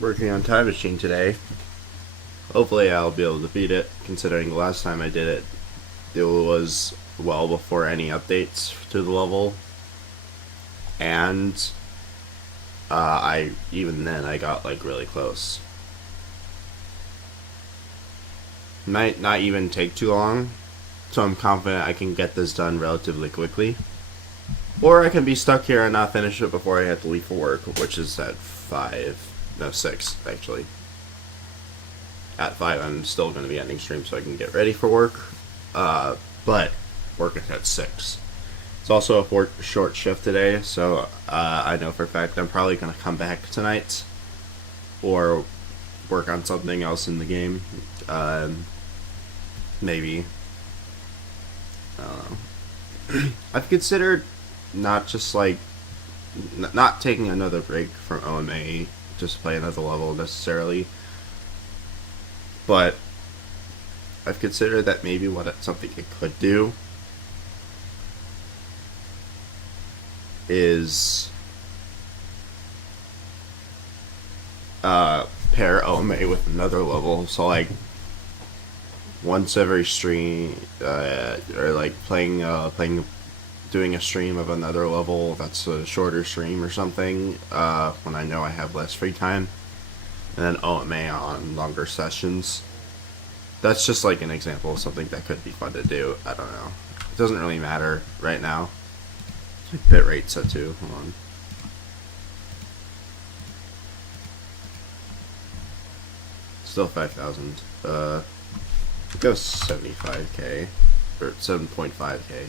working on Time Machine today. Hopefully, I'll be able to beat it. Considering the last time I did it, it was well before any updates to the level, and I even then I got like really close. Might not even take too long, so I'm confident I can get this done relatively quickly. Or I can be stuck here and not finish it before I have to leave for work, which is at 6 actually. At 5 I'm still going to be ending stream so I can get ready for work, but work is at 6. It's also a short shift today, so I know for a fact I'm probably going to come back tonight or work on something else in the game. Maybe. I don't know. I've considered not just like not taking another break from OMA just to play another level necessarily, but I've considered that maybe something it could do is pair OMA with another level. So like once every stream, or like doing a stream of another level that's a shorter stream or something, when I know I have less free time, and then OMA on longer sessions. That's just like an example of something that could be fun to do. I don't know. It doesn't really matter right now. Like bitrate set to. Hold on. Still 5,000. It goes 75k or 7.5k.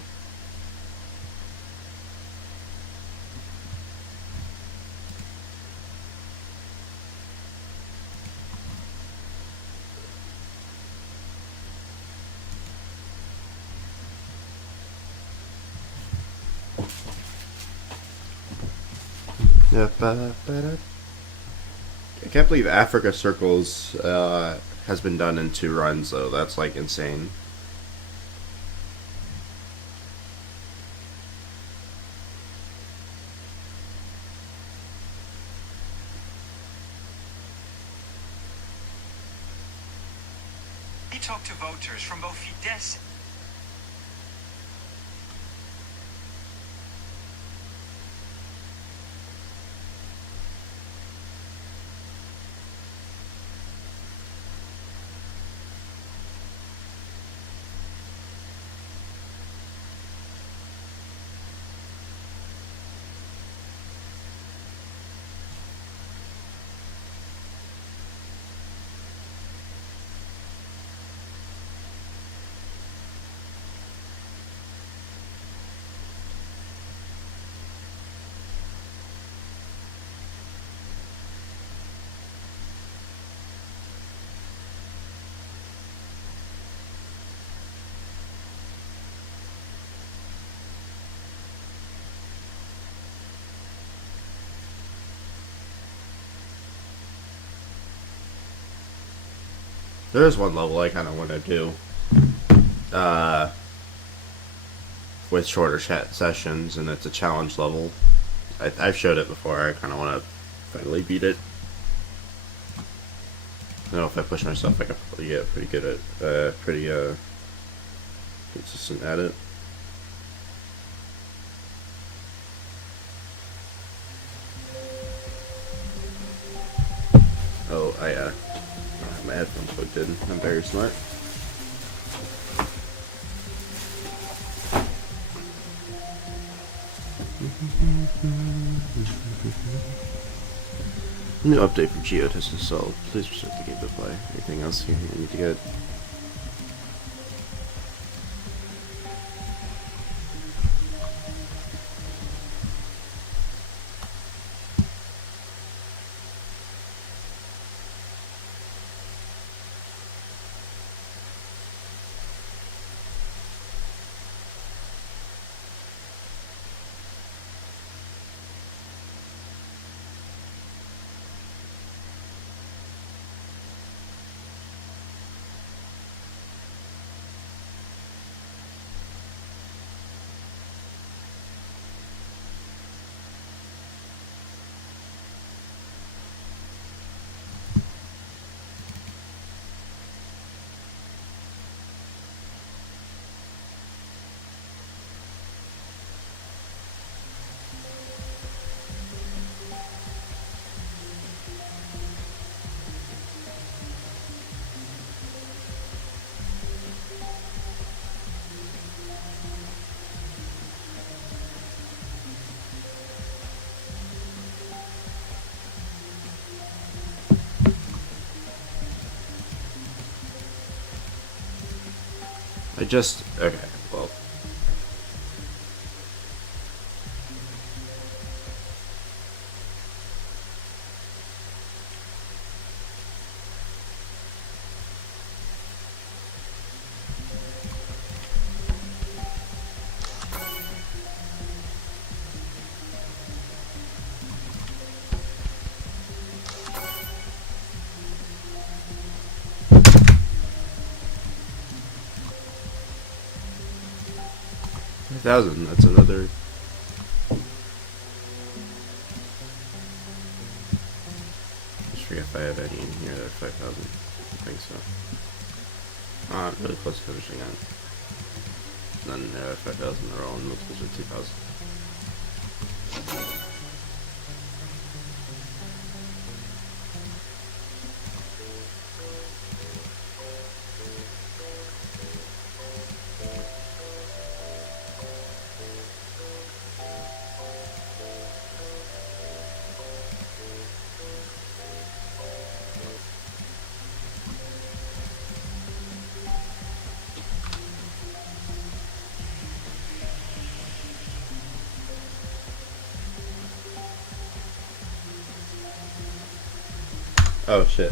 I can't believe Africa Circles has been done in 2 runs though. That's like insane. He talked to voters from both Desc. There is one level I kind of want to do with shorter chat sessions, and it's a challenge level. I've showed it before. I kind of want to finally beat it. I know if I push myself, I can probably get pretty good at, pretty consistent at it. Oh, I have my headphones plugged in. I'm very smart. New update for Geotest installed. Please restart the game to play. Anything else you need to get? Okay, well. $5,000, that's another. Just forget if I have any in here that are 5,000. I think so. I'm really close to finishing on. None there are 5,000, they're all in multiples of 2,000. Oh shit,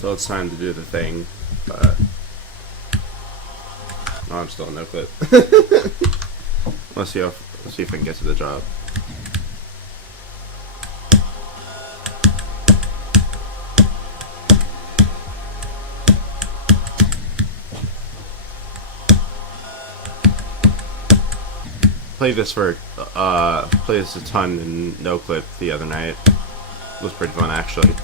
so it's time to do the thing, but oh, I'm still in no clip. Let's see if I can get to the job. Played this a ton in no clip the other night. It was pretty fun actually.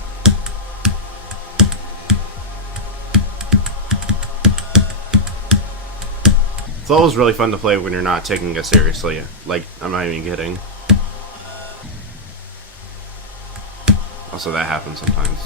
It's always really fun to play when you're not taking it seriously. Like, I'm not even kidding. Also, that happens sometimes.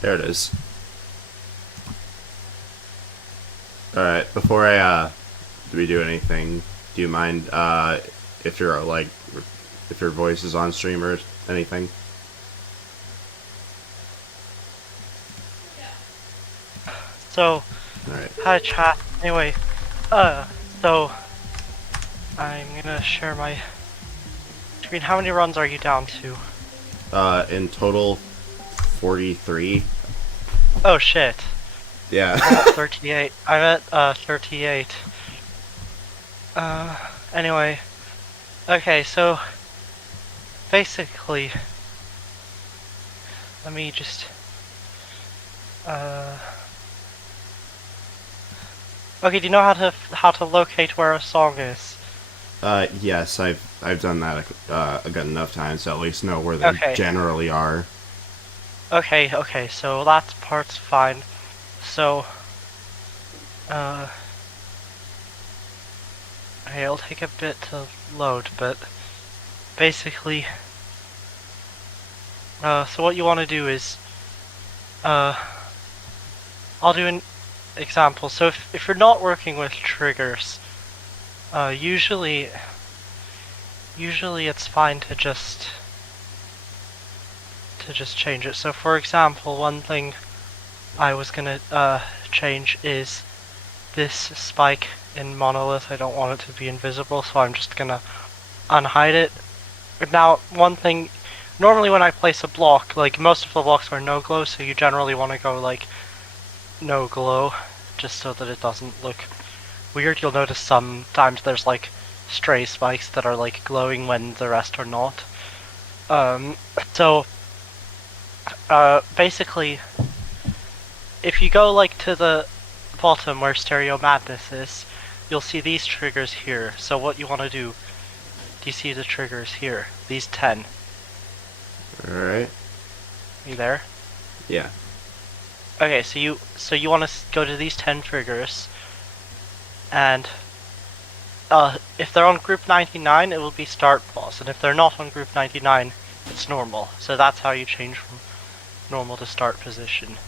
There it is. Alright, before we do anything, do you mind if you're like if your voice is on stream or anything? So, Alright. hi chat. Anyway, so I'm gonna share my screen. How many runs are you down to? In total 43. Oh shit. Yeah. I'm at 38. I'm at 38. Anyway. Okay, so basically let me just okay, do you know how to locate where a song is? Yes, I've done that a good enough times to at least know where they Okay. generally are. Okay, so that part's fine. So, okay, it'll take a bit to load, but basically, so what you want to do is, I'll do an example. So if you're not working with triggers, usually it's fine to just change it. So for example, one thing I was gonna change is this spike in monolith. I don't want it to be invisible, so I'm just gonna unhide it. Now, one thing, normally when I place a block, like most of the blocks are no glow, so you generally want to go like no glow, just so that it doesn't look weird. You'll notice sometimes there's like stray spikes that are like glowing when the rest are not. So basically, if you go like to the bottom where Stereo Madness is, you'll see these triggers here. So what you want to do you see the triggers here? These 10. Alright. You there? Yeah. Okay, so you want to go to these 10 triggers, and if they're on group 99, it will be start pause, and if they're not on group 99, it's normal. So that's how you change from normal to start position.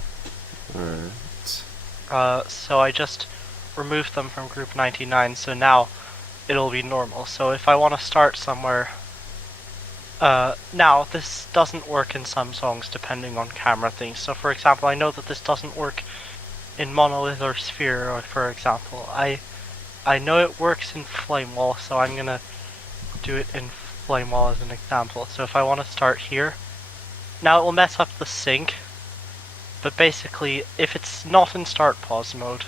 Alright. So I just removed them from group 99, so now it'll be normal. So if I want to start somewhere, now this doesn't work in some songs depending on camera things. So for example, I know that this doesn't work in Monolith or Sphere, or for example, I know it works in Flame Wall, so I'm gonna do it in Flame Wall as an example. So if I want to start here, now it will mess up the sync, but basically if it's not in start pause mode,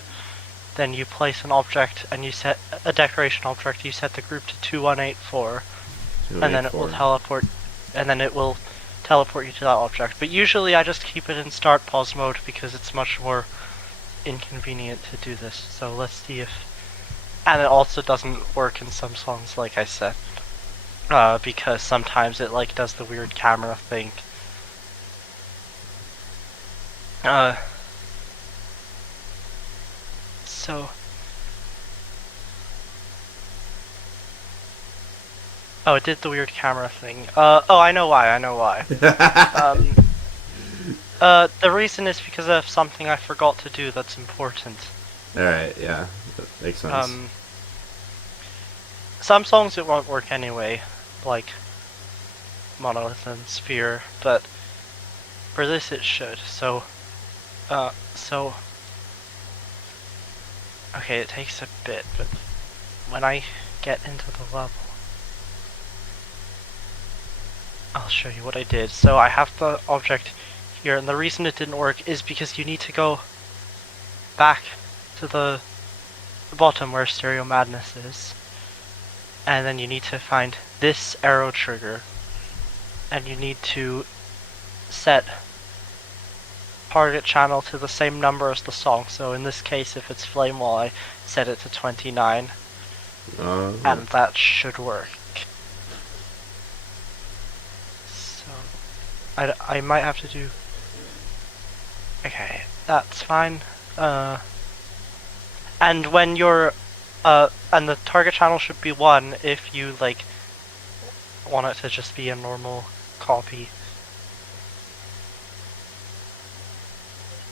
then you place an object and you set a decoration object, you set the group to 2184, and then it will teleport, and then it will teleport you to that object. But usually I just keep it in start pause mode because it's much more inconvenient to do this. So let's see if, and it also doesn't work in some songs like I said, because sometimes it like does the weird camera thing. So oh, it did the weird camera thing. Oh, I know why. The reason is because of something I forgot to do that's important. Alright, yeah. That makes sense. Some songs it won't work anyway, like Monolith and Sphere, but for this it should. So okay, it takes a bit, but when I get into the level, I'll show you what I did. So I have the object here, and the reason it didn't work is because you need to go back to the bottom where Stereo Madness is, and then you need to find this arrow trigger, and you need to set target channel to the same number as the song. So in this case, if it's Flame Wall, I set it to 29, and that should work. So I might have to do. Okay, that's fine. And when you're and the target channel should be 1 if you like want it to just be a normal copy.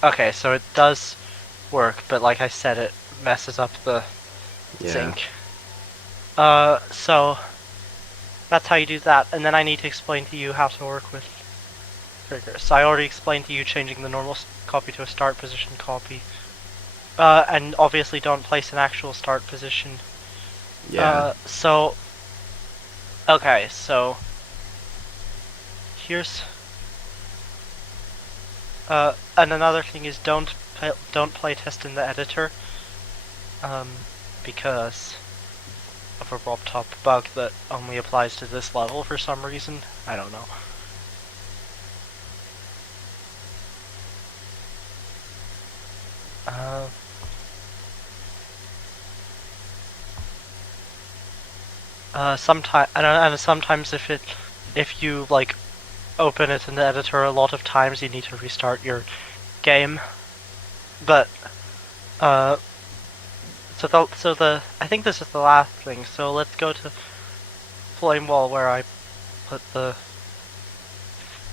Okay, so it does work, but like I said, it messes up the Yeah. sync. So that's how you do that, and then I need to explain to you how to work with triggers. So I already explained to you changing the normal copy to a start position copy. And obviously don't place an actual start position. Yeah. Okay, so here's and another thing is don't play test in the editor, because of a Rob Top bug that only applies to this level for some reason. I don't know. Sometimes if you like open it in the editor a lot of times, you need to restart your game. But I think this is the last thing. So let's go to Flame Wall where I put the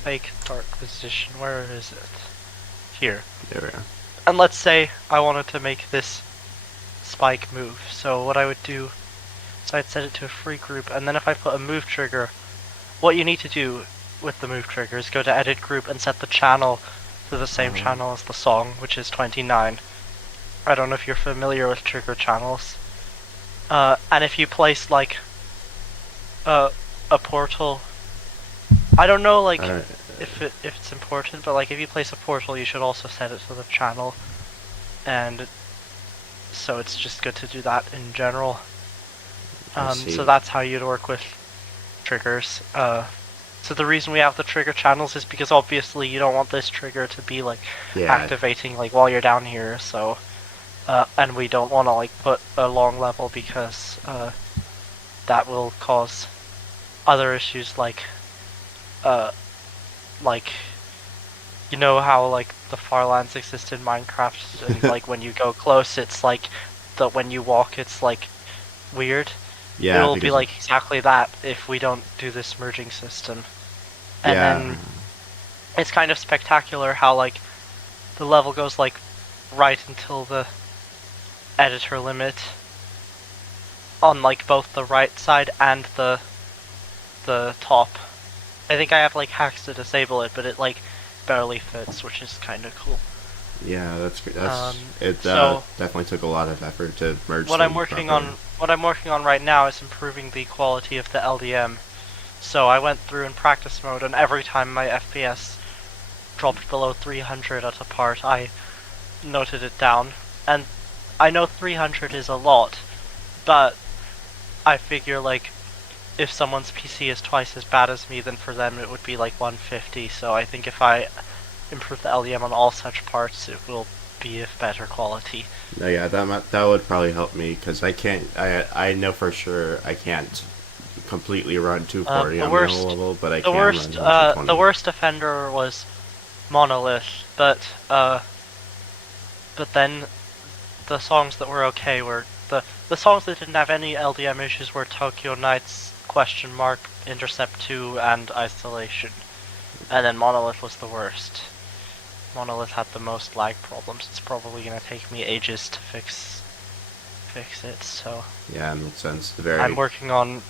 fake start position. Where is it? Here. There we are. And let's say I wanted to make this spike move. So what I would do is I'd set it to a free group, and then if I put a move trigger, what you need to do with the move trigger is go to edit group and set the channel to the same channel as the song, which is 29. I don't know if you're familiar with trigger channels. And if you place like a portal, I don't know like if it's important, but like if you place a portal, you should also set it to the channel, and so it's just good to do that in general. So that's how you'd work with triggers. So the reason we have the trigger channels is because obviously you don't want this trigger to be like activating like while you're down here. So and we don't want to like put a long level because that will cause other issues like you know how like the farlands exist in Minecraft, and like when you go close, it's like when you walk, it's like weird. Yeah, it'll be like exactly that if we don't do this merging system. And then it's kind of spectacular how like the level goes like right until the editor limit on like both the right side and the top. I think I have like hacks to disable it, but it like barely fits, which is kind of cool. Yeah, that's it. So definitely took a lot of effort to merge. What I'm working on right now is improving the quality of the LDM. So I went through in practice mode, and every time my FPS dropped below 300 at a part, I noted it down. And I know 300 is a lot, but I figure like if someone's PC is twice as bad as me, then for them it would be like 150. So I think if I improve the LDM on all such parts, it will be of better quality. No, yeah, that would probably help me because I can't. I know for sure I can't completely run 240 on middle level, but I can run 220. The worst offender was Monolith, but then the songs that were okay were the songs that didn't have any LDM issues were Tokyo Nights, Question Mark, Intercept 2, and Isolation. And then Monolith was the worst. Monolith had the most lag problems. It's probably gonna take me ages to fix it. So yeah, it makes sense. I'm working on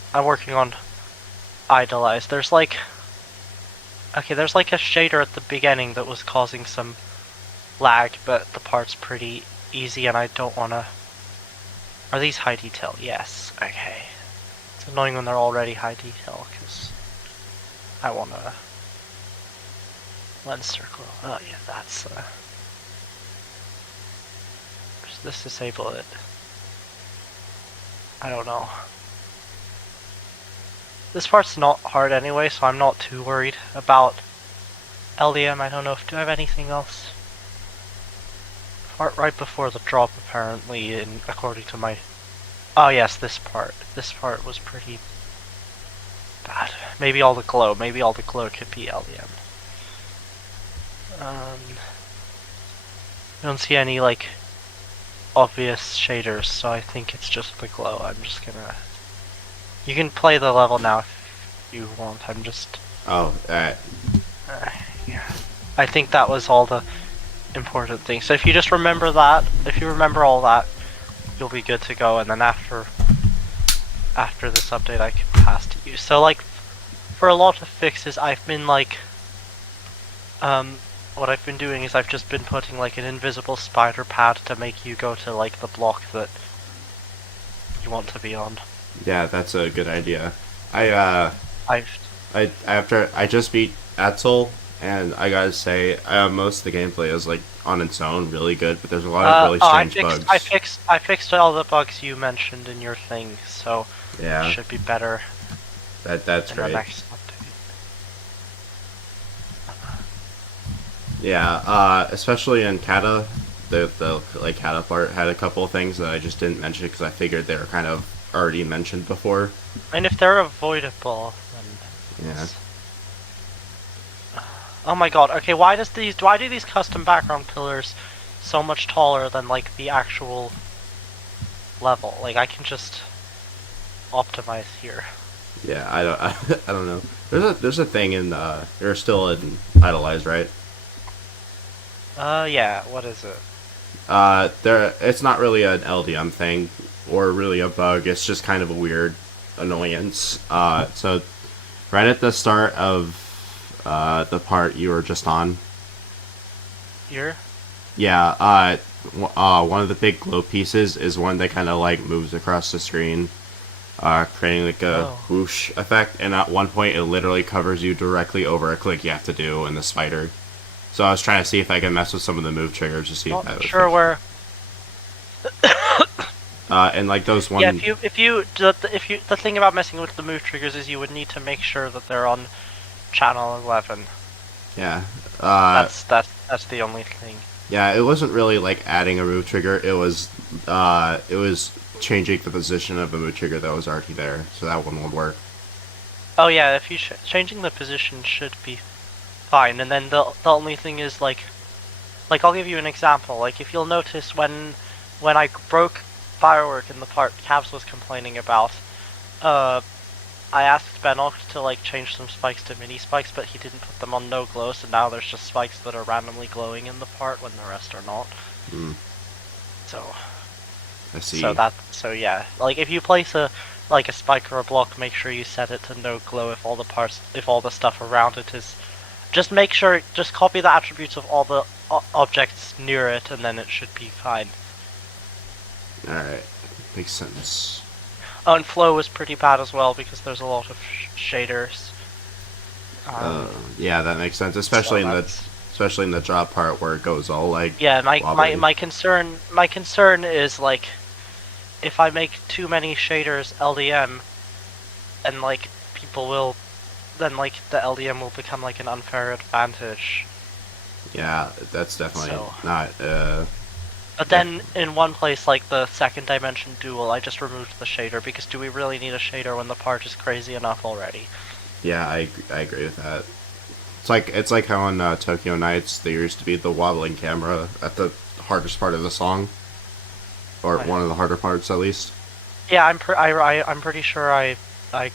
Idolize. There's like a shader at the beginning that was causing some lag, but the part's pretty easy, and I don't wanna. Are these high detail? Yes. Okay. It's annoying when they're already high detail because I wanna. Lens circle. Oh yeah, that's just this disable it. I don't know. This part's not hard anyway, so I'm not too worried about LDM. I don't know do I have anything else? Part right before the drop apparently, according to my. Oh yes, this part. This part was pretty bad. Maybe all the glow could be LDM. I don't see any like obvious shaders, so I think it's just the glow. I'm just gonna. You can play the level now if you want. I'm just. Oh, alright. Yeah. I think that was all the important thing. So if you just remember that, if you remember all that, you'll be good to go. And then after this update, I can pass to you. So like, for a lot of fixes, I've been like, what I've been doing is I've just been putting like an invisible spider pad to make you go to like the block that you want to be on. Yeah, that's a good idea. I just beat Atzel, and I gotta say, most of the gameplay is like on its own really good, but there's a lot of really strange bugs. I fixed all the bugs you mentioned in your thing, so Yeah, it should be better that's in the great. next update. Yeah, especially in Kata, the like Kata part had a couple of things that I just didn't mention because I figured they were kind of already mentioned before. And if they're avoidable, then Yeah. oh my god, okay, why do these custom background pillars so much taller than like the actual level? Like I can just optimize here. Yeah, I don't know. There's a thing in you're still in Idolize, right? Yeah, what is it? It's not really an LDM thing or really a bug. It's just kind of a weird annoyance. So right at the start of the part you were just on. Here? Yeah, one of the big glow pieces is one that kind of like moves across the screen, creating like a whoosh effect, and at one point it literally covers you directly over a click you have to do in the spider. So I was trying to see if I could mess with some of the move triggers to see if that Not was sure where. and like those one. Yeah, the thing about messing with the move triggers is you would need to make sure that they're on channel 11. Yeah. That's the only thing. Yeah, it wasn't really like adding a move trigger. It was changing the position of a move trigger that was already there, so that one would work. Oh yeah, if you changing the position should be fine. And then the only thing is like I'll give you an example. Like if you'll notice when I broke firework in the part Cabs was complaining about, I asked Bennoct to like change some spikes to mini spikes, but he didn't put them on no glow, so now there's just spikes that are randomly glowing in the part when the rest are not. So I see. So yeah, like if you place a spike or a block, make sure you set it to no glow if all the stuff around it is. Just make sure, just copy the attributes of all the objects near it, and then it should be fine. Alright, makes sense. Oh, and flow was pretty bad as well because there's a lot of shaders. Yeah, that makes sense, especially in the drop part where it goes all like. Yeah, wobbly. my concern is like if I make too many shaders LDM, and like people will, then like the LDM will become like an unfair advantage. Yeah, that's definitely not. But then in one place, like the second dimension duel, I just removed the shader because do we really need a shader when the part is crazy enough already? Yeah, I agree with that. It's like how in Tokyo Nights there used to be the wobbling camera at the hardest part of the song, or one of the harder parts at least. Yeah, I'm pretty sure I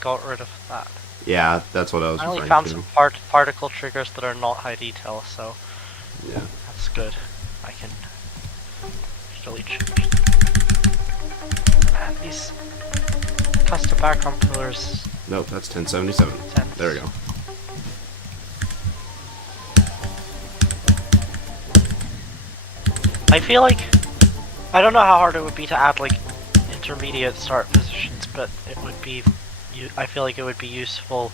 got rid of that. Yeah, that's what I was. I only found some particle triggers that are not high detail, so yeah, that's good. I can delete change. Man, these custom background pillars. Nope, that's 1077. There we go. I feel like I don't know how hard it would be to add like intermediate start positions, but it would be. I feel like it would be useful.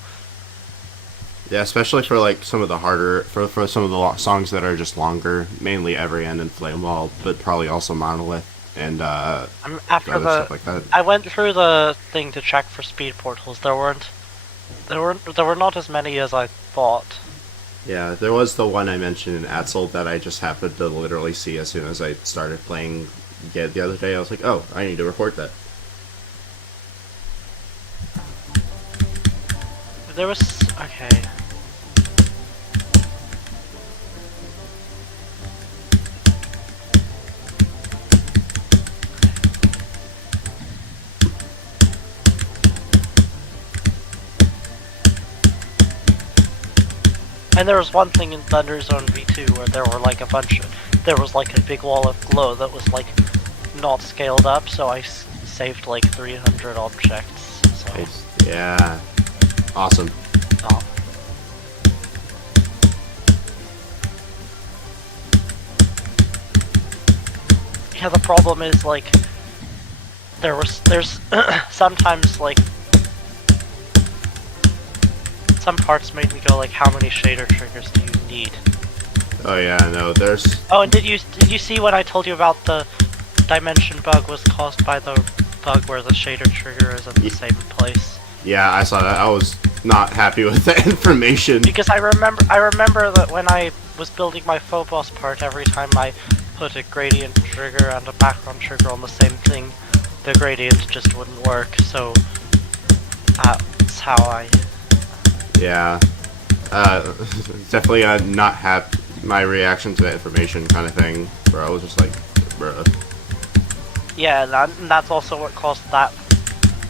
Yeah, especially for like some of the harder for some of the songs that are just longer, mainly Every End and Flame Wall, but probably also Monolith and after stuff like that. I went through the thing to check for speed portals. There were not as many as I thought. Yeah, there was the one I mentioned in Atzel that I just happened to literally see as soon as I started playing the other day. I was like, oh, I need to report that. There was okay. And there was one thing in Thunder Zone V2 where there were like a bunch of, there was like a big wall of glow that was like not scaled up, so I saved like 300 objects. So. Nice. Yeah. Awesome. Oh. Yeah, the problem is like there's sometimes like some parts made me go like, how many shader triggers do you need? Oh yeah, no, there's... Oh, and did you see when I told you about the dimension bug was caused by the bug where the shader trigger is in the same place? Yeah, I saw that. I was not happy with that information. Because I remember that when I was building my Phobos part, every time I put a gradient trigger and a background trigger on the same thing, the gradient just wouldn't work, so that's how I... Yeah. Definitely not happy. My reaction to that information kind of thing, where I was just like, bruh. Yeah, and that's also what caused that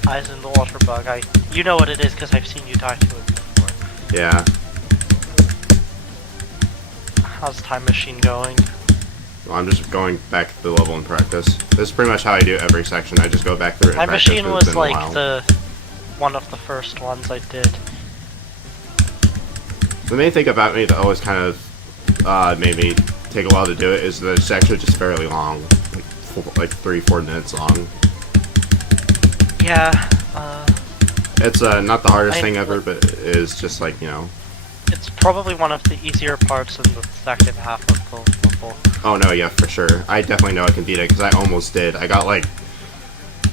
eyes in the water bug. You know what it is because I've seen you die to it before. Yeah. How's Time Machine going? Well, I'm just going back to the level in practice. This is pretty much how I do every section. I just go back through it in Time practice. Machine was like one of the first ones I did. The main thing about me that always kind of made me take a while to do it is that it's actually just fairly long, like 3-4 minutes long. Yeah. It's not the hardest thing ever, but it is just like, you know. It's probably one of the easier parts in the second half of the level. Oh no, yeah, for sure. I definitely know I can beat it because I almost did. I got like,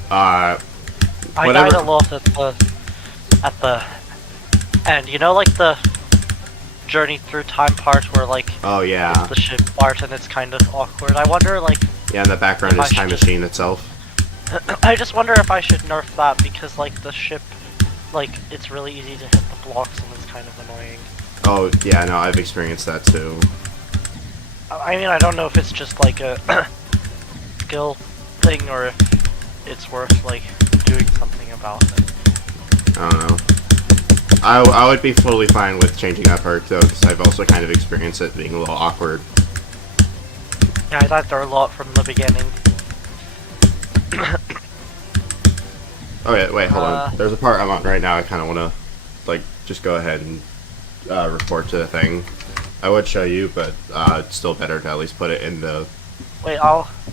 I whatever. died a lot at the end. You know, like the journey through time part where like Oh yeah. it's the ship part and it's kind of awkward. I wonder like. Yeah, in the background is Time Machine itself. I just wonder if I should nerf that because like the ship, like it's really easy to hit the blocks and it's kind of annoying. Oh yeah, no, I've experienced that too. I mean, I don't know if it's just like a skill thing or if it's worth like doing something about it. I don't know. I would be totally fine with changing that part though, because I've also kind of experienced it being a little awkward. Yeah, I died there a lot from the beginning. Oh yeah, wait, hold on. There's a part I'm on right now. I kind of want to, like, just go ahead and report to the thing. I would show you, but it's still better to at least put it in the... Wait,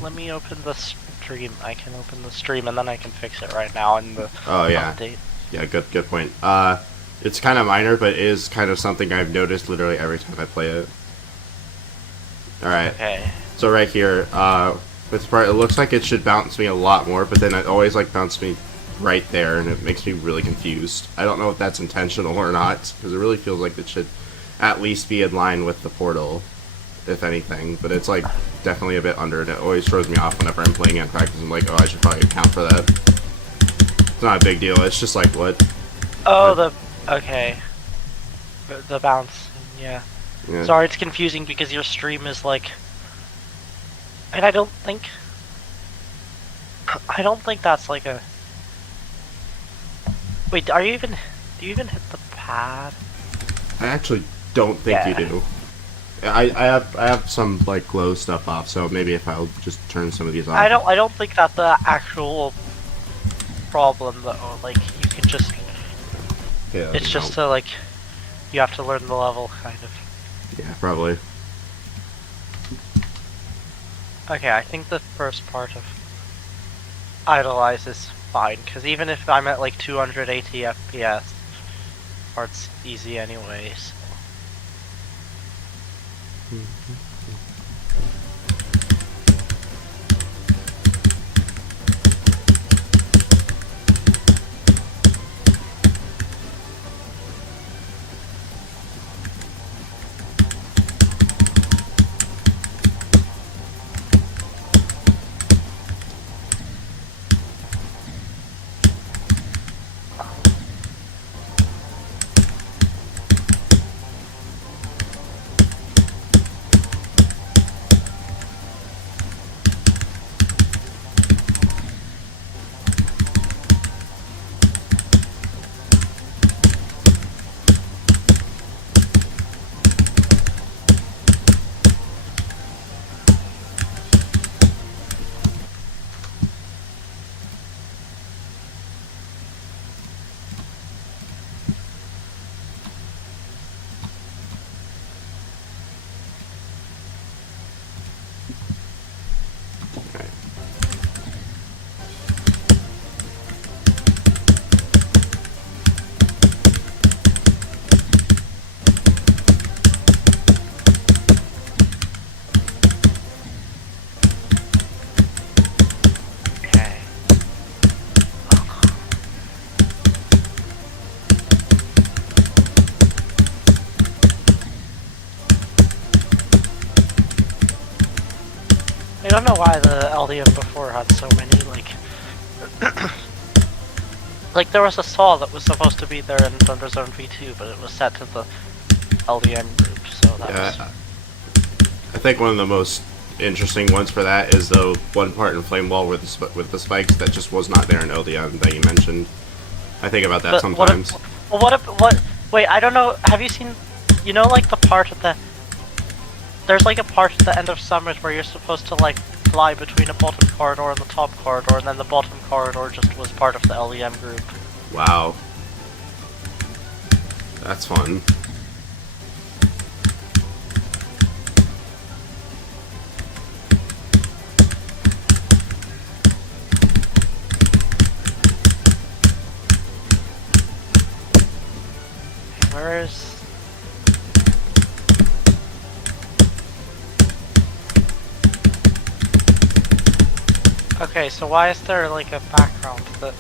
let me open the stream. I can open the stream and then I can fix it right now in the update. Yeah, good point. It's kind of minor, but it is kind of something I've noticed literally every time I play it. Alright. Okay. So right here, this part, it looks like it should bounce me a lot more, but then it always like bounces me right there, and it makes me really confused. I don't know if that's intentional or not, because it really feels like it should at least be in line with the portal, if anything. But it's like definitely a bit under, and it always throws me off whenever I'm playing in practice. I'm like, oh, I should probably account for that. It's not a big deal. It's just like what? Oh, okay. The bounce. Yeah. Yeah. Sorry, it's confusing because your stream is like. And I don't think that's like a... Wait, do you even hit the pad? I actually don't think you do. I have some like glow stuff off, so maybe if I'll just turn some of these off. I don't think that's the actual problem though. Like you can just... Yeah, it's just to like... You have to learn the level, kind of. Yeah, probably. Okay, I think the first part of Idolize is fine, because even if I'm at like 280 FPS, part's easy anyways. don't know why the LDM before had so many, like... like, there was a saw that was supposed to be there in Thunderzone V2, but it was set to the LDM group, so that was... I think one of the most interesting ones for that is the one part in Flame Wall with the spikes that just was not there in LDM that you mentioned. I think about that But sometimes. wait, I don't know, have you seen, you know, like the part at the, there's like a part at the end of Summit where you're supposed to like fly between a bottom corridor and the top corridor, and then the bottom corridor just was part of the LEM group. Wow. That's fun. Where is... Okay, so why is there like a background that...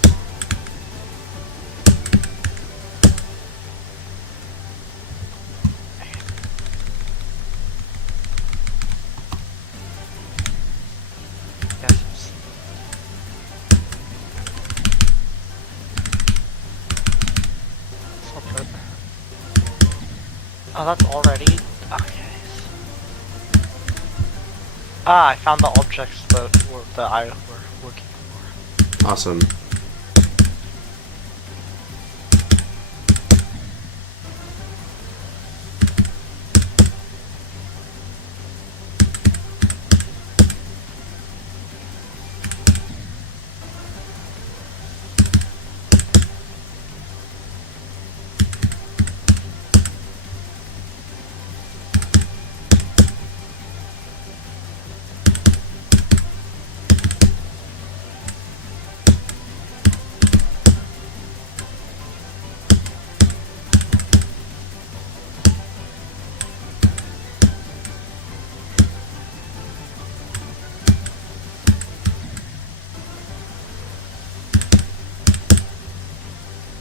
Yes, it's... Separate. Oh, that's already... Okay. Ah, I found the objects that I were looking for. Awesome.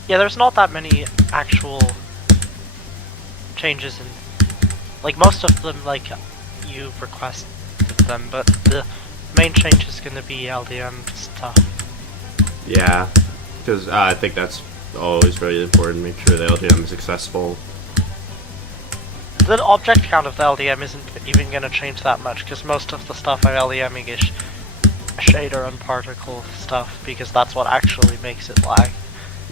Yeah, there's not that many actual changes in... Like, most of them, like, you requested them, but the main change is gonna be LDM stuff. Yeah, because I think that's always really important. Make sure the LDM is accessible. The object count of the LDM isn't even gonna change that much, because most of the stuff I'm LDMing is shader and particle stuff, because that's what actually makes it lag.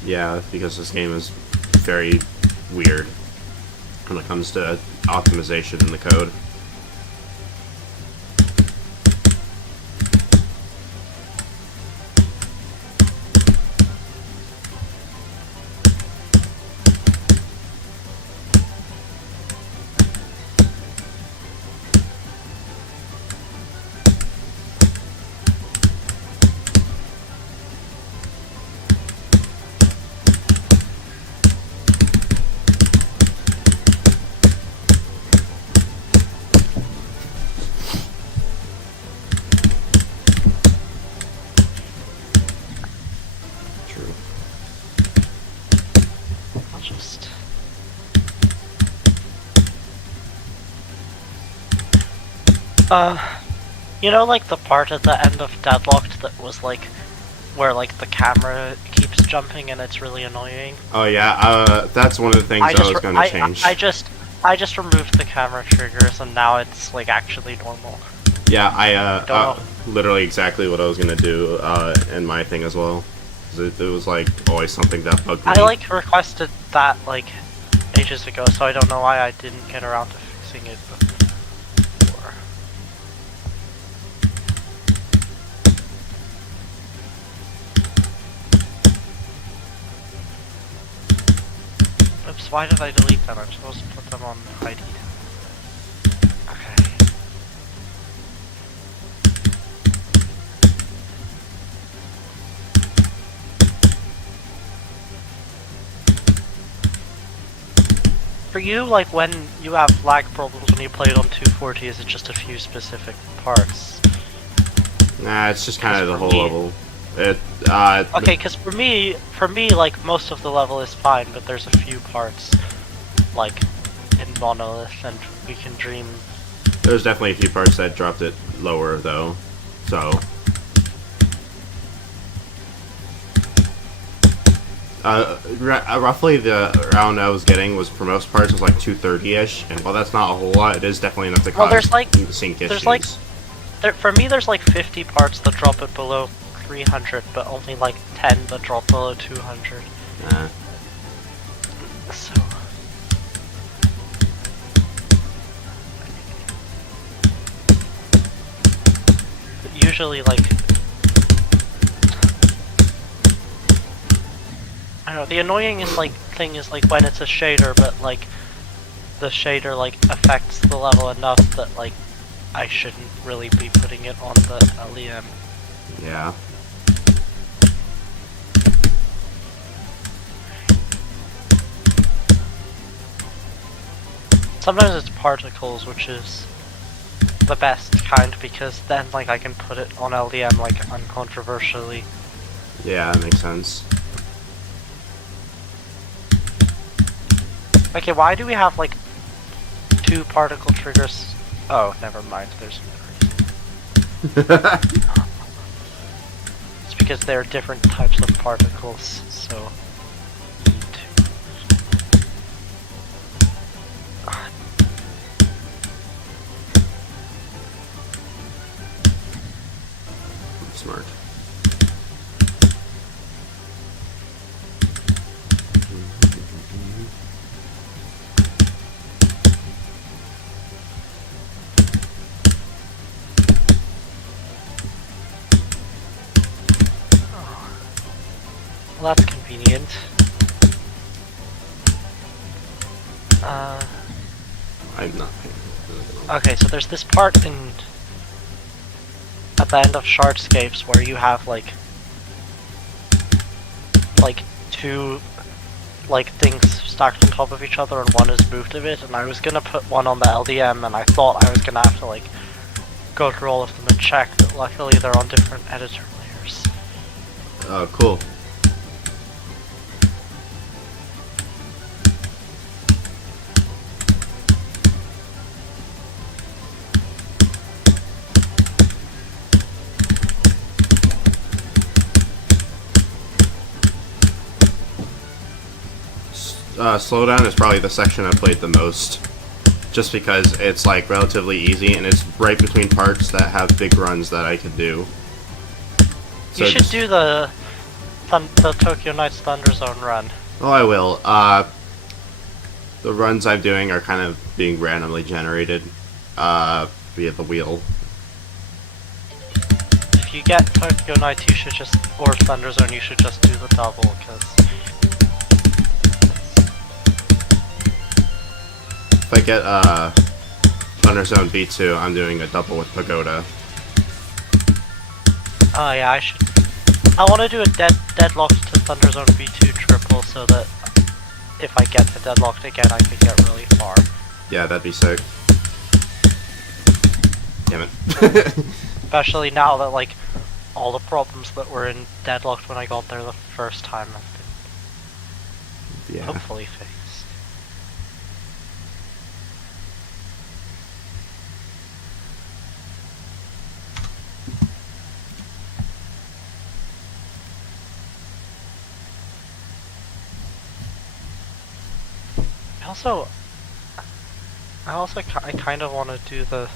Yeah, because this game is very weird when it comes to optimization in the code. I'll just... you know, like the part at the end of Deadlocked that was like, where like the camera keeps jumping and it's really annoying? Oh yeah, that's one of the things I was going to change. I just removed the camera triggers and now it's like actually normal. Yeah, I literally exactly what I was going to do in my thing as well. It was like always something that bugged me. I like requested that like ages ago, so I don't know why I didn't get around to fixing it before. Oops, why did I delete them? I'm supposed to put them on ID. Okay. For you, like when you have lag problems when you play it on 240, is it just a few specific parts? Nah, it's just kind of the whole me, level. Okay, because for me, like most of the level is fine, but there's a few parts, like in Monolith and We Can Dream. There's definitely a few parts that dropped it lower, though. So, roughly the round I was getting was, for most parts, was like 230-ish, and while that's not a whole lot, it is definitely enough to Well, cause there's like sync issues. there's like for me there's like 50 parts that drop it below 300, but only like 10 that drop below 200. So usually, like, I don't know, the annoying is like thing is like when it's a shader, but like the shader like affects the level enough that like I shouldn't really be putting it on the LEM. Yeah. Sometimes it's particles, which is the best kind, because then like I can put it on LDM like uncontroversially. Yeah, that makes sense. Okay, why do we have like 2 particle triggers? Oh, never mind, there's it's because they're different types of particles, so Smart. well, that's convenient. I'm not paying. Okay, so there's this part at the end of Shardscapes where you have like 2 like things stacked on top of each other and one is moved a bit, and I was gonna put one on the LDM and I thought I was gonna have to like go through all of them and check, but luckily they're on different editor layers. Oh, cool. Slowdown is probably the section I played the most, just because it's like relatively easy and it's right between parts that have big runs that I could do. So You should do the Tokyo Nights Thunder Zone run. Oh, I will. The runs I'm doing are kind of being randomly generated via the wheel. If you get Tokyo Nights, you should just, or Thunder Zone, you should just do the double, because If I get Thunder Zone V2, I'm doing a double with Pagoda. oh yeah, I want to do a deadlocked to Thunder Zone V2 triple so that if I get to deadlocked again, I can get really far. Yeah, that'd be sick. Damn it. Especially now that like all the problems that were in deadlocked when I got there the first time have been Yeah. hopefully fixed. I kind of want to do the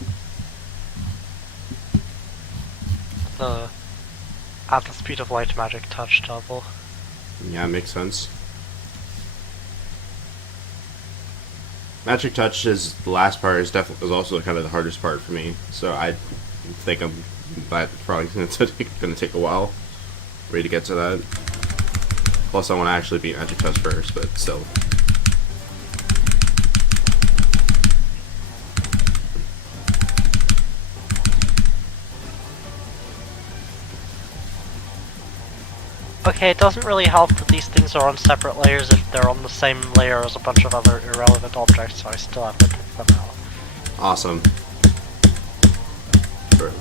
at the speed of light magic touch double. Yeah, makes sense. Magic Touch is the last part is also kind of the hardest part for me. So I think that's probably going to take a while for me to get to that. Plus, I want to actually beat Magic Touch first, but still. Okay, it doesn't really help that these things are on separate layers if they're on the same layer as a bunch of other irrelevant objects, so I still have to pick them out. Awesome. Sure.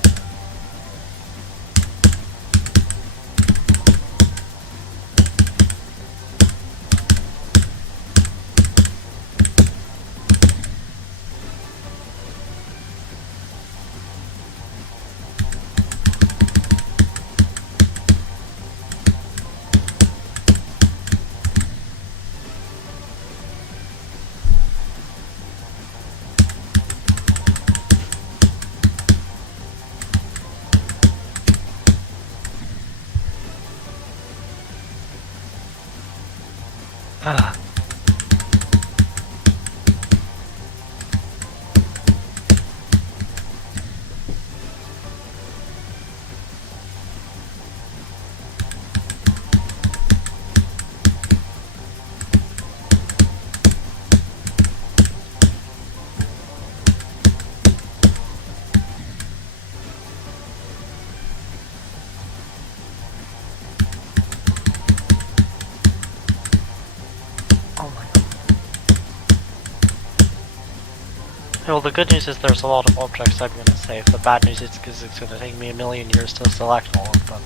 Well, the good news is there's a lot of objects I'm gonna save. The bad news is because it's gonna take me a million years to select all of them.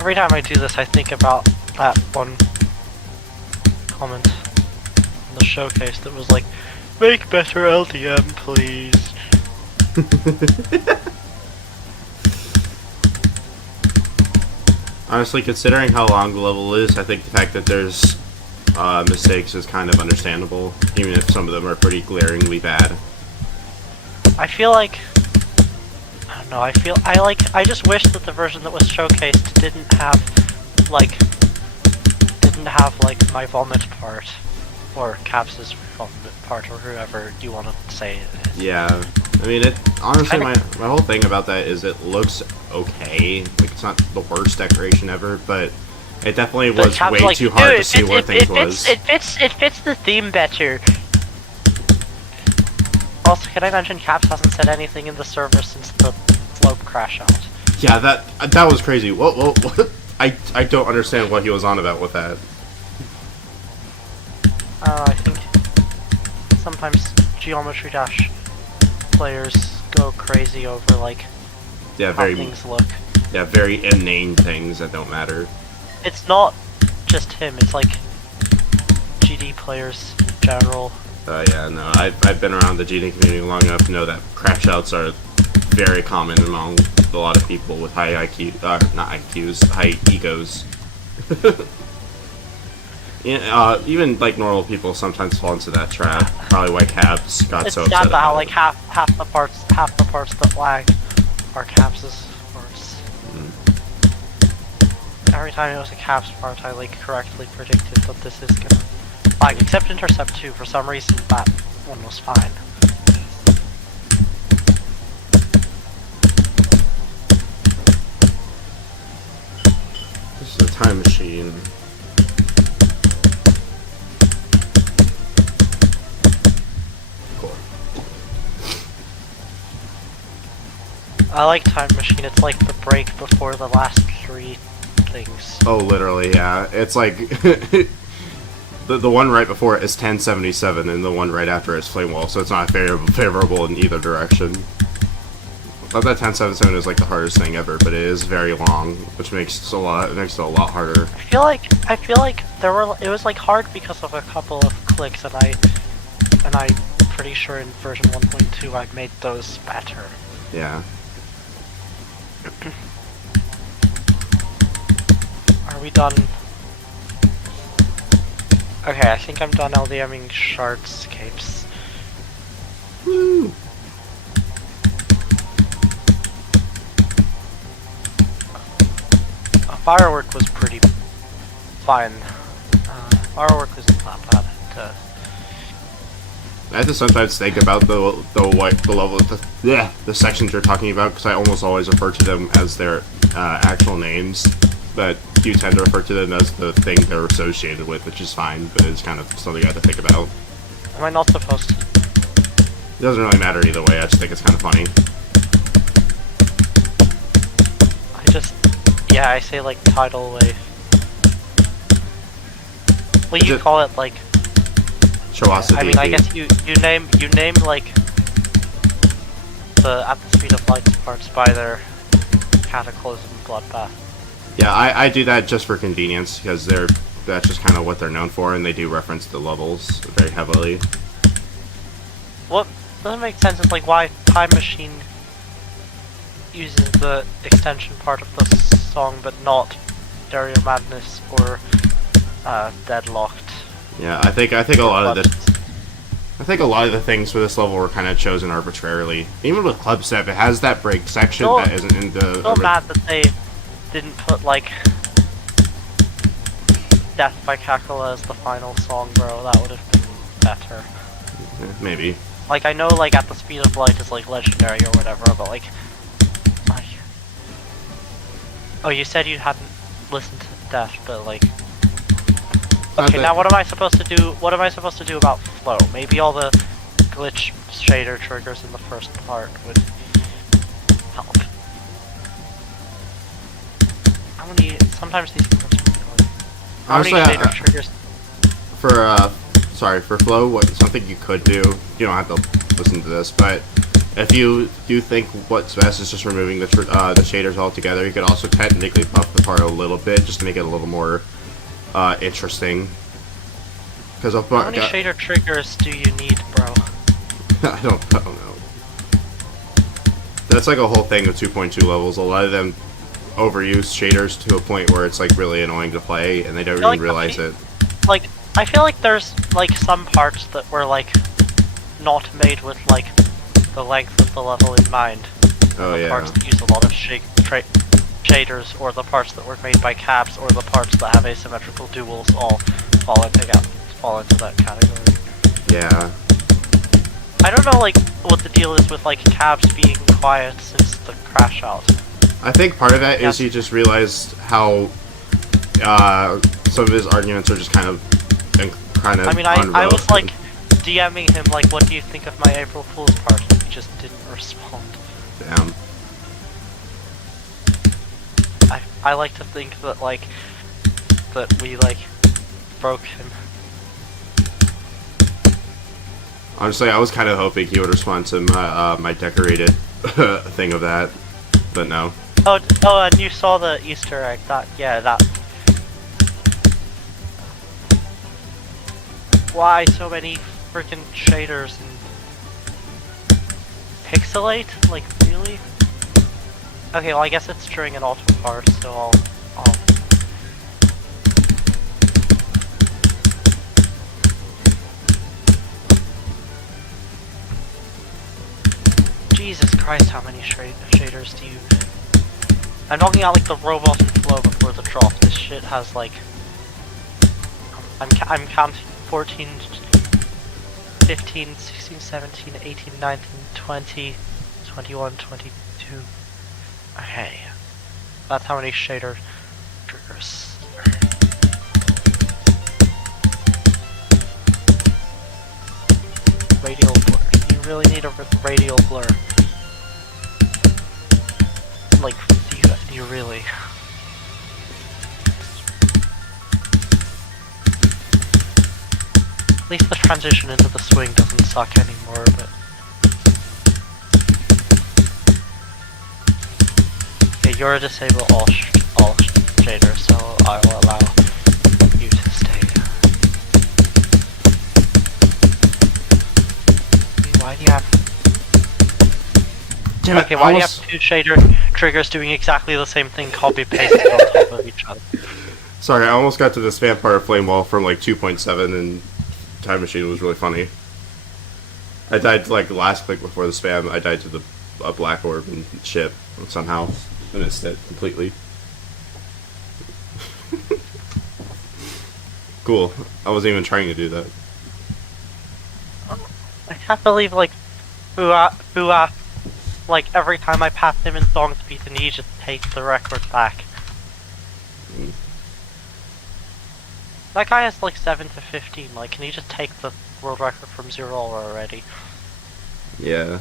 Every time I do this, I think about that one comment in the showcase that was like, "Make better LDM, please." Honestly, considering how long the level is, I think the fact that there's mistakes is kind of understandable, even if some of them are pretty glaringly bad. I feel like I don't know. I just wish that the version that was showcased didn't have like my vomit part, or Caps's vomit part, or whoever you want to say it is. Yeah, I mean, it honestly, my whole thing about that is it looks okay. Like, it's not the worst decoration ever, but it definitely was way too hard to see where things was. It fits the theme better. Also, can I mention Caps hasn't said anything in the server since the slope crash out? Yeah, that was crazy. What? I don't understand what he was on about with that. I think sometimes Geometry Dash players go crazy over like Yeah, how things look. Yeah, very inane things that don't matter. It's not just him. It's like GD players in general. Yeah, no, I've been around the GD community long enough to know that crash outs are very common among a lot of people with high IQ, not IQs, high egos. Yeah, even like normal people sometimes fall into that trap. Probably why Caps got so upset It's sad about how it. like half the parts that lag are Caps's parts. Every time it was a Caps part, I like correctly predicted that this is gonna lag. Except Intercept 2, for some reason that one was fine. This is a time machine. Cool. I like Time Machine. It's like the break before the last three things. Oh, literally, yeah. It's like the one right before it is 1077, and the one right after it is Flame Wall, so it's not favorable in either direction. I thought that 1077 is like the hardest thing ever, but it is very long, which makes it a lot harder. I feel like it was like hard because of a couple of clicks, and I'm pretty sure in version 1.2 I made those better. Yeah. Are we done? Okay, I think I'm done LDMing Shardscapes. Woo! Firework was pretty fine. Firework was not bad. I have to sometimes think about the level, the sections you're talking about, because I almost always refer to them as their actual names, but you tend to refer to them as the thing they're associated with, which is fine, but it's kind of something I have to think about. Am I not supposed to? It doesn't really matter either way, I just think it's kind of funny. Yeah, I say like tidal wave. Well, you call it like. Shawasity. I mean, I guess you name like the at the speed of light parts by their cataclysm bloodbath. Yeah, I do that just for convenience, because that's just kind of what they're known for, and they do reference the levels very heavily. What doesn't make sense is like why Time Machine uses the extension part of the song, but not Stereo Madness or Deadlocked. Yeah, I think a lot of the things for this level were kind of chosen arbitrarily. Even with Club Step, it has that break section that isn't in the. So mad that they didn't put like Death by Cackle as the final song, bro. That would have been better. Maybe. Like I know, like At the Speed of Light is like legendary or whatever, but like. Oh, you said you hadn't listened to Death, but like, Okay, now what am I supposed to do? What am I supposed to do about flow? Maybe all the glitch shader triggers in the first part would help. How many? Sometimes these parts are annoying. How many Honestly, shader triggers? For flow, something you could do, you don't have to listen to this, but if you do think what's best is just removing the shaders altogether, you could also technically buff the part a little bit, just to make it a little more interesting. Because How many shader triggers do you need, bro? I don't know. That's like a whole thing with 2.2 levels. A lot of them overuse shaders to a point where it's like really annoying to play, and they don't even realize it. Like, I feel like there's like some parts that were like not made with like the length of the level in mind. Oh the yeah. Parts that use a lot of shaders, or the parts that were made by caps, or the parts that have asymmetrical duals, all fall into that category. Yeah. I don't know like what the deal is with like cabs being quiet since the crash out. I think part of that is he just realized how some of his arguments are just kind of I mean, I was like DMing him like, what do you think of my April Fool's part? And he just didn't respond. Damn. I like to think that like that we like broke him. Honestly, I was kind of hoping he would respond to my decorated thing of that, but no. Oh, and you saw the Easter egg. That. Why so many freaking shaders and pixelate? Like really? Okay, well I guess it's during an auto part, so I'll. Jesus Christ, how many shaders do you... I'm talking about like the robot and flow before the drop. This shit has like... I'm counting 14, 15, 16, 17, 18, 19, 20, 21, 22. Okay. That's how many shader triggers. Radial blur. You really need a radial blur. Like, do you really? At least the transition into the swing doesn't suck anymore, but... Okay, you're a disable all shader, so I will allow you to stay. Why do you have... Damn it, okay, why do you have two shader triggers doing exactly the same thing, copy-pasted on top of each other? Sorry, I almost got to the spam part of Flame Wall from like 2.7 and Time Machine was really funny. I died like the last click before the spam. I died to a black orb and shit somehow. I missed it completely. Cool. I wasn't even trying to do that. I can't believe like Bua, like every time I pass him in song speed and he just takes the record back. That guy has like 7 to 15, like can he just take the world record from 0 already? Yeah.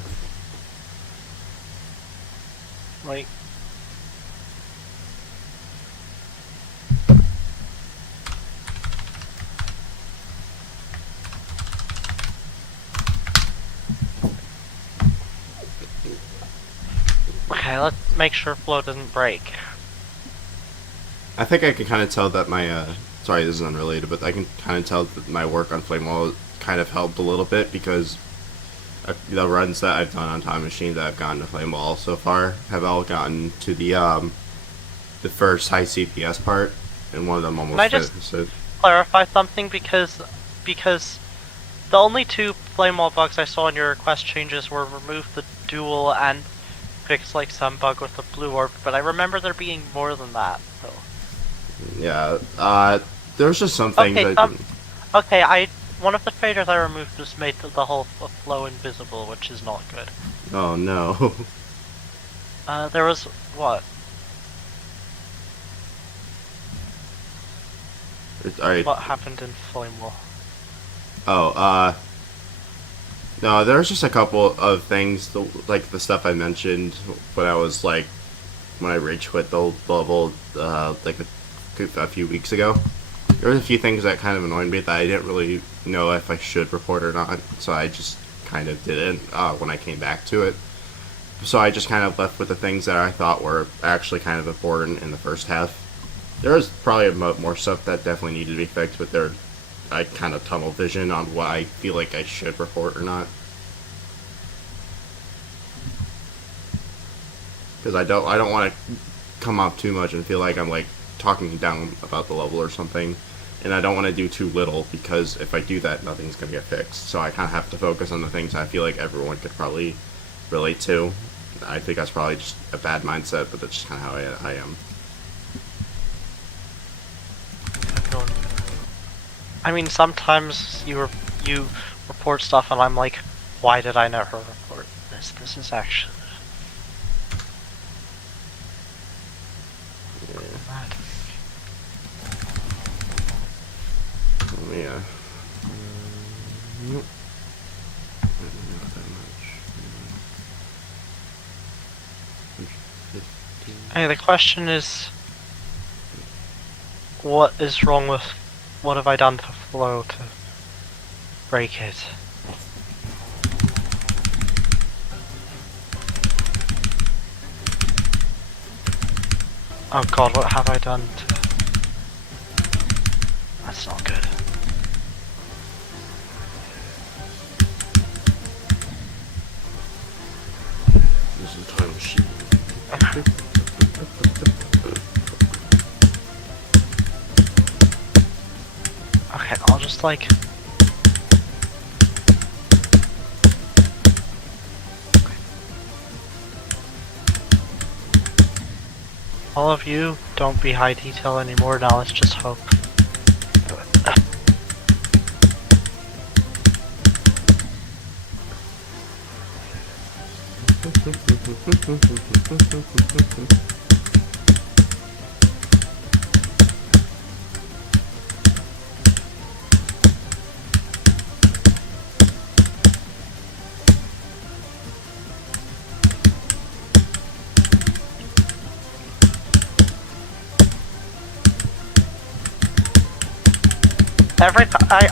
Like... Okay, let's make sure flow doesn't break. I think I can kind of tell that my, sorry this is unrelated, but I can kind of tell that my work on Flame Wall kind of helped a little bit because the runs that I've done on Time Machine that I've gotten to Flame Wall so far have all gotten to the first high CPS part, and one of them almost Can I just clarify something, because the only two Flame Wall bugs I saw in your request changes were remove the dual and fix like some bug with the blue orb, but I remember there being more than that. So. Yeah, there's just some things okay, one of the shaders I removed just made the whole flow invisible, which is not good. Oh no. There was what? Alright. What happened in Flame Wall? Oh, no, there's just a couple of things, like the stuff I mentioned when I was like, when I rage quit the level, like a few weeks ago. There was a few things that kind of annoyed me that I didn't really know if I should report or not, so I just kind of didn't when I came back to it. So I just kind of left with the things that I thought were actually kind of important in the first half. There was probably more stuff that definitely needed to be fixed, but I kind of tunnel vision on what I feel like I should report or not. Because I don't want to come off too much and feel like I'm like talking down about the level or something, and I don't want to do too little, because if I do that, nothing's gonna get fixed. So I kind of have to focus on the things I feel like everyone could probably relate to. I think that's probably just a bad mindset, but that's just kind of how I am. I mean, sometimes you report stuff and I'm like, why did I never report this? This is actually... Yeah. Oh, yeah. Nope. Not that much. Hey, the question is, what is wrong with, what have I done to Flow to break it? Oh god, what have I done to... That's not good. This is the title sheet. Okay, I'll just like... All of you, don't be high detail anymore, now let's just hope.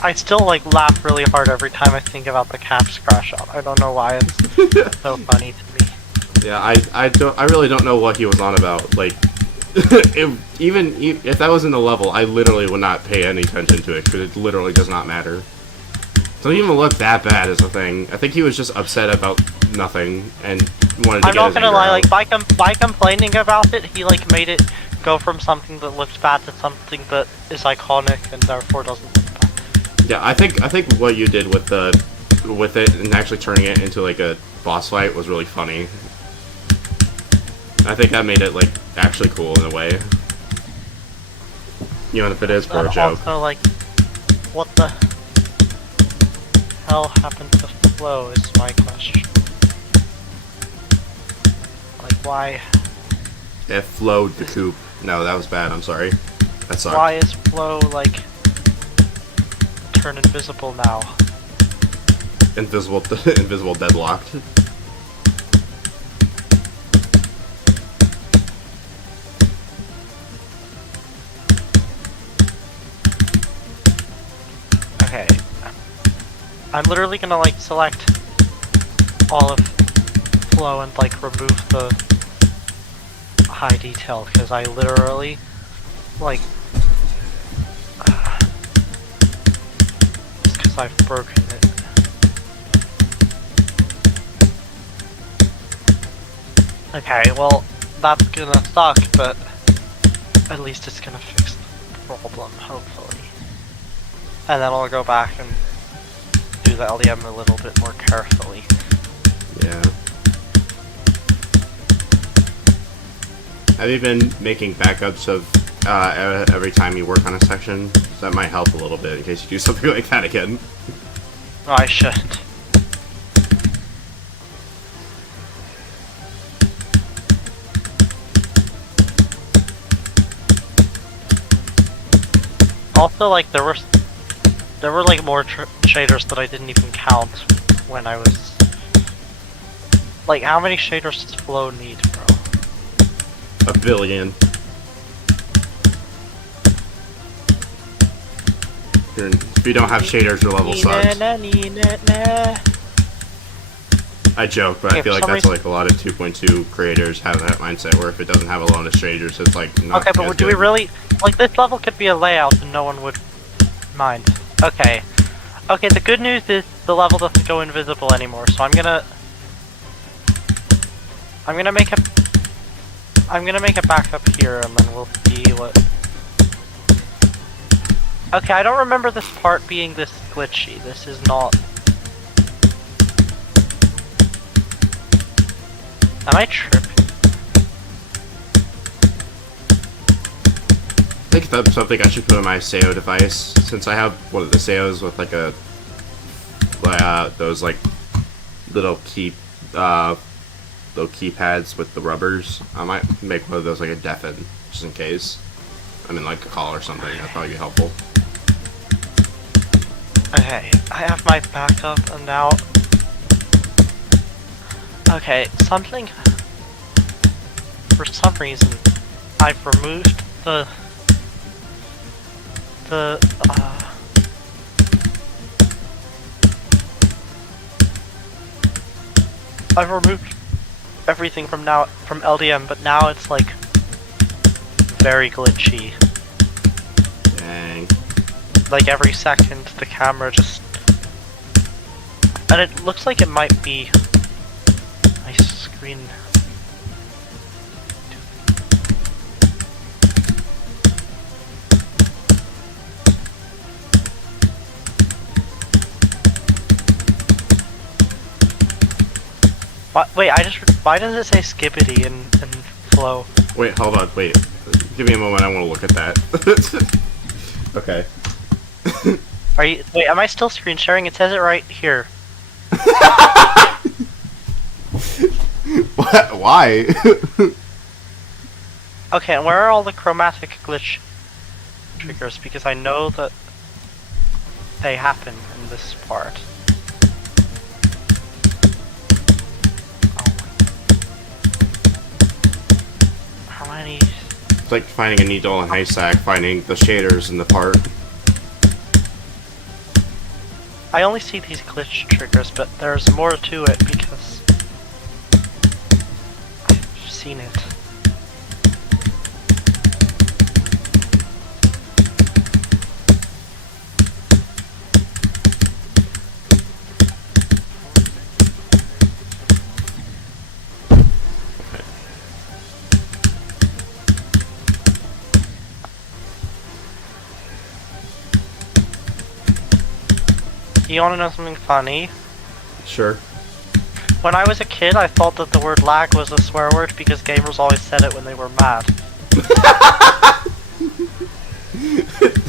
I still like laugh really hard every time I think about the caps crash out. I don't know why it's so funny to me. Yeah, I really don't know what he was on about. Like, even if that was in the level, I literally would not pay any attention to it, because it literally does not matter. It doesn't even look that bad as a thing. I think he was just upset about nothing and wanted to I'm get not his gonna anger lie, out. like by complaining about it, he like made it go from something that looks bad to something that is iconic and therefore doesn't look bad. Yeah, I think what you did with it and actually turning it into like a boss fight was really funny. I think that made it like actually cool in a way. Even if it is for a joke. Also, like, what the hell happened to Flow is my question. Like, why? It flowed the coop. No, that was bad. I'm sorry. That sucked. Why is Flow like turn invisible now? Invisible deadlocked. Okay. I'm literally gonna like select all of Flow and like remove the high detail, because I literally like it's because I've broken it. Okay, well that's gonna suck, but at least it's gonna fix the problem, hopefully. And then I'll go back and do the LDM a little bit more carefully. Yeah. Have you been making backups of every time you work on a section? That might help a little bit in case you do something like that again. No, I shouldn't. Also, like, there were like more shaders that I didn't even count when I was... Like, how many shaders does Flow need, bro? A billion. If you don't have shaders, your level sucks. I joke, but I feel like that's like a lot of 2.2 creators have that mindset where if it doesn't have a lot of shaders, it's like not okay, but do we really... Like, this level could be a layout and no one would mind. Okay. Okay, the good news is the level doesn't go invisible anymore, so I'm gonna make a backup here and then we'll see what... Okay, I don't remember this part being this glitchy. This is not... Am I tripping? I think that's something I should put on my SEO device, since I have one of the SEOs with like a those like little keypads with the rubbers. I might make one of those like a deafen, just in case. I'm in like a call or something. That'd probably be helpful. Okay, I have my backup and now... Okay, something... For some reason, I've removed I've removed everything from LDM, but now it's like very glitchy. Dang. Like every second the camera just... And it looks like it might be my screen. Wait, why does it say Skibbity in Flow? Wait, hold on, wait. Give me a moment, I want to look at that. Okay. Wait, am I still screen sharing? It says it right here. What? Why? Okay, and where are all the chromatic glitch triggers? Because I know that they happen in this part. How many? It's like finding a needle in a haystack, finding the shaders in the part. I only see these glitch triggers, but there's more to it because I've seen it. You wanna know something funny? Sure. When I was a kid, I thought that the word lag was a swear word because gamers always said it when they were mad.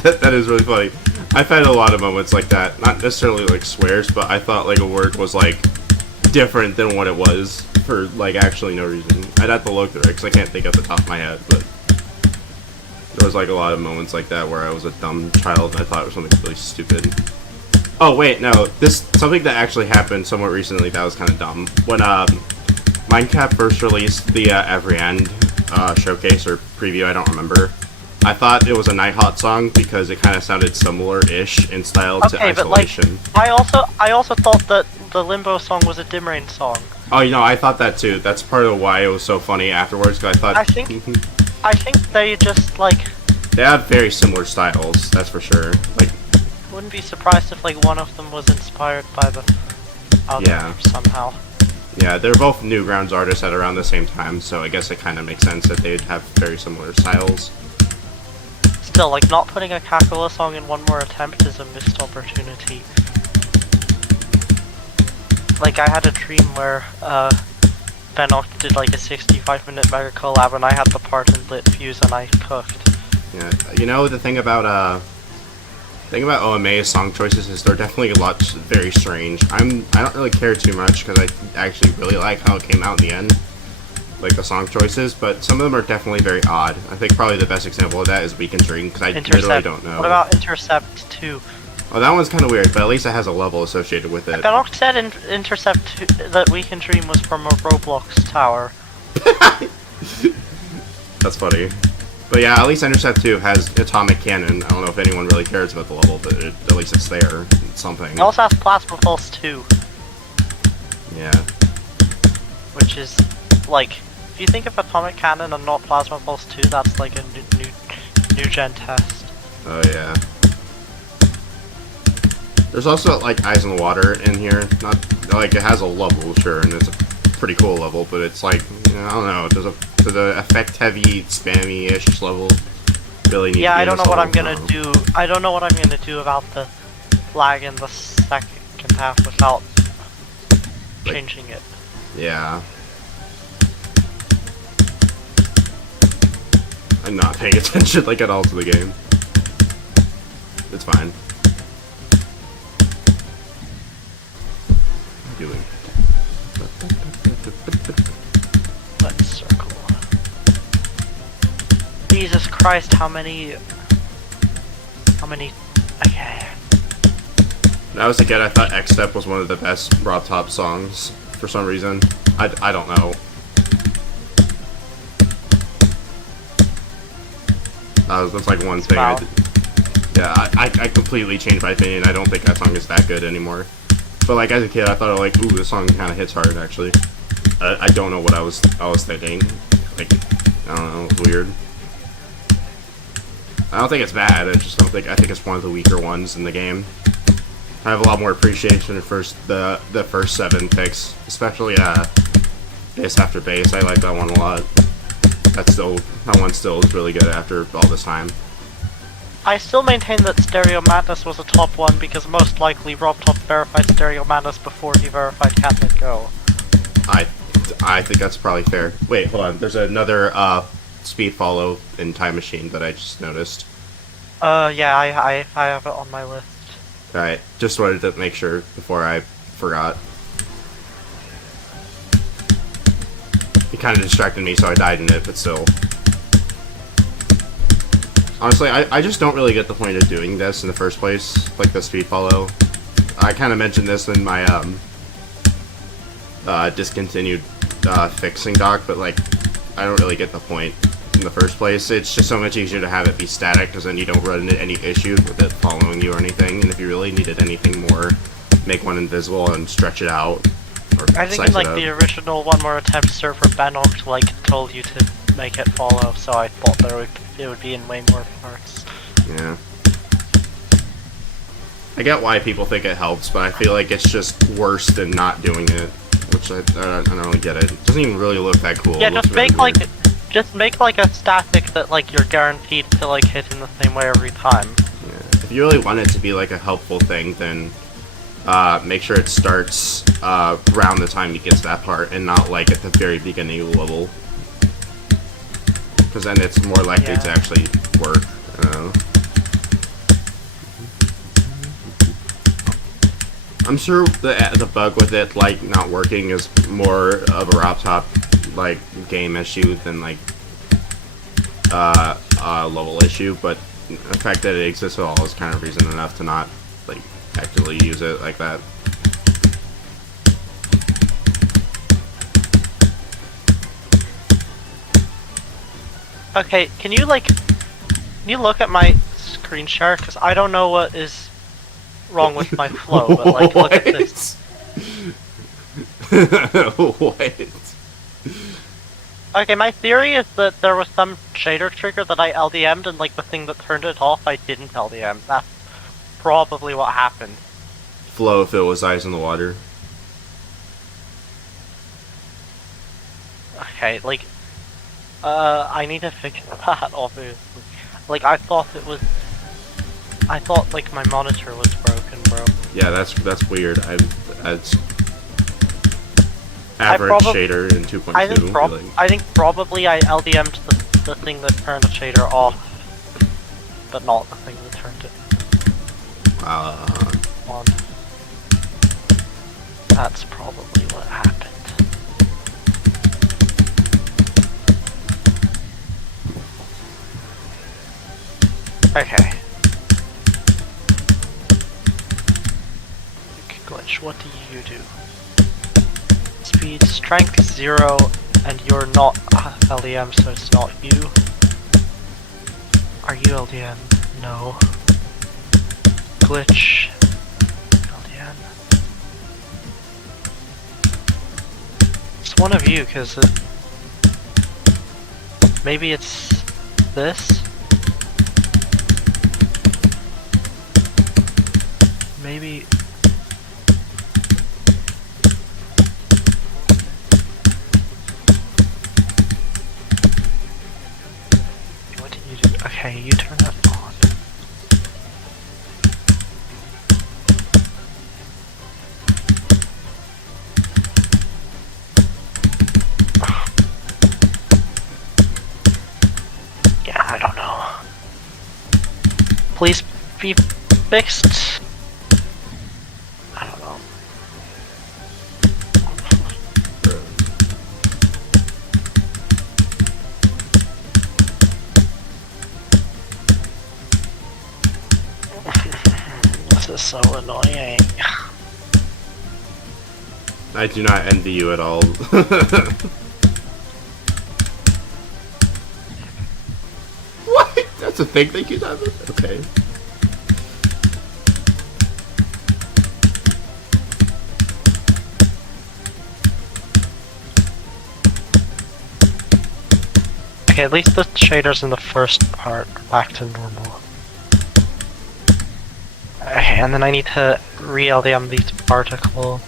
that is really funny. I've had a lot of moments like that. Not necessarily like swears, but I thought like a word was like different than what it was for like actually no reason. I'd have to look through it because I can't think off the top of my head, but there was like a lot of moments like that where I was a dumb child and I thought it was something really stupid. Oh wait, no, something that actually happened somewhat recently that was kind of dumb. When Minecraft first released the Every End showcase or preview, I don't remember. I thought it was a Nighthawk song because it kind of sounded similar-ish in style to Isolation. But like, I also thought that the Limbo song was a Dim Rain song. Oh, you know, I thought that too. That's part of why it was so funny afterwards. Cause I think they just like they have very similar styles. That's for sure. Like. Wouldn't be surprised if like one of them was inspired by the other somehow. Yeah, they're both Newgrounds artists at around the same time, so I guess it kind of makes sense that they'd have very similar styles. Still, like, not putting a Kakula song in One More Attempt is a missed opportunity. Like, I had a dream where Bennoct did like a 65-minute mega collab and I had the part in Lit Fuse and I cooked. Yeah, you know, the thing about OMA's song choices is they're definitely a lot very strange. I don't really care too much because I actually really like how it came out in the end. like the song choices, but some of them are definitely very odd. I think probably the best example of that is Weak and Dream, because I literally don't know. What about Intercept 2? Oh, that one's kind of weird, but at least it has a level associated with it. Bennoct said in Intercept 2 that Weak and Dream was from a Roblox tower. That's funny. But yeah, at least Intercept 2 has Atomic Cannon. I don't know if anyone really cares about the level, but at least it's there. It's something. It also has Plasma Pulse 2. Yeah. Which is, like, if you think of Atomic Cannon and not Plasma Pulse 2, that's like a new gen test. Oh yeah. There's also like Eyes in the Water in here. Not like it has a level, sure, and it's a pretty cool level, but it's like, you know, I don't know. Does the effect heavy, spammy-ish level really need? Yeah, to be I don't know what I'm gonna No. do. I don't know what I'm gonna do about the lag in the second half without changing it. Yeah. I'm not paying attention like at all to the game. It's fine. What am I doing? Let's circle. Jesus Christ, how many... Okay. When I was a kid, I thought X Step was one of the best Rob Top songs for some reason. I don't know. That's like one thing. Wow. I completely changed my opinion. I don't think that song is that good anymore. But like as a kid, I thought like, ooh, this song kind of hits hard actually. I don't know what I was thinking. Like, I don't know, it was weird. I don't think it's bad. I think it's one of the weaker ones in the game. I have a lot more appreciation for the first 7 picks, especially Bass After Bass. I like that one a lot. That one still is really good after all this time. I still maintain that Stereo Madness was a top 1 because most likely Rob Top verified Stereo Madness before he verified Can't Let Go. I think that's probably fair. Wait, hold on. There's another speed follow in Time Machine that I just noticed. Yeah, I have it on my list. Alright, just wanted to make sure before I forgot. It kind of distracted me, so I died in it, but still. Honestly, I just don't really get the point of doing this in the first place, like the speed follow. I kind of mentioned this in my discontinued fixing doc, but like, I don't really get the point in the first place. It's just so much easier to have it be static, because then you don't run into any issues with it following you or anything, and if you really needed anything more, make one invisible and stretch it out. Or I think size in like it up. the original OneMoreAttempt server, Bennoct like told you to make it follow, so I thought it would be in way more parts. Yeah. I get why people think it helps, but I feel like it's just worse than not doing it, which I don't really get it. It doesn't even really look that cool. Yeah, It looks just really make weird. just make like a static that like you're guaranteed to like hit in the same way every time. Yeah. If you really want it to be like a helpful thing, then make sure it starts around the time you get to that part, and not like at the very beginning of the level. Because then it's more likely to actually work. I'm sure the bug with it like not working is more of a Rob Top like game issue than like a level issue, but the fact that it exists at all is kind of reason enough to not like actively use it like that. Okay, can you look at my screen share? Because I don't know what is wrong with my flow, but like, look at this. What? Okay, my theory is that there was some shader trigger that I LDM'd, and like the thing that turned it off, I didn't LDM. That's probably what happened. Flow if it was Eyes in the Water. Okay, like, I need to fix that, obviously. Like, I thought like my monitor was broken, bro. Yeah, that's weird. It's average shader in 2.2. I think probably I LDM'd the thing that turned the shader off, but not the thing that turned it on. That's probably what happened. Okay. Glitch, what do you do? Speed, strength 0, and you're not LDM, so it's not you. Are you LDM? No. Glitch. LDM. It's one of you, because maybe it's this? Maybe... What did you do? Okay, you turn that on. Yeah, I don't know. Please be fixed. I don't know. This is so annoying. I do not envy you at all. What? That's a thing that you have? Okay. Okay, at least the shaders in the first part are back to normal. Okay, and then I need to re-LDM these particles.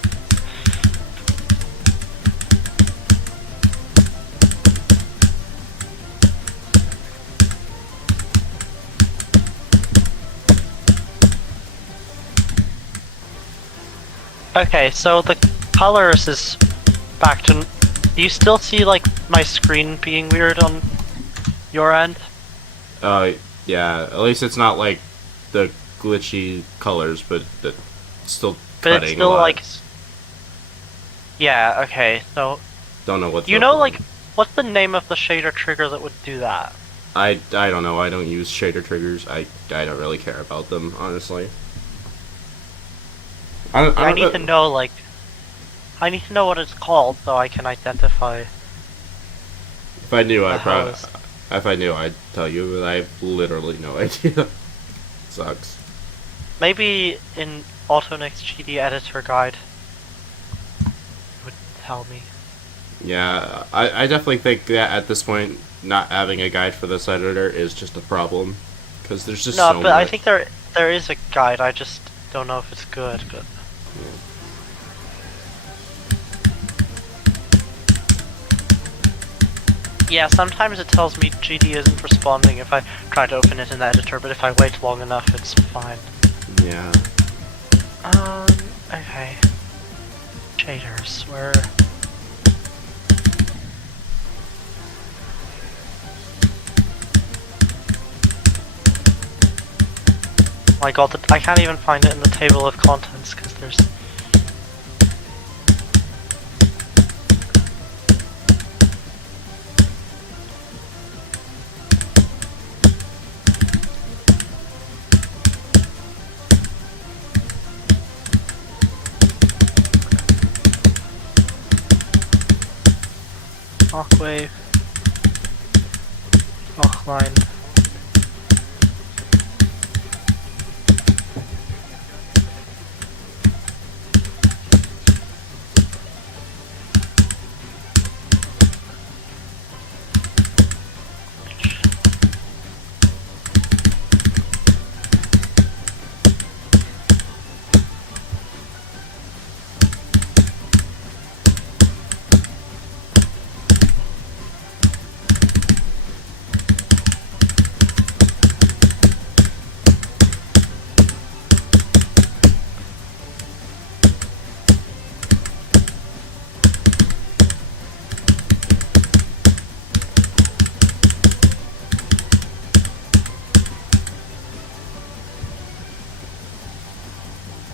Okay, so the colors is back to... Do you still see, like, my screen being weird on your end? Yeah, at least it's not like the glitchy colors, but it's still But cutting it's still, a lot. like... Yeah, okay, so... Don't know what You know, like, what's the name of the shader trigger that would do that? I don't know, I don't use shader triggers. I don't really care about them, honestly. I need to know, like... I need to know what it's called so I can identify... If I knew, house. if I knew, I'd tell you, but I have literally no idea. Sucks. Maybe in AutoNix GD editor guide it would tell me. Yeah, I definitely think that at this point, not having a guide for this editor is just a problem. Because there's just No, so but much. I think there is a guide, I just don't know if it's good, but... Yeah, sometimes it tells me GD isn't responding if I try to open it in the editor, but if I wait long enough, it's fine. Yeah. Okay. Shaders, where... My god, I can't even find it in the table of contents, because there's... Shockwave, offline.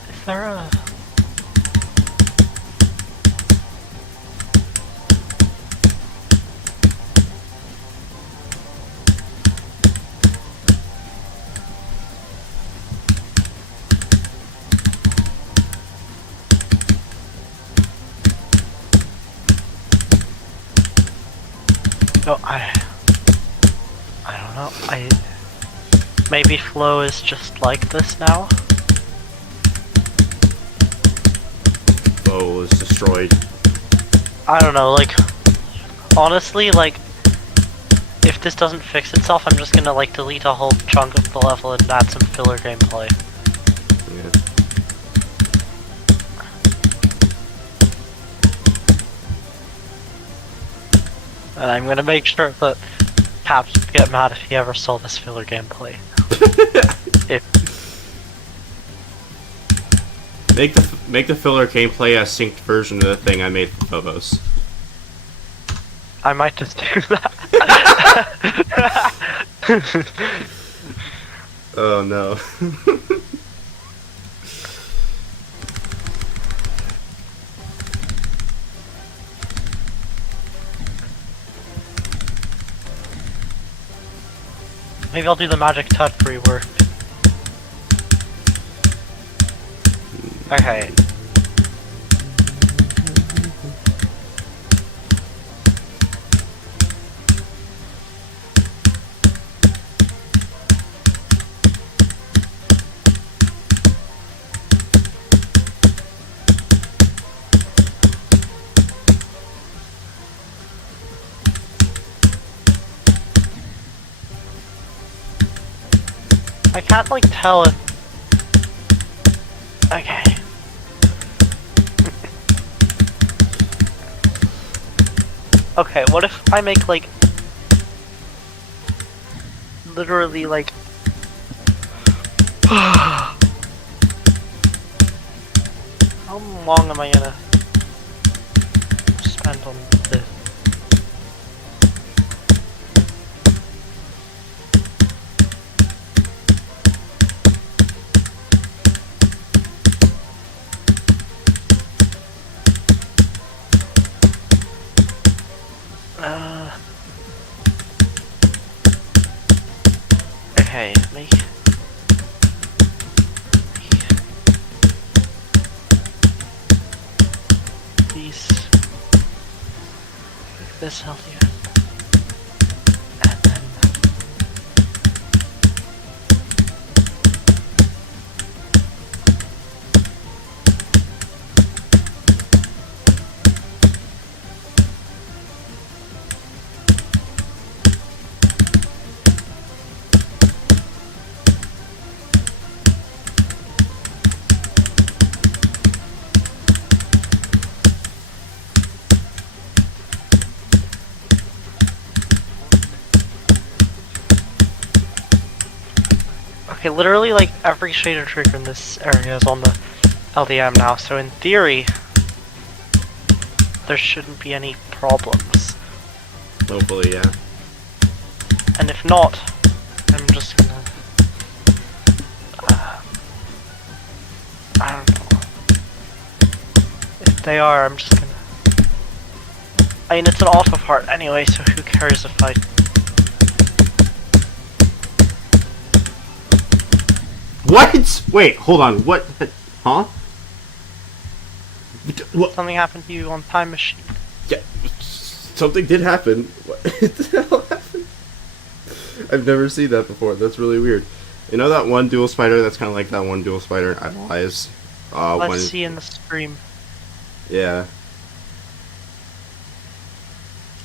Is there a... No, I don't know. Maybe flow is just like this now. Flow was destroyed. I don't know. Like, honestly, like, if this doesn't fix itself, I'm just gonna like delete a whole chunk of the level and add some filler gameplay. Yeah. And I'm gonna make sure that Caps would get mad if he ever saw this filler gameplay. If Make the filler gameplay a synced version of the thing I made for Phobos. I might just do that. Oh no. Maybe I'll do the magic touch rework. Okay. I can't like tell if... Okay. Okay, what if I make like... literally like... How long am I gonna spend on this? Okay, make these make this healthier, and then okay, literally like every shader trigger in this area is on the LDM now, so in theory, there shouldn't be any problems. Hopefully, yeah. And if not, I'm just gonna... I don't know. If they are, I'm just gonna... I mean, it's an auto part anyway, so who cares if I... What? Wait, hold on. What? Huh? What? Something happened to you on Time Machine. Yeah, something did happen. What the hell happened? I've never seen that before. That's really weird. You know that one dual spider that's kind of like that one dual spider in Idolize? Let's see in the stream. Yeah.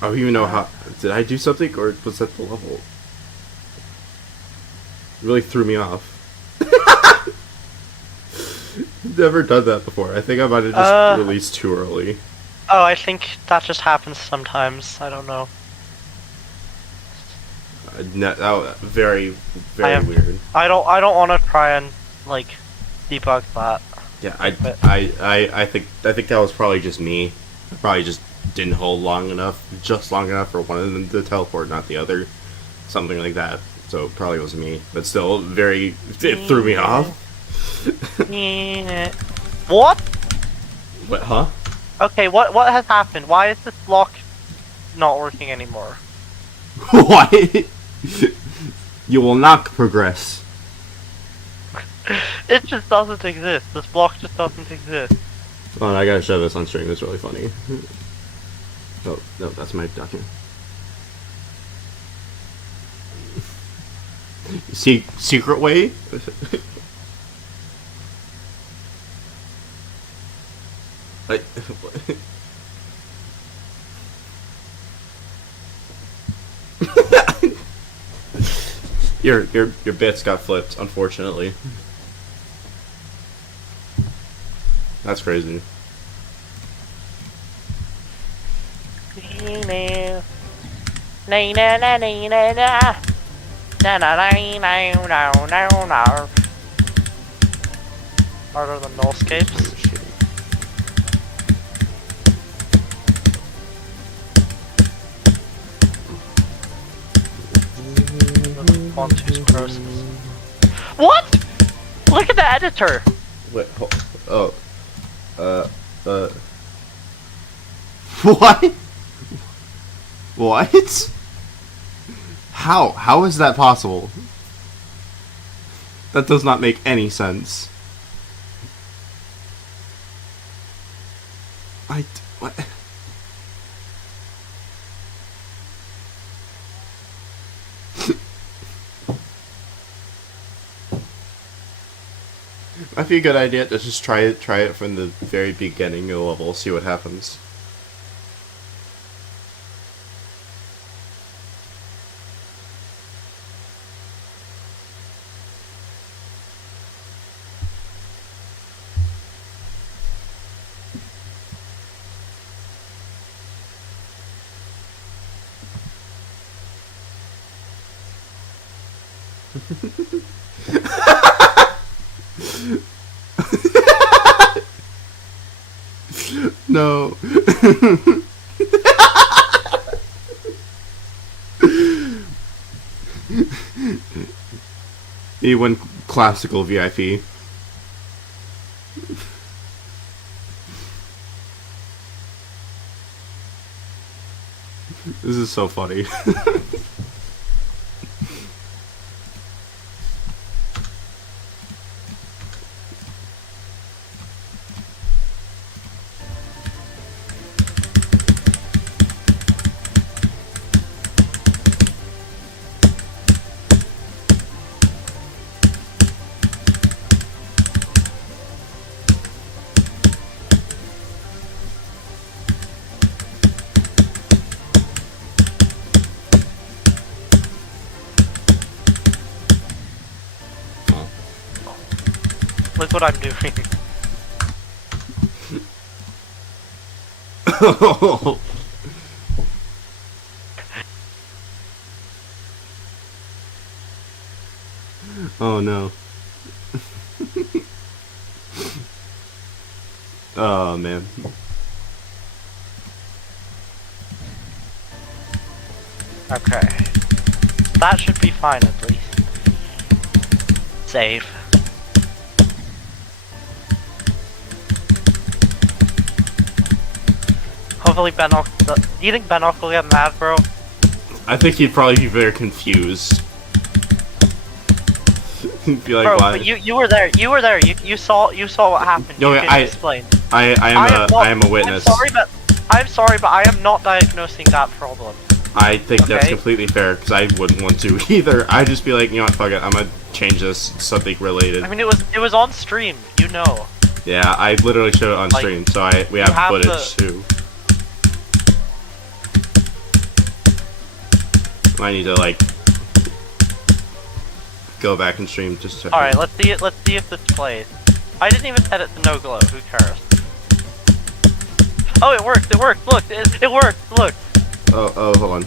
I don't even know how... Did I do something, or was that the level? It really threw me off. Never done that before. I think I might have just released too early. Oh, I think that just happens sometimes. I don't know. Very weird. I don't want to try and like debug that. Yeah, I think that was probably just me. I probably just didn't hold long enough for one of them to teleport, not the other. Something like that. So it probably was me. But still, it threw me off. What? What, huh? Okay, what has happened? Why is this block not working anymore? Why? You will not progress. It just doesn't exist. This block just doesn't exist. Oh, I gotta show this on stream. It's really funny. Oh, no, that's my document. Secret way? Like, your bits got flipped, unfortunately. That's crazy. Harder than nullscapes. Quantus process. What? Look at the editor! Wait, oh. What? What? How is that possible? That does not make any sense. What? Might be a good idea to just try it from the very beginning of the level, see what happens. No. He went classical VIP. This is so funny. Look what I'm doing. Oh no. Oh man. Okay. That should be fine at least. Save. Hopefully Bennoct. Do you think Bennoct will get mad, bro? I think he'd probably be very confused. He'd be like, Bro, why? but you were there. You were there. You saw what happened. No, you can explain. I am a witness. I'm sorry, but I am not diagnosing that problem. I think that's Okay. completely fair because I wouldn't want to either. I'd just be like, you know what, fuck it, I'm gonna change this to something related. I mean, it was on stream. You know. Yeah, I literally showed it on Like, stream, so we have footage too. I need to like go back and stream just to. All right, let's see it. Let's see if this plays. I didn't even set it to no glow. Who cares? Oh, it worked. It worked. Look, it worked. Look. Oh, hold on.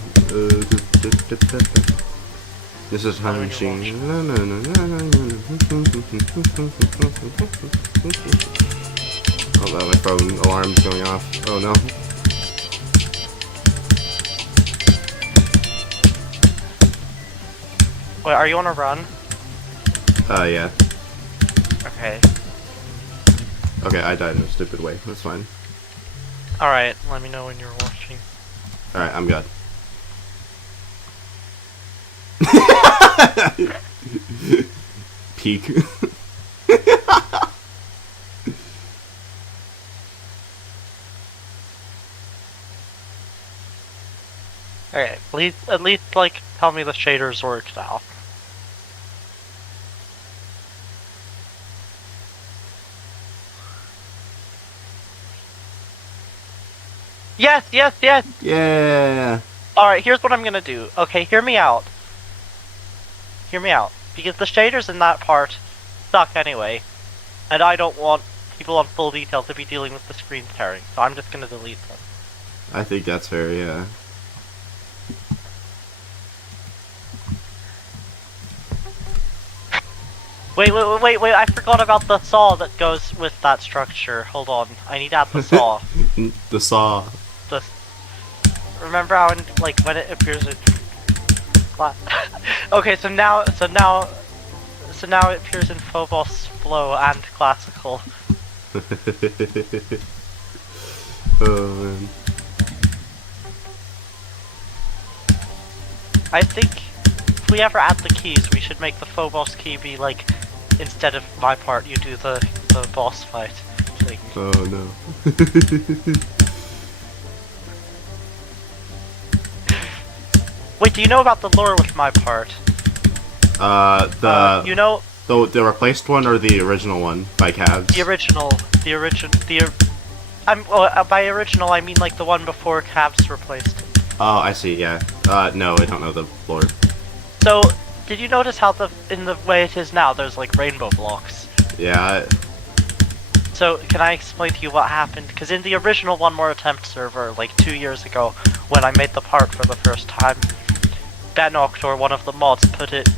This is time machine. Oh, my phone alarm's going off. Oh no. Wait, are you on a run? Yeah. Okay. Okay, I died in a stupid way. That's fine. All right. Let me know when you're watching. Alright, I'm good. Peak. Okay, please at least like tell me the shaders worked now. Yes, yes, yes! Yeah. Alright, here's what I'm gonna do. Okay, hear me out. Hear me out. Because the shaders in that part suck anyway. And I don't want people on full detail to be dealing with the screen tearing. So I'm just gonna delete them. I think that's fair, yeah. Wait, I forgot about the saw that goes with that structure. Hold on, I need to add the saw. The saw. Remember how, when it appears in okay, so now it appears in Phobos, Flow, and Classical. Oh, man. I think if we ever add the keys, we should make the Phobos key be instead of my part, you do the boss fight thing. Oh no. Wait, do you know about the lore with my part? You know the replaced one or the original one by Cabs? by original I mean the one before Cabs replaced it. Oh, I see. Yeah. No, I don't know the lore. So, did you notice how in the way it is now, there's rainbow blocks? Yeah. So, can I explain to you what happened? Because in the original OneMoreAttempt server, 2 years ago, when I made the part for the first time, Bennoct, or one of the mods, put it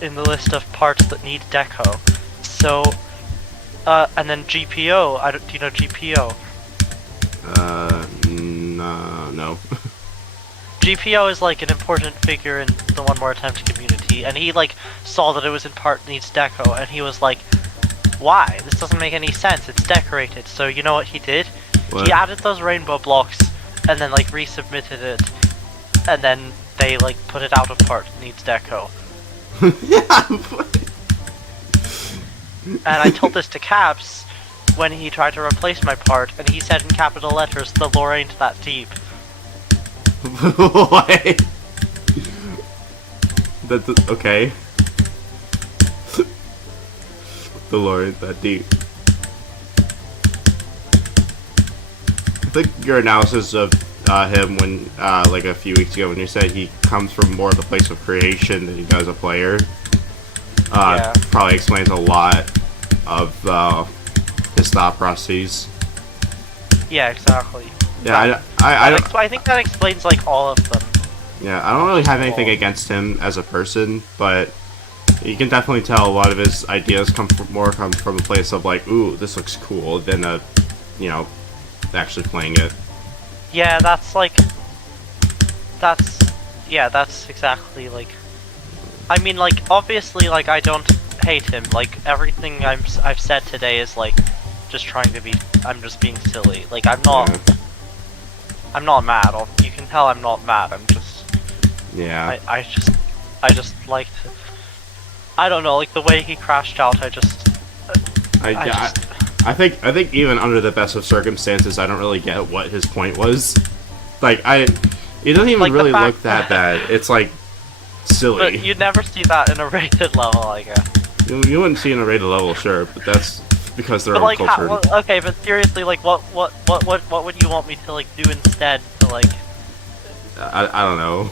in the list of parts that need deco. So, and then GPO. Do you know GPO? No. GPO is an important figure in the OneMoreAttempt community, and he saw that it was in part needs deco, and he was like, "Why? This doesn't make any sense. It's decorated." So you know what he did? What? He added those rainbow blocks, and then resubmitted it, and then they put it out of part needs deco. And I told this to Caps when he tried to replace my part, and he said in capital letters, "The lore ain't that deep." What? Okay. The lore ain't that deep. I think your analysis of him when, a few weeks ago when you said he comes from more of a place of creation than he does a player, Yeah. probably explains a lot of, his thought processes. Yeah, exactly. Yeah, I think that explains all of them. Yeah, I don't really have anything against him as a person, but you can definitely tell a lot of his ideas come from a place of ooh, this looks cool, than actually playing it. Yeah, that's exactly I mean, obviously, I don't hate him. Everything I've said today is just trying to be. I'm just being silly. I'm not. Yeah. I'm not mad. You can tell I'm not mad. I'm just. Yeah. I just liked. I don't know. The way he crashed out. I think even under the best of circumstances, I don't really get what his point was. It doesn't even really look that bad. It's silly. But you'd never see that in a rated level, I guess. You wouldn't see in a rated level, sure, but that's because they're uncultured. Okay, but seriously, what would you want me to do instead to I don't know.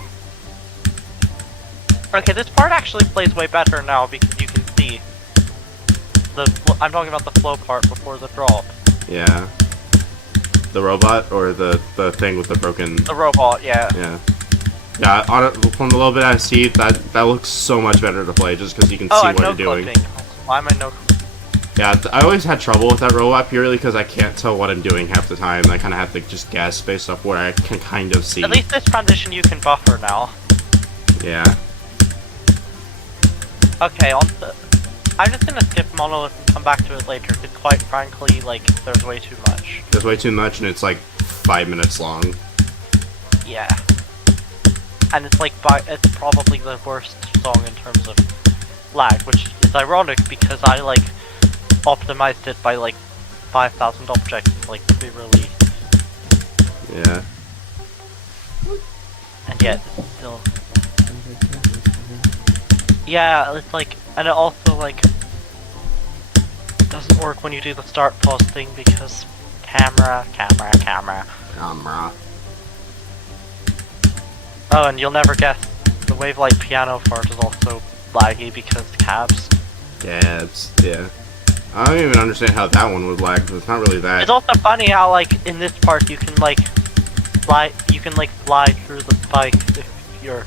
Okay, this part actually plays way better now because you can see I'm talking about the flow part before the drop. Yeah. The robot or the thing with the broken. The robot, yeah. Yeah. Yeah. From the little bit I see, that looks so much better to play just because you can see what you're doing. Why am I no? Yeah, I always had trouble with that robot purely because I can't tell what I'm doing half the time. I kind of have to just guess based off what I can kind of see. At least this transition you can buffer now. Yeah. Okay, I'm just gonna skip Monolith and come back to it later, because quite frankly, there's way too much. There's way too much, and it's 5 minutes long. Yeah. And it's it's probably the worst song in terms of lag, which is ironic because I optimized it by 5,000 objects pre-release. Yeah. And yet, it's still. Yeah, it's and it also doesn't work when you do the start pause thing because Camera. Camera. Oh, and you'll never guess, the Wavelight piano part is also laggy because cabs. Cabs, yeah. I don't even understand how that one would lag, 'cause it's not really that. It's also funny how, like, in this part you can, like, fly through the spike if you're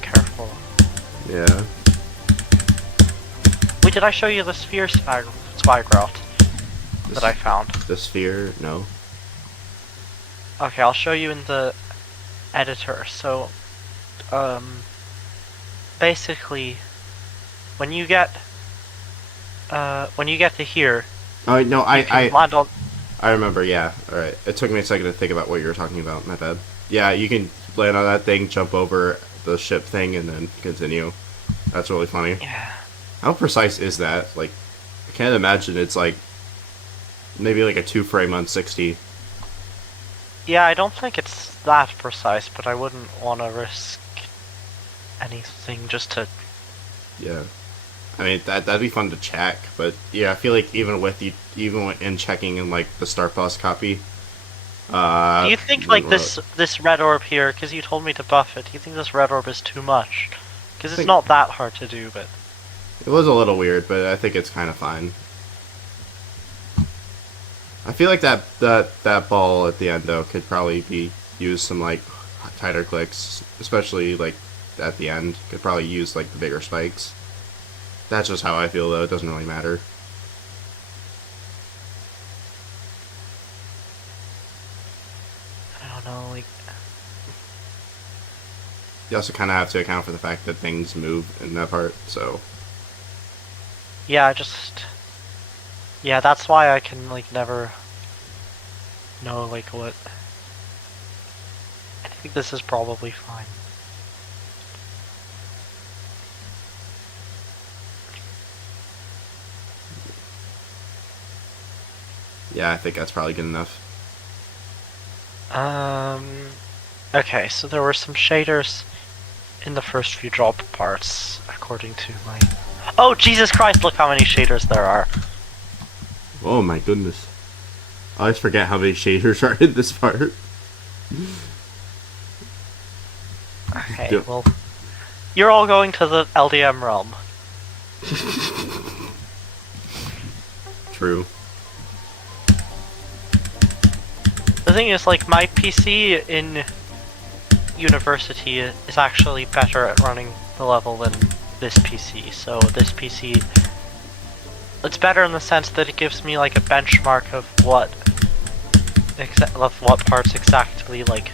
careful. Yeah. Wait, did I show you the sphere swag that I found? The sphere? No. Okay, I'll show you in the editor. So, basically, when you get to here, Oh, no, I land on. I remember, yeah. Alright. It took me a second to think about what you were talking about, my bad. Yeah, you can land on that thing, jump over the ship thing, and then continue. That's really funny. Yeah. How precise is that? Like, I can't imagine it's like, maybe like a 2-frame on 60. Yeah, I don't think it's that precise, but I wouldn't want to risk anything just to. Yeah. I mean, that'd be fun to check, but yeah, I feel like even in checking in like the Star Plus copy, Do you think like this red orb here? Because you told me to buff it. Do you think this red orb is too much? Because it's not that hard to do, but it was a little weird, but I think it's kind of fine. I feel like that ball at the end though could probably be used some like tighter clicks, especially like at the end. Could probably use like the bigger spikes. That's just how I feel though. It doesn't really matter. I don't know. Like, You also kind of have to account for the fact that things move in that part. So yeah, yeah, that's why I can like never know like what. I think this is probably fine. yeah, I think that's probably good enough. Okay, so there were some shaders in the first few drop parts, according to my. Oh Jesus Christ! Look how many shaders there are. Oh my goodness. I always forget how many shaders are in this part. Okay, Yeah. well, you're all going to the LDM realm. True. The thing is, like, my PC in university is actually better at running the level than this PC. So this PC, it's better in the sense that it gives me like a benchmark of what parts exactly like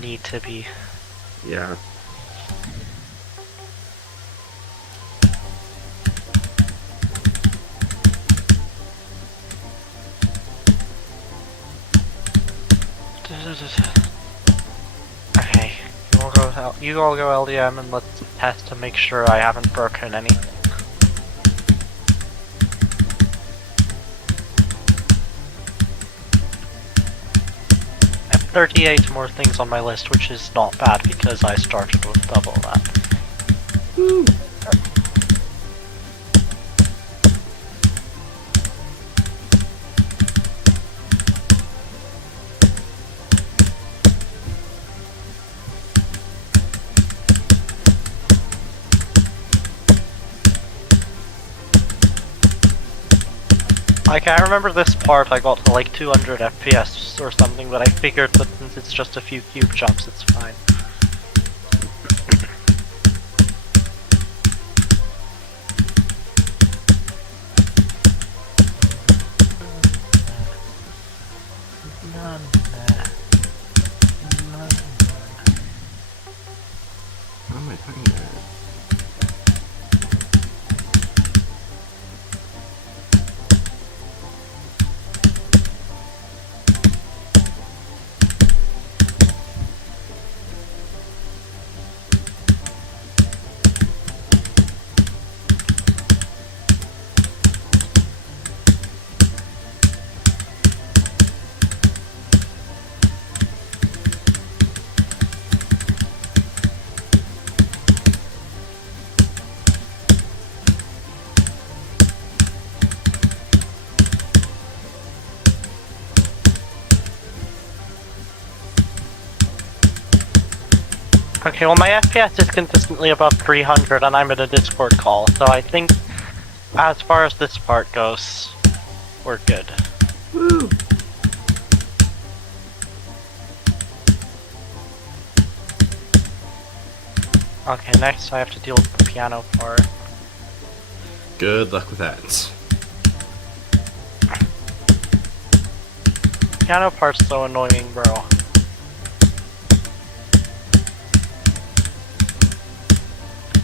need to be. Yeah. Okay, you all go LDM and let's test to make sure I haven't broken any. I have 38 more things on my list, which is not bad because I started with double that. Woo. Like, I remember this part I got to like 200 FPS or something, but I figured that since it's just a few cube jumps, it's fine. How am I talking about it? Okay, well my FPS is consistently above 300 and I'm in a Discord call, so I think as far as this part goes, we're good. Woo! Okay, next I have to deal with the piano part. Good luck with that. Piano part's so annoying, bro.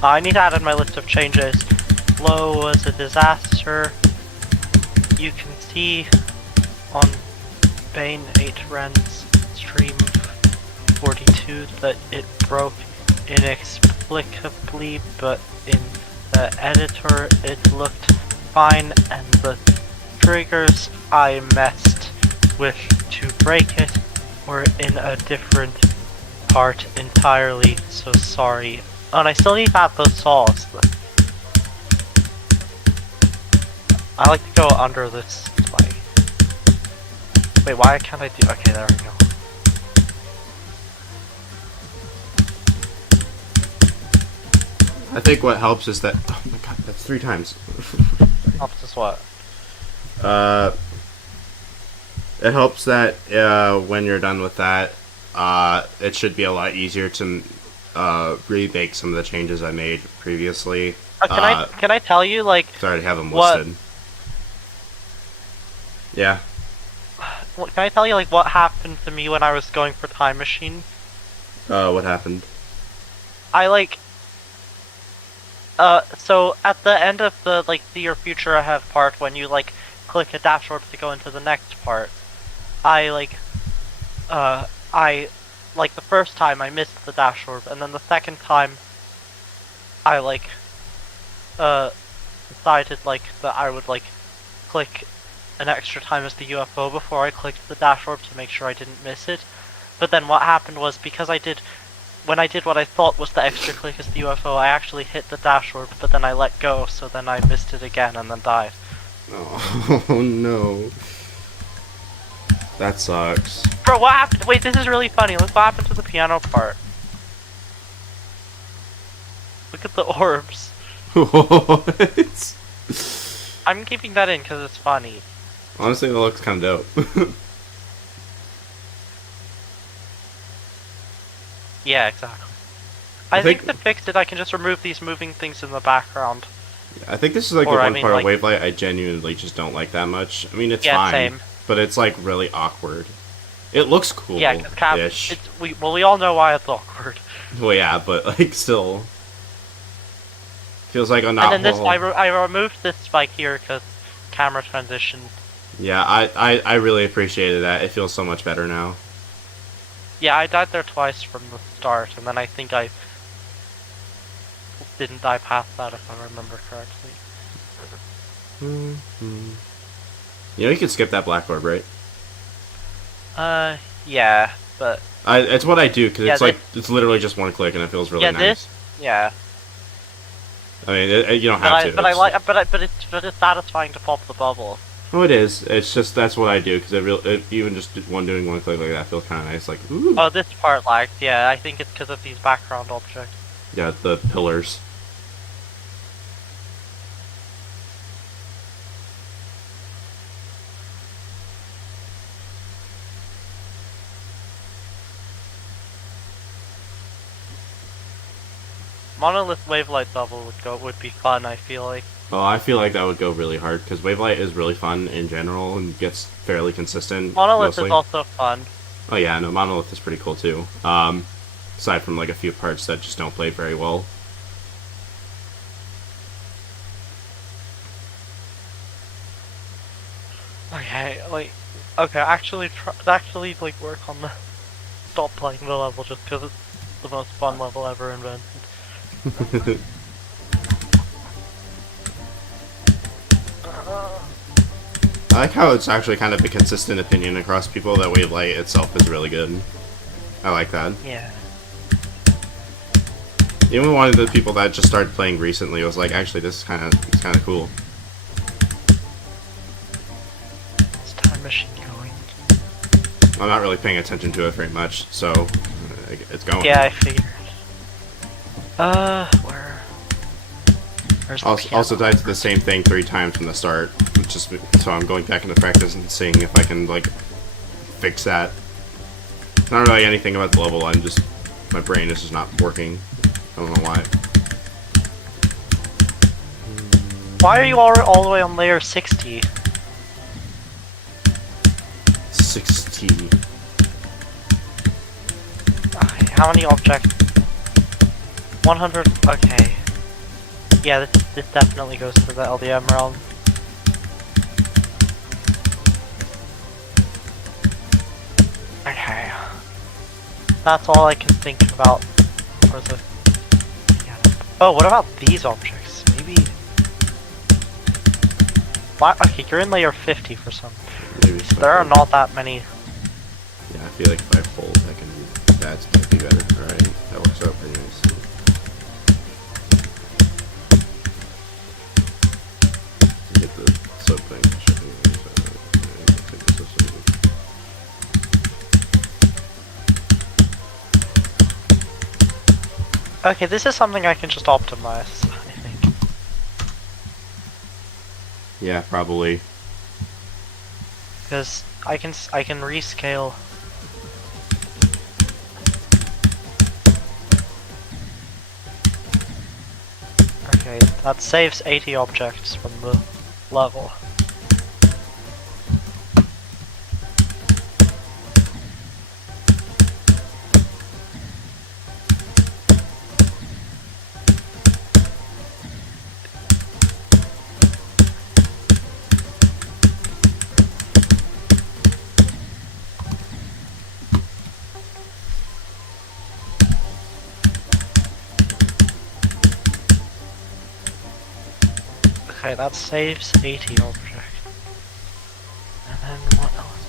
I need to add in my list of changes. Flow was a disaster. You can see on Bane 8 Ren's stream 42 that it broke inexplicably, but in the editor it looked fine, and the triggers I messed with to break it were in a different part entirely, so sorry. Oh, and I still need to add those saws. I like to go under this way. Wait, why can't I do? Okay, there we go. I think what helps is that. Oh my god, that's 3 times. Helps us what? It helps that when you're done with that, it should be a lot easier to remake some of the changes I made previously. Can I tell you, like? So I already have them what, listed. Yeah. Can I tell you, like, what happened to me when I was going for Time Machine? What happened? I like. So at the end of the like see your future ahead part, when you like click a dash orb to go into the next part, I the first time I missed the dash orb, and then the second time I like decided like that I would like click an extra time as the UFO before I clicked the dash orb to make sure I didn't miss it. But then what happened was, because when I did what I thought was the extra click as the UFO, I actually hit the dash orb, but then I let go, so then I missed it again and then died. Oh no. That sucks. Bro, what happened? Wait, this is really funny. Look what happened to the piano part. Look at the orbs. What? I'm keeping that in because it's funny. Honestly, that looks kind of dope. Yeah, exactly. I think to fix it, I can just remove these moving things in the background. I think this is like Or, the I one mean, part like, of Wavelight I genuinely just don't like that much. I mean, it's Yeah, fine, same. but it's like really awkward. It looks cool. Yeah, because we all know why it's awkward. Well, yeah, but like still feels like a And not. then this, I removed this spike here because camera transition. Yeah, I really appreciated that. It feels so much better now. Yeah, I died there twice from the start, and then I think I didn't die past that, if I remember correctly. You know, you can skip that black orb, right? Yeah, but it's what I do because Yeah, it's like it's literally just one click and it feels really yeah, nice. yeah. I mean, you don't have to. But it's satisfying to pop the bubble. Oh, it is. It's just that's what I do because even just doing one click like that feels kind of nice. Like, ooh. Oh, this part lagged. Yeah, I think it's because of these background objects. Yeah, the pillars. Monolith Wavelight double would be fun, I feel like. Oh, I feel like that would go really hard because Wavelight is really fun in general and gets fairly consistent. Monolith mostly. is also fun. Oh yeah, no, Monolith is pretty cool too. Aside from like a few parts that just don't play very well. Okay, actually like work on the stop playing the level just because it's the most fun level ever invented. I like how it's actually kind of a consistent opinion across people that Wavelight itself is really good. I like that. Yeah. Even one of the people that just started playing recently was like, actually, this is kind of cool. It's Time Machine going. I'm not really paying attention to it very much, so it's going. Yeah, I figured. Where? Where's the Also piano? typed the same thing 3 times from the start, which is so I'm going back into practice and seeing if I can like fix that. It's not really anything about the level. I'm just my brain is just not working. I don't know why. Why are you all the way on layer 60? 60. Okay, how many objects? 100. Okay. Yeah, this definitely goes to the LDM realm. Okay. That's all I can think about for the piano. Oh, what about these objects? Maybe. Why? Okay, you're in layer 50 for some. Maybe So there are not that many. Yeah, I feel like if I fold, I can. That's might be better. Alright, that works out pretty nicely. Get the soap thing. Okay, this is something I can just optimize, I think. Yeah, probably. Because I can rescale. Okay, that saves 80 objects from the level. Okay, that saves 80 objects. And then what else?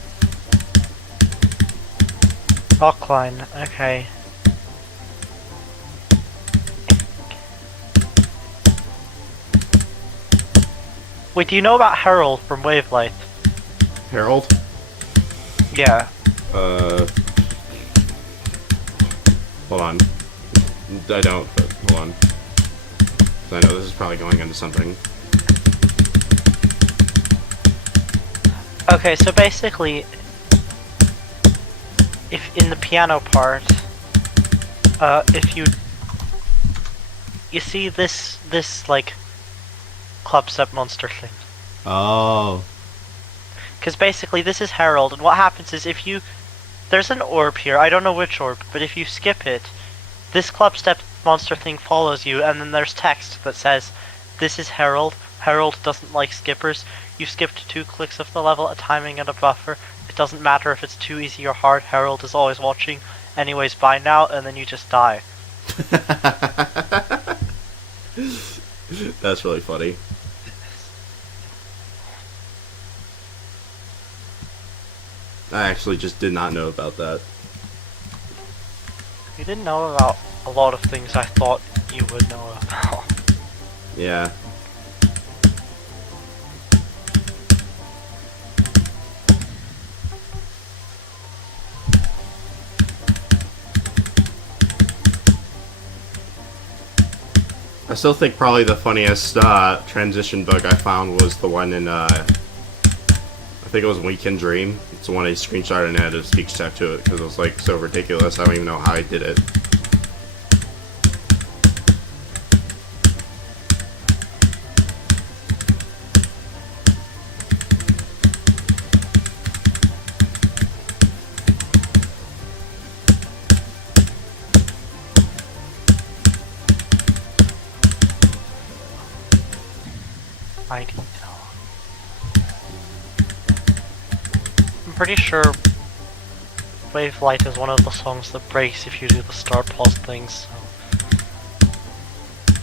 Rockline, okay. Wait, do you know about Herald from Wavelight? Harold? Yeah. Hold on. I don't, but hold on. I know this is probably going into something. Okay, so basically, if in the piano part, if you see this like club step monster thing. Oh. Because basically this is Herald, and what happens is if you, there's an orb here, I don't know which orb, but if you skip it, this club step monster thing follows you, and then there's text that says, this is Herald, Herald doesn't like skippers, you skipped 2 clicks of the level, a timing and a buffer, it doesn't matter if it's too easy or hard, Herald is always watching, anyways bye now, and then you just die. That's really funny. I actually just did not know about that. You didn't know about a lot of things I thought you would know about. Yeah. I still think probably the funniest transition bug I found was the one in, I think it was Weekend Dream. It's the one I screenshotted and added a speech tag to it because it was like so ridiculous. I don't even know how I did it. I didn't know. I'm pretty sure Wavelight is one of the songs that breaks if you do the start pause thing, so.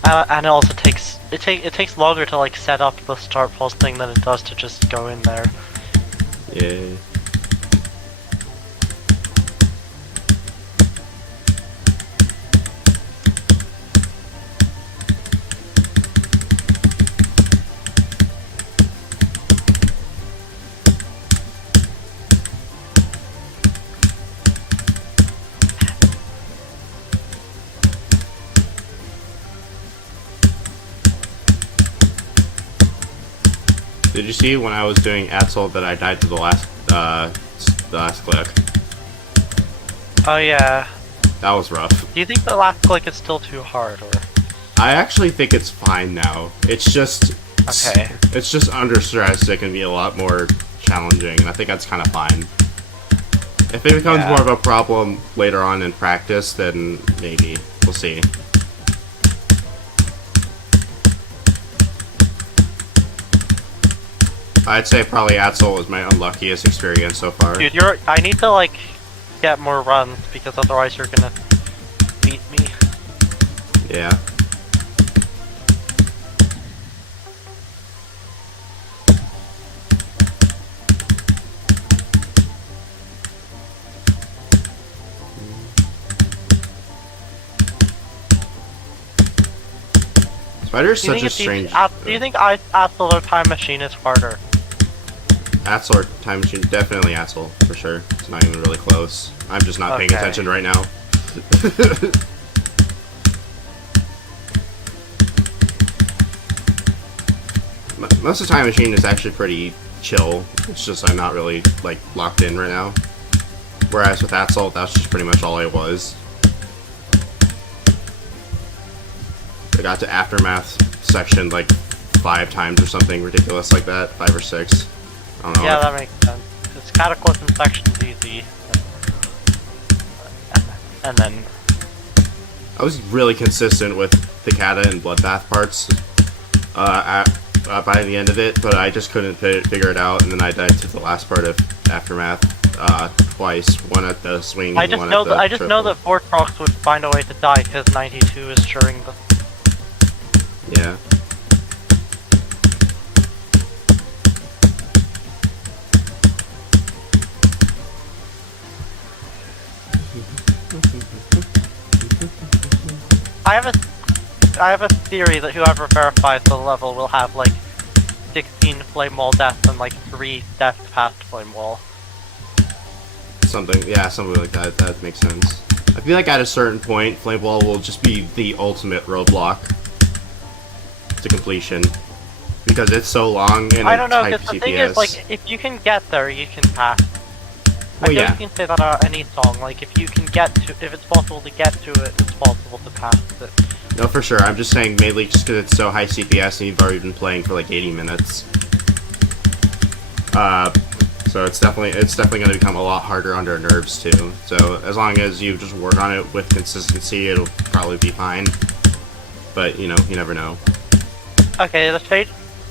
And it also takes it takes longer to like set up the start pause thing than it does to just go in there. Yeah. Did you see when I was doing Atzel that I died to the last click? Oh yeah. That was rough. Do you think the last click is still too hard, or? I actually think it's fine now. It's just Okay. It's just under stress. It can be a lot more challenging, and I think that's kind of fine. If it becomes more of a problem later on in practice, then maybe we'll see. I'd say probably Atzel was my unluckiest experience so far. Dude, I need to like get more runs because otherwise you're gonna beat me. Yeah. Spider's such a strange... Do you think Atzel or Time Machine is harder? Atzel or Time Machine? Definitely Atzel, for sure. It's not even really close. I'm just not paying attention right now. Most of Time Machine is actually pretty chill. It's just I'm not really, like, locked in right now. Whereas with Atzel, that's just pretty much all I was. I got to Aftermath section like 5 times or something ridiculous like that. 5 or 6. I don't know. Yeah, that makes sense. Because Cataclysm section's easy. And then... I was really consistent with the Kata and Bloodbath parts by the end of it, but I just couldn't figure it out, and then I died to the last part of Aftermath twice. One at the swing, I just one know at the that I just triple. know that Vortrox would find a way to die because 92 is during the... Yeah. I have a theory that whoever verifies the level will have like 16 flame wall deaths and like 3 deaths past flame wall. Something like that. That makes sense. I feel like at a certain point, Flame Wall will just be the ultimate roadblock to completion. Because it's so long and I don't know, it's because high the thing CPS. is, like, if you can get there, you can pass. Well, I yeah. guess you can say that on any song, like, if you can get to, if it's possible to get to it, it's possible to pass it. No, for sure. I'm just saying mainly just because it's so high CPS and you've already been playing for like 80 minutes. So it's definitely going to become a lot harder under nerves too. So as long as you just work on it with consistency, it'll probably be fine. But you know, you never know. Okay,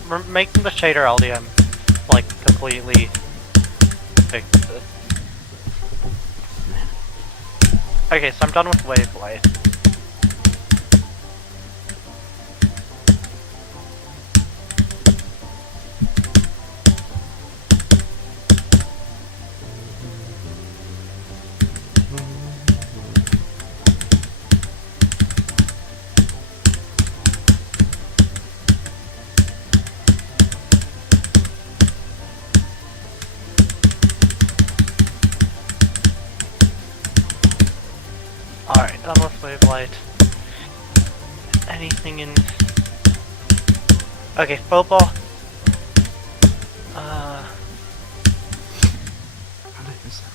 we're making the shader LDM, like, completely fixed it. Okay, so I'm done with Wavelight. Alright, done with Wavelight. Anything in... Okay, football. How did I miss that?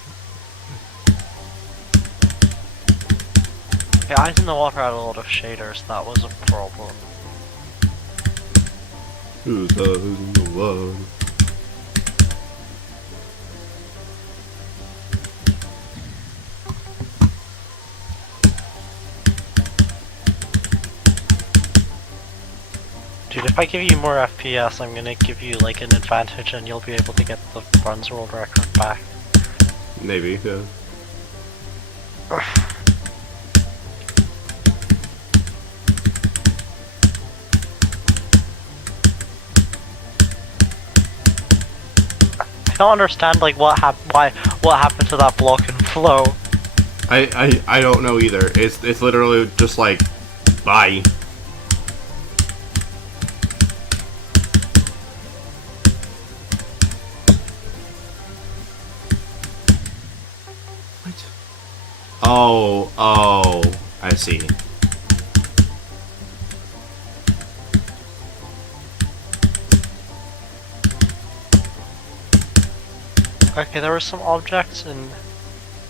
Okay, Eyes in the Water had a lot of shaders, that was a problem. Who's in the water? Dude, if I give you more FPS, I'm gonna give you like an advantage and you'll be able to get the runs world record back. Maybe, yeah. I don't understand like what happened to that block and flow. I don't know either. It's literally just like, bye. Oh, I see. Okay, there were some objects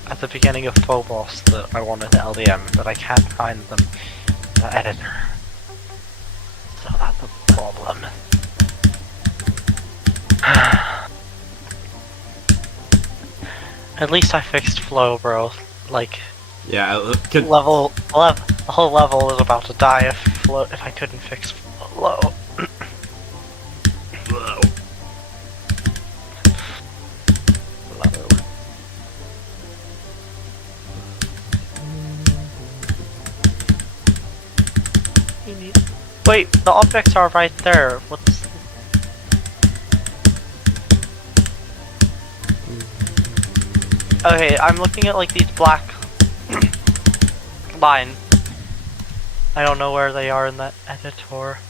at the beginning of Phobos that I wanted to LDM, but I can't find them in the editor. So that's a problem. At least I fixed flow, bro. Like, Yeah, the whole level was about to die if I couldn't fix flow. Wait, the objects are right there. What's... Okay, I'm looking at like these black line. I don't know where they are in that editor.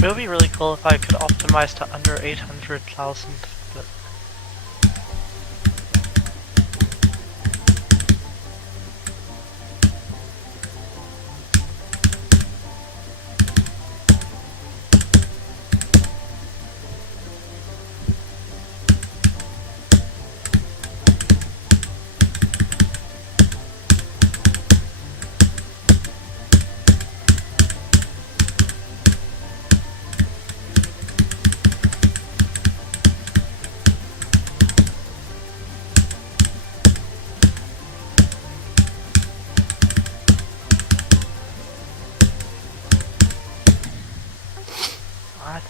It would be really cool if I could optimize to under 800,000, but... What?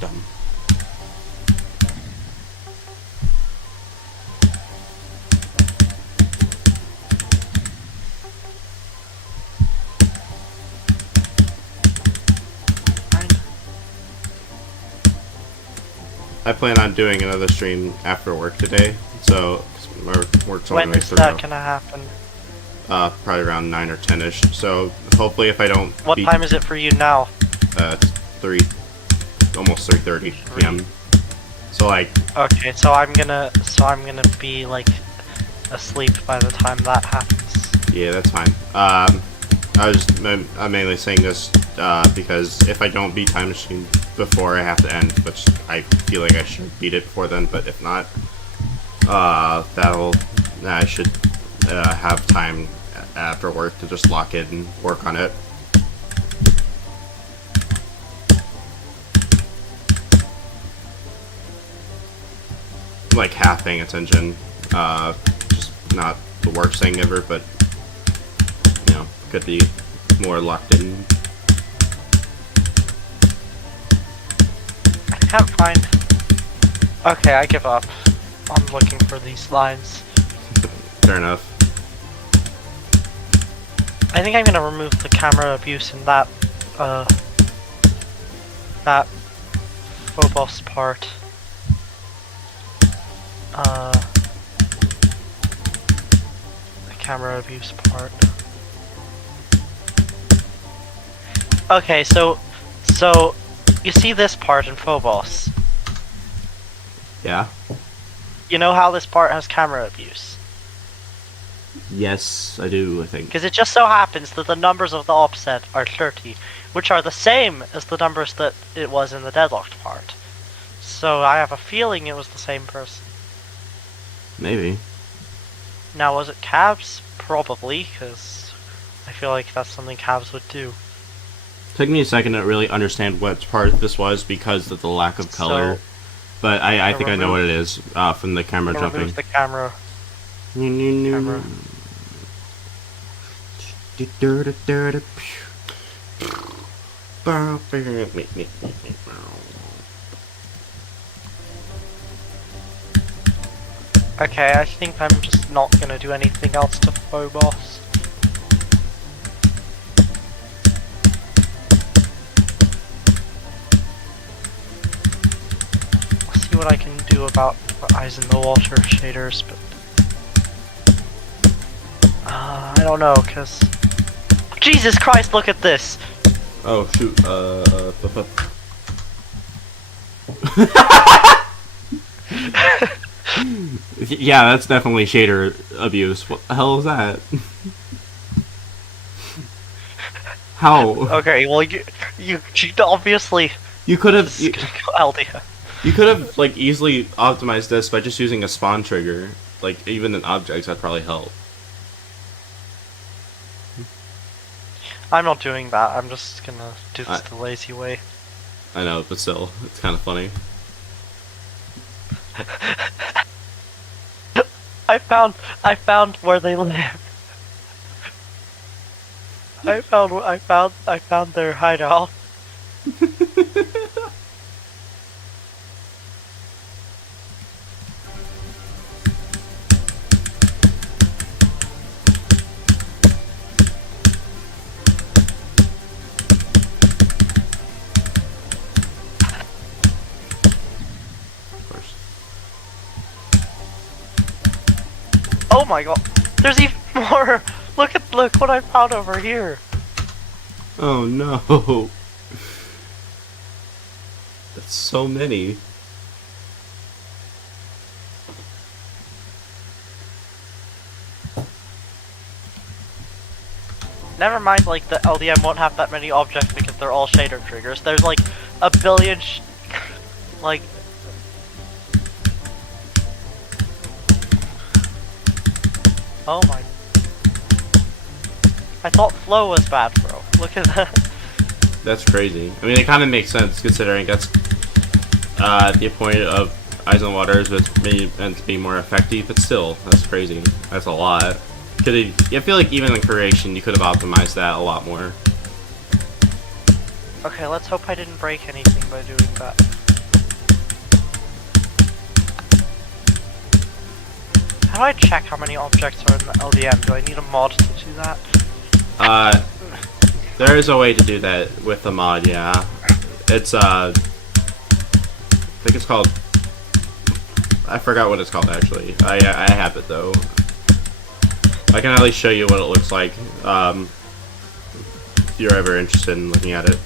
Dumb. I plan on doing another stream after work today, so 'cause our work's only When is through that gonna happen? probably around 9 or 10ish. So hopefully, if I don't, What time is it for you now? It's 3, almost 3:30 p.m. So like, Okay, so I'm gonna be like asleep by the time that happens. yeah, that's fine. I'm mainly saying this because if I don't beat Time Machine before I have to end, which I feel like I should beat it before then, but if not, I should have time after work to just lock it and work on it. Like half paying attention, just not the worst thing ever, but you know, could be more locked in. I can't find... Okay, I give up. I'm looking for these lines. Fair enough. I think I'm gonna remove the camera abuse in that Phobos part. The camera abuse part. Okay, so you see this part in Phobos. Yeah. You know how this part has camera abuse? Yes, I do, I think. Because it just so happens that the numbers of the offset are 30, which are the same as the numbers that it was in the deadlocked part. So I have a feeling it was the same person. Maybe. Now, was it Cabs? Probably, because I feel like that's something Cabs would do. Took me a second to really understand what part this was because of the lack of color. So, But I think I know what it is from the camera jumping. remove the camera. Camera. Okay, I think I'm just not gonna do anything else to Phobos. I'll see what I can do about the eyes in the water shaders, but I don't know, cause Jesus Christ, look at this! Oh shoot, yeah, that's definitely shader abuse. What the hell is that? How? Okay, well you obviously You could have LDF. you could have like easily optimized this by just using a spawn trigger. Like even in objects that'd probably help. I'm not doing that. I'm just gonna do this the lazy way. I know, but still, it's kind of funny. I found where they live. I found their hideout. Of course. Oh my god. There's even more. Look what I found over here. Oh no. That's so many. Never mind, like the LDM won't have that many objects because they're all shader triggers. There's like a billion like oh my. I thought flow was bad, bro. Look at that. That's crazy. I mean, it kind of makes sense considering that's the point of Eyes on Water is meant to be more effective, but still, that's crazy. That's a lot. I feel like even in creation, you could have optimized that a lot more. Okay, let's hope I didn't break anything by doing that. How do I check how many objects are in the LDM? Do I need a mod to do that? There is a way to do that with the mod, yeah. It's, I think it's called, I forgot what it's called actually. I have it though. I can at least show you what it looks like, if you're ever interested in looking at it.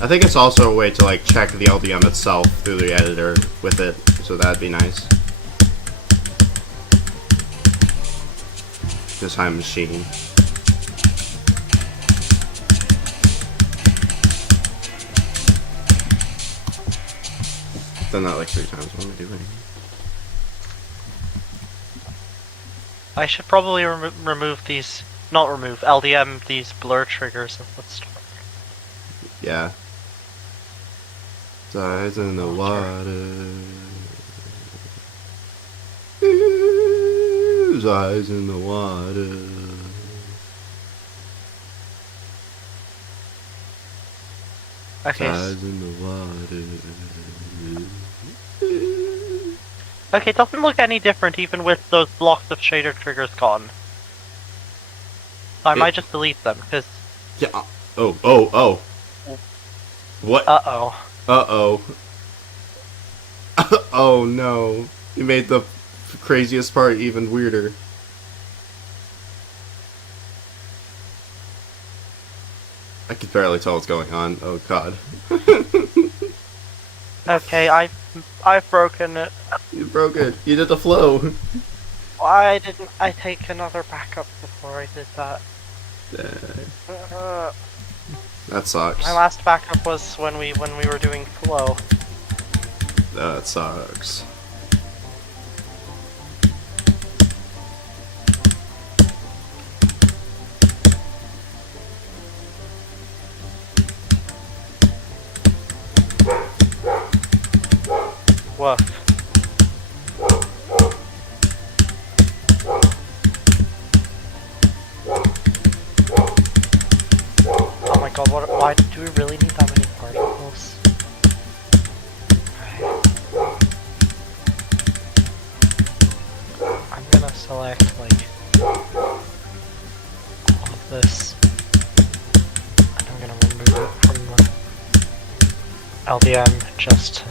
I think it's also a way to like check the LDM itself through the editor with it, so that'd be nice. This time machine. Done that like 3 times. What am I doing? I should probably remove these, not remove, LDM these blur triggers and let's start. Yeah. Eyes in the water. His eyes in the water. Okay. Eyes in the water. Okay, it doesn't look any different even with those blocks of shader triggers gone. I might just delete them, because... Yeah. Oh. What? Uh-oh. Uh-oh. Oh no. You made the craziest part even weirder. I can barely tell what's going on. Oh god. Okay, I've broken it. You broke it. You did the flow. Why didn't I take another backup before I did that? That sucks. My last backup was when we were doing flow. That sucks. Woof. Oh my god, why do we really need that many particles? I'm gonna select, like, all of this. And I'm gonna remove it from the LDM just to...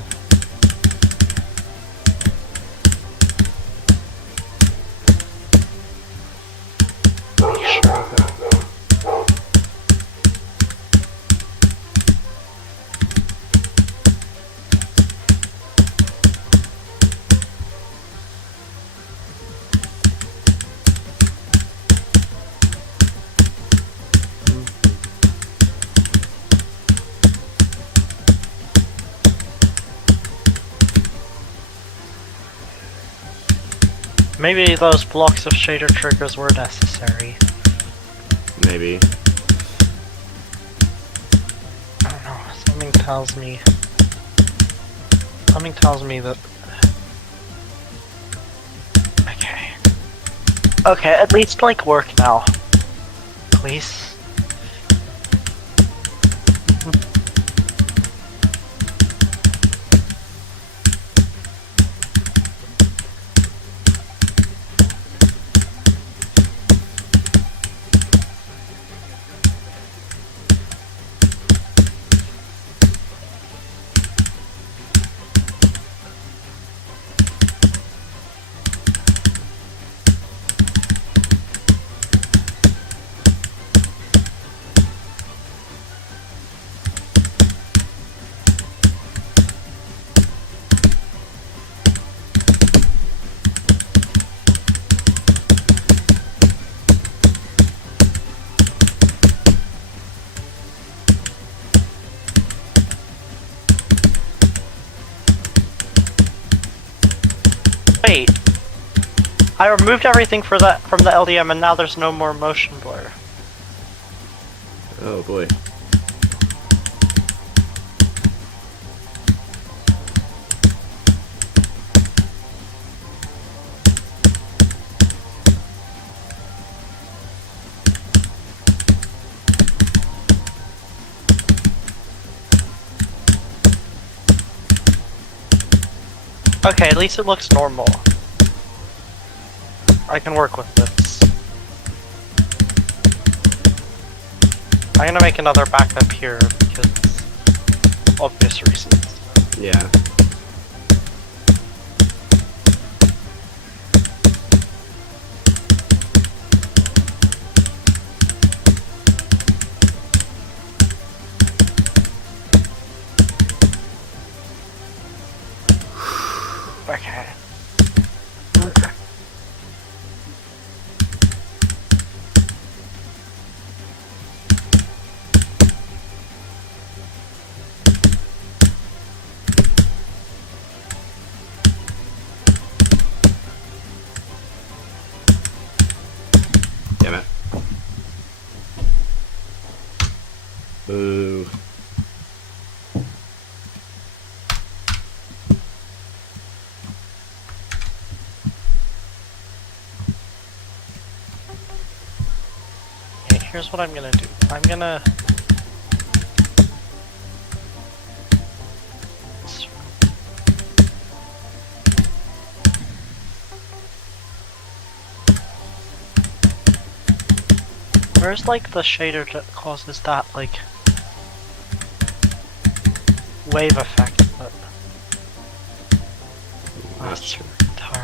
make sure that... Maybe those blocks of shader triggers were necessary. Maybe. I don't know, something tells me that... Okay. Okay, at least, like, work now. Please. Wait. I removed everything from the LDM and now there's no more motion blur. Oh boy. Okay, at least it looks normal. I can work with this. I'm gonna make another backup here because obvious reasons. Yeah. Okay. Damn it. Boo. Okay, here's what I'm gonna do. I'm gonna... Where's like the shader that causes that like wave effect, but Not sure. entire.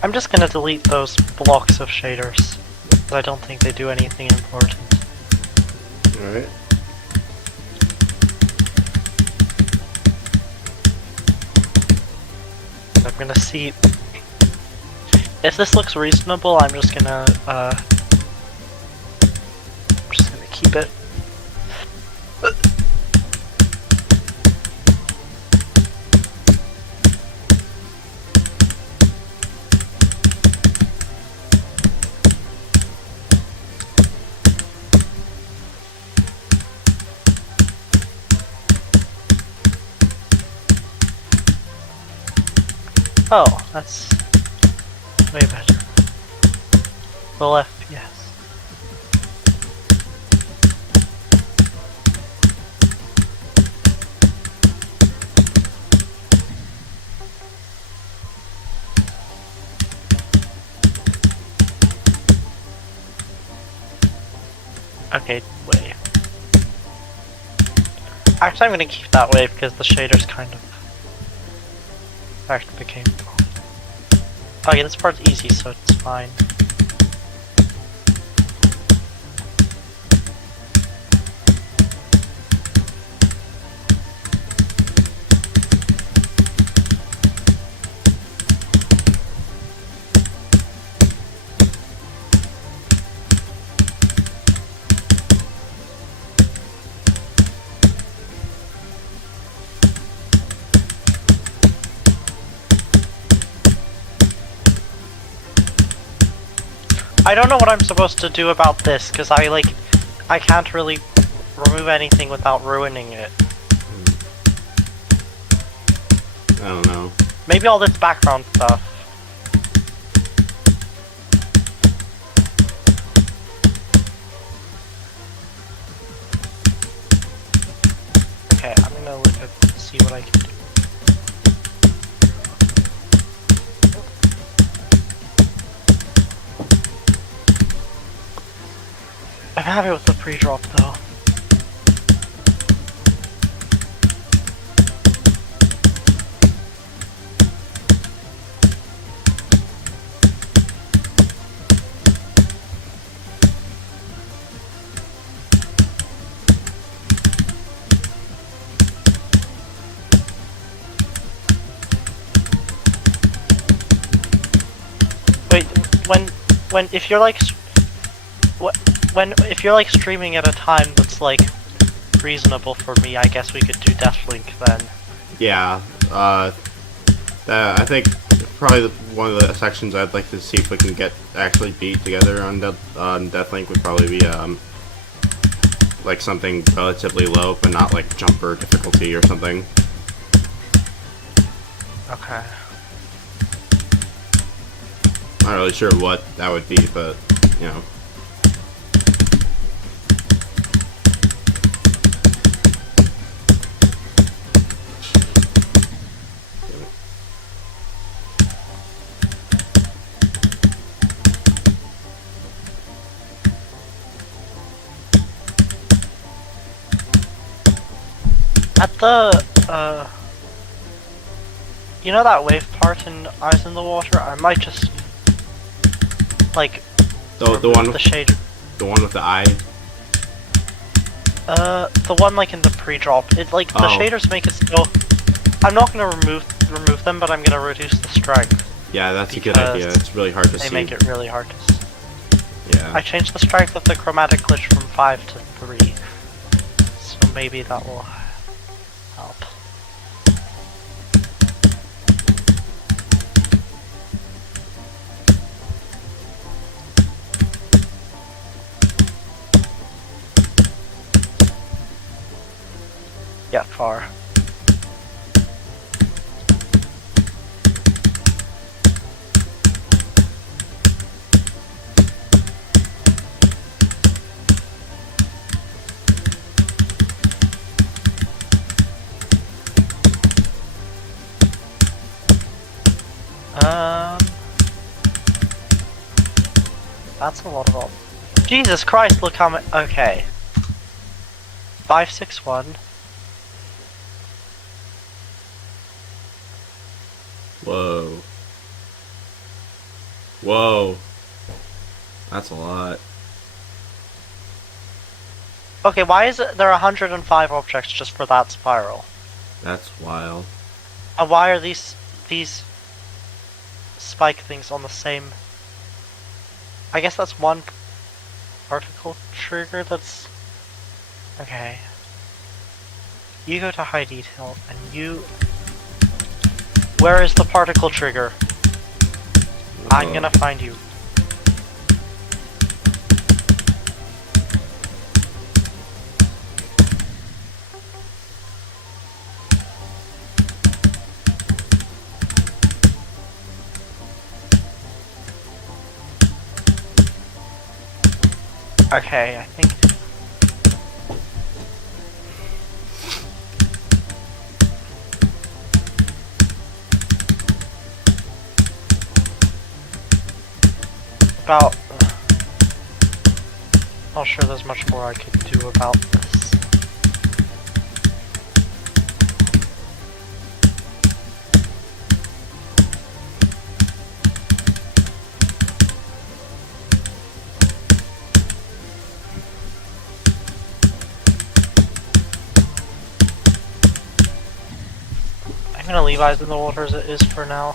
I'm just gonna delete those blocks of shaders. I don't think they do anything important. Alright. I'm gonna see if this looks reasonable. I'm just gonna keep it. Oh, that's way better. Full FPS. Okay, wait. Actually, I'm gonna keep that way because the shaders kind of became. Okay, this part's easy, so it's fine. I don't know what I'm supposed to do about this, because I can't really remove anything without ruining it. I don't know. Maybe all this background stuff. Okay, I'm gonna look at see what I can do. I'm happy with the pre-drop though. Wait, if you're like, if you're like streaming at a time that's like reasonable for me, I guess we could do Deathlink then. Yeah, I think probably one of the sections I'd like to see if we can get actually beat together on Deathlink would probably be like something relatively low, but not like jumper difficulty or something. Okay. Not really sure what that would be, but you know. At the, you know that wave part in Eyes in the Water? I might just, like, the one with the shade. The one with the eye? The one, like, in the pre-drop. It, like, the shaders make it so... I'm not gonna remove them, but I'm gonna reduce the strength. Yeah, that's a good idea. It's really hard to see. They make it really hard to see. Yeah. I changed the strength of the chromatic glitch from 5 to 3. So maybe that will help. Yeah, far. That's a lot of all. Jesus Christ, look how many. Okay. 561. Whoa. Whoa. That's a lot. Okay, why is it there are 105 objects just for that spiral? That's wild. And why are these spike things on the same? I guess that's one particle trigger that's... Okay. You go to high detail, and you... Where is the particle trigger? I'm gonna find you. Okay, I think... About... Not sure there's much more I could do about this. I'm gonna leave Eyes in the Water as it is for now.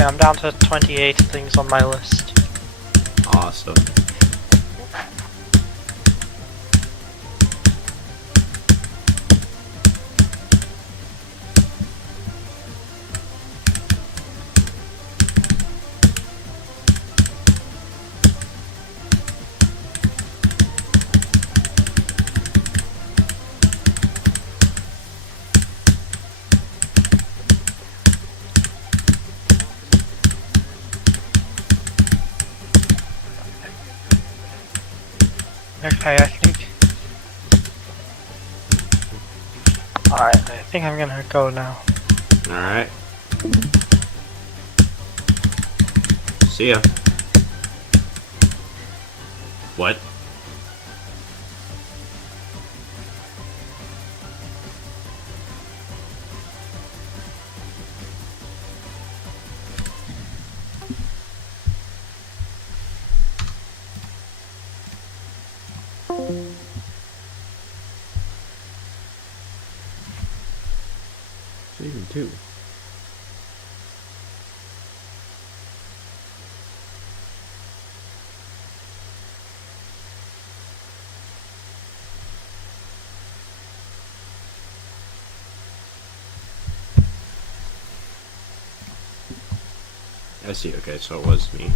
Okay, I'm down to 28 things on my list. Awesome. Okay, I think... Alright, I think I'm gonna go now. Alright. See ya. What? Season 2. I see. Okay, so it was me.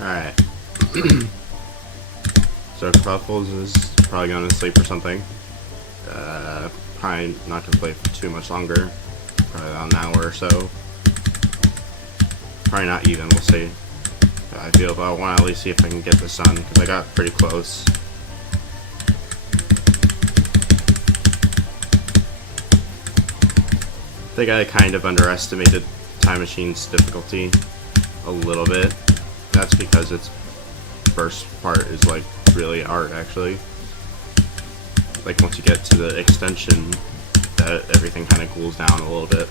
Alright. So Cruffles is probably going to sleep or something. Probably not going to play for too much longer. Probably about an hour or so. Probably not even, we'll see. I feel, but I want to at least see if I can get this done, because I got pretty close. I think I kind of underestimated Time Machine's difficulty a little bit. That's because its first part is like really hard, actually. Like once you get to the extension, that everything kind of cools down a little bit.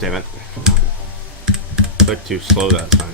Damn it. Clicked too slow that time.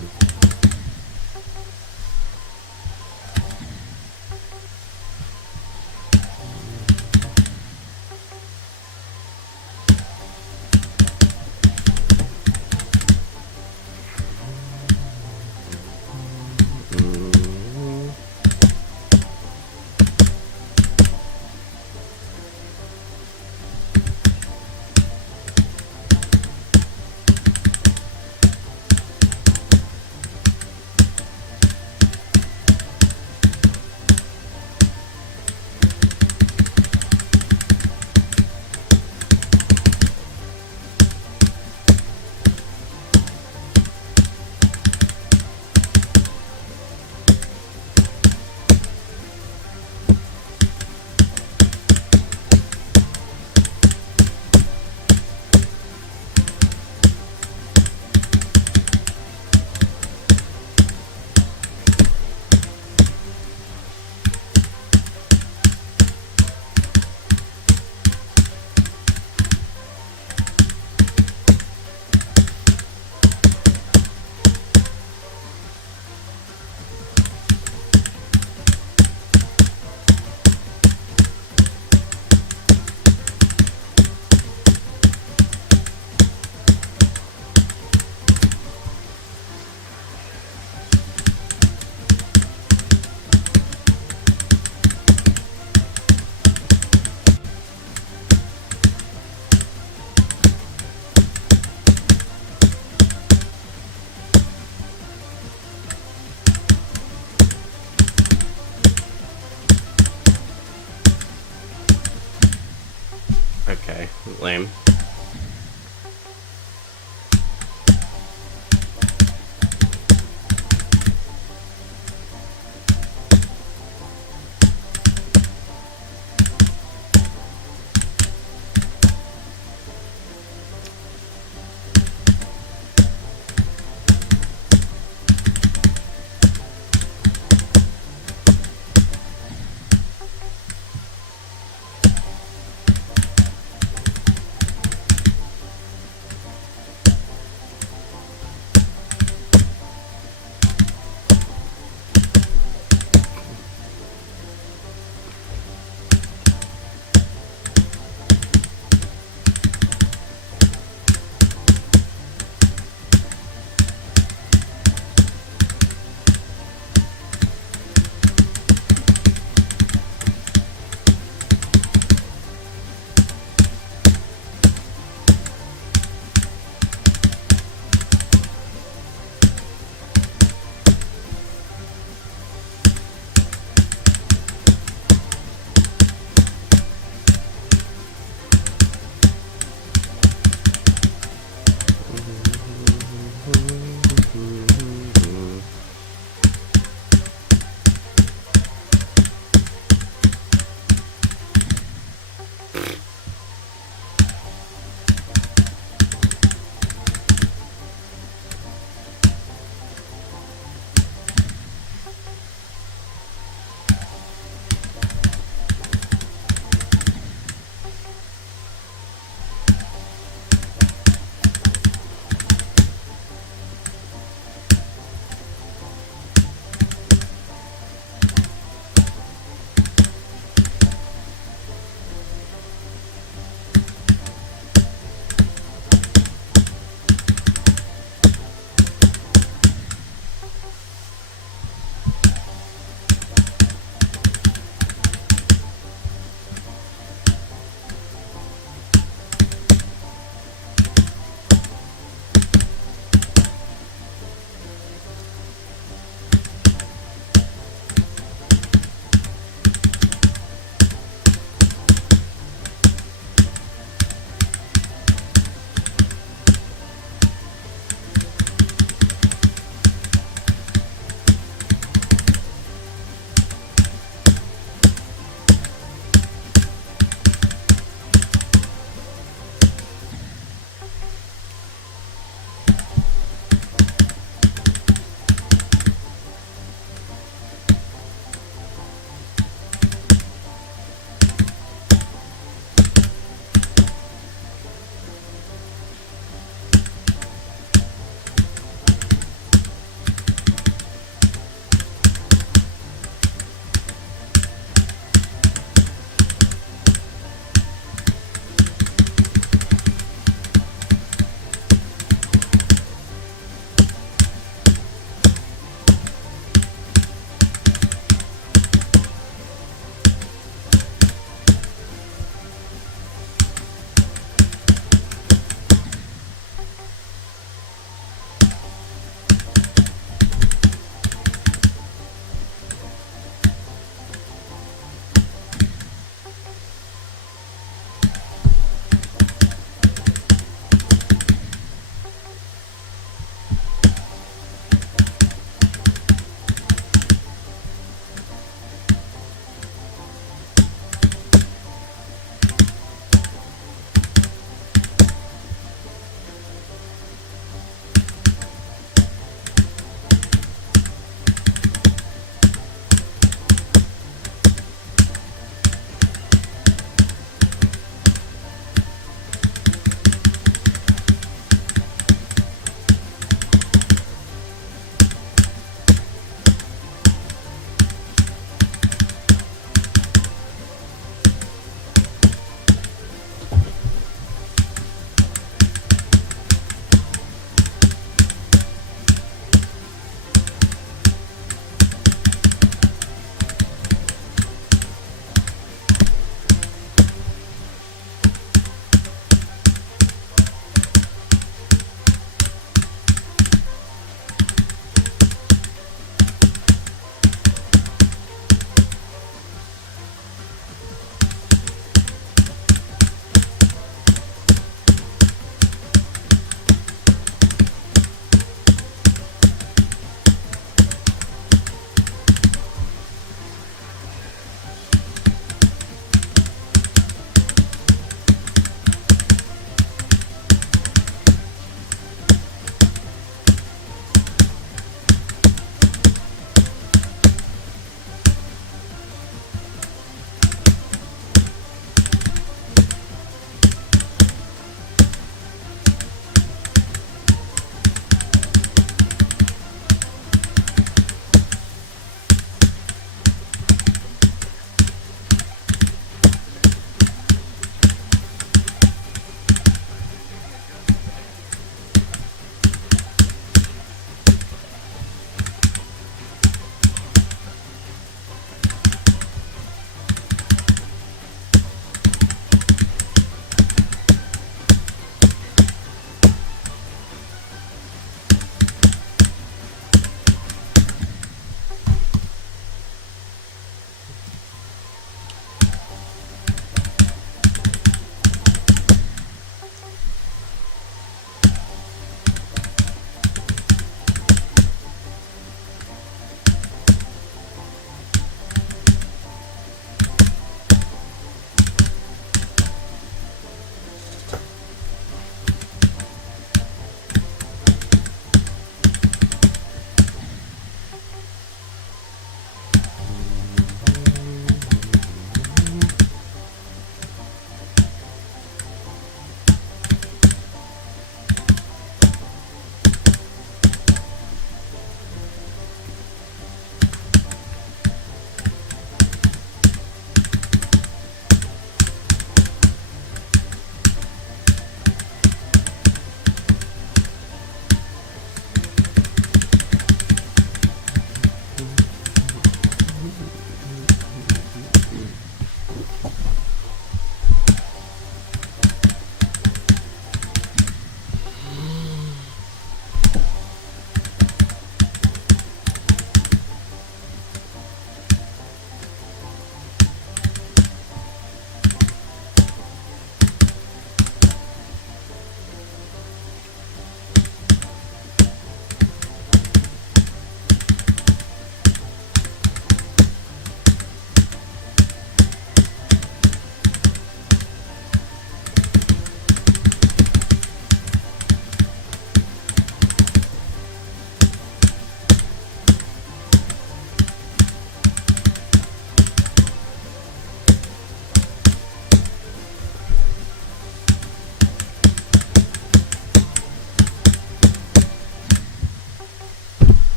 Okay, lame.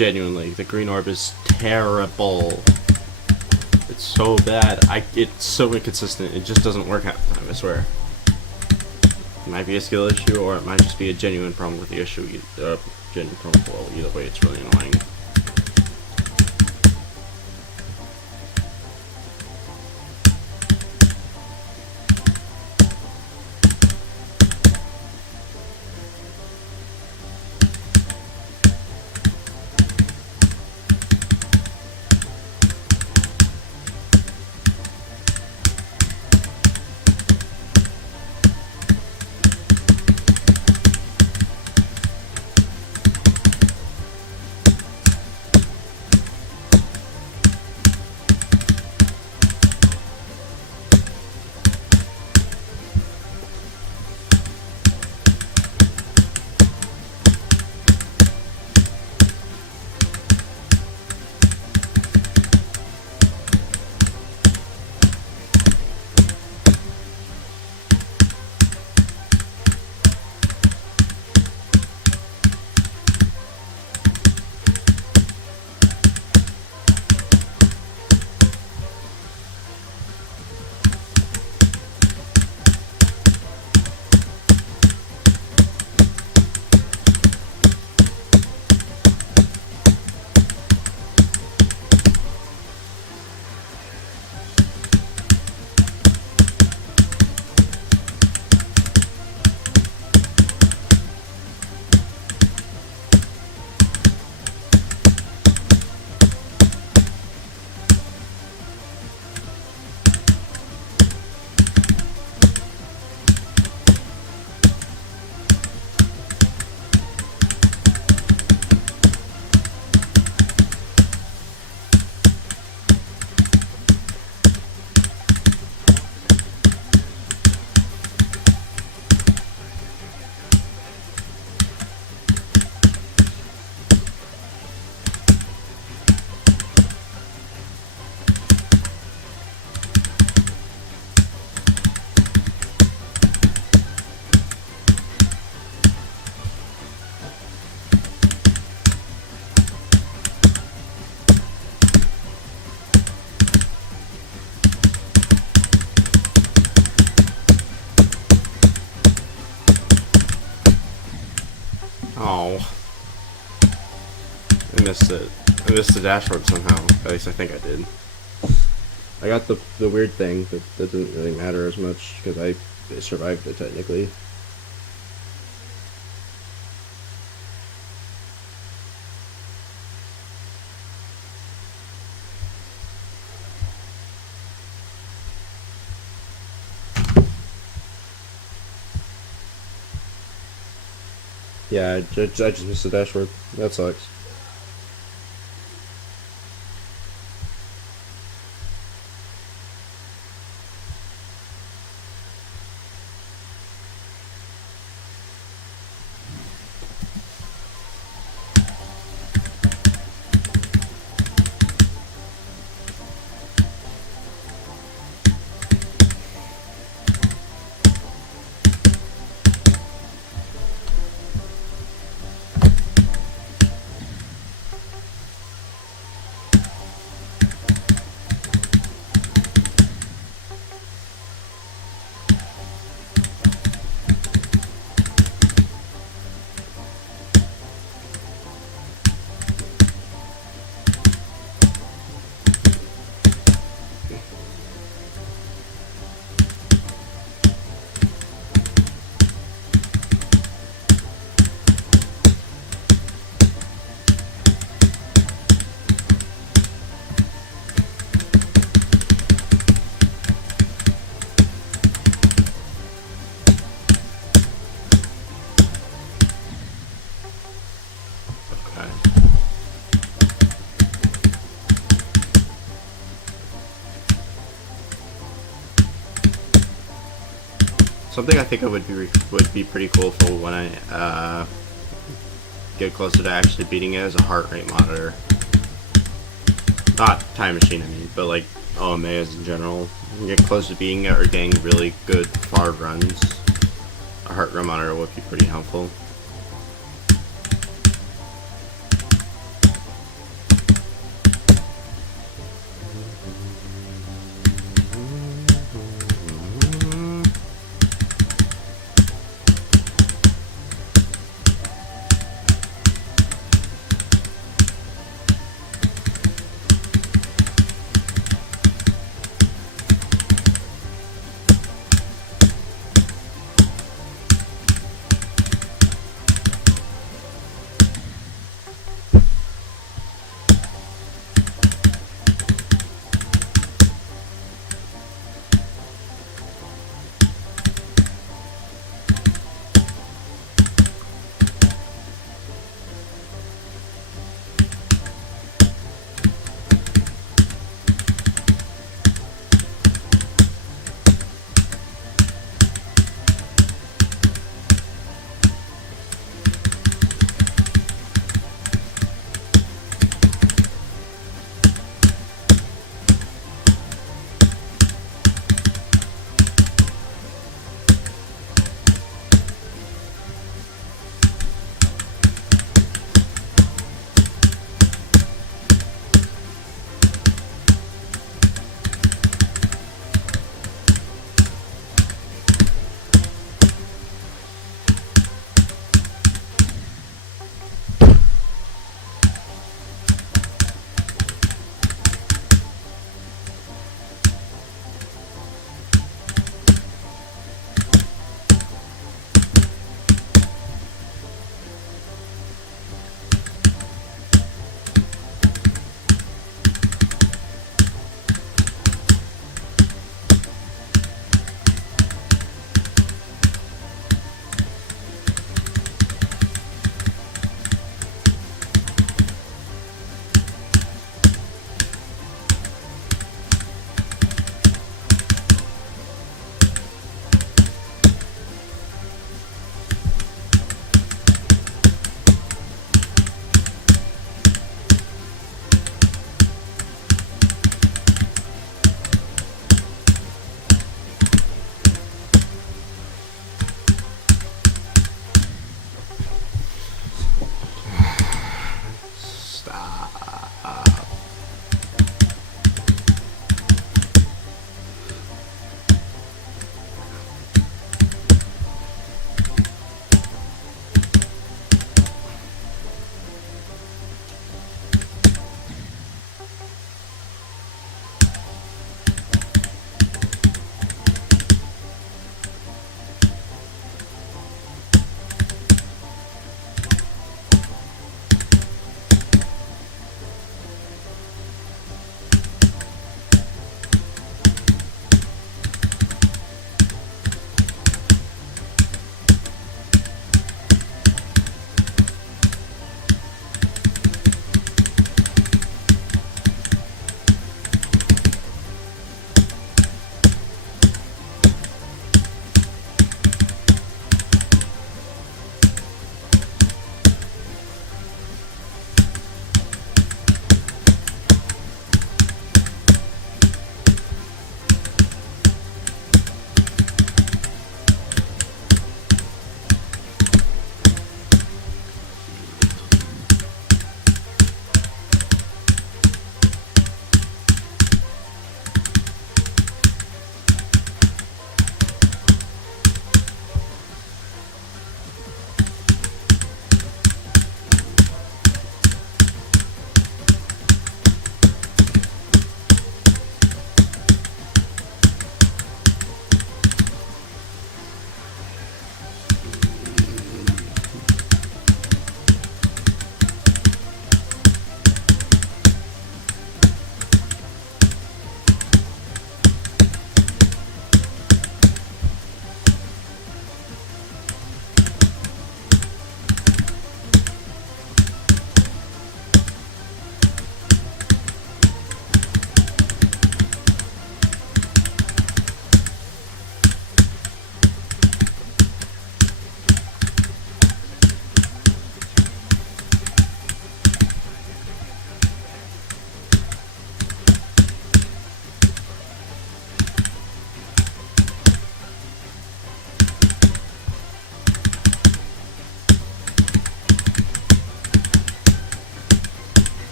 Genuinely, the green orb is terrible. It's so bad. It's so inconsistent. It just doesn't work half the time, I swear. It might be a skill issue, or it might just be a genuine problem with the issue. Genuine problem. Well, either way, it's really annoying. Oh. I missed it. I missed the dashboard somehow. At least I think I did. I got the weird thing, but that didn't really matter as much because I survived it technically. Yeah, I just missed the dashboard. That sucks. Something I think would be pretty cool for when I get closer to actually beating it is a heart rate monitor. Not Time Machine, I mean, but like OMAs in general. When you get close to beating it or getting really good far runs, a heart rate monitor would be pretty helpful.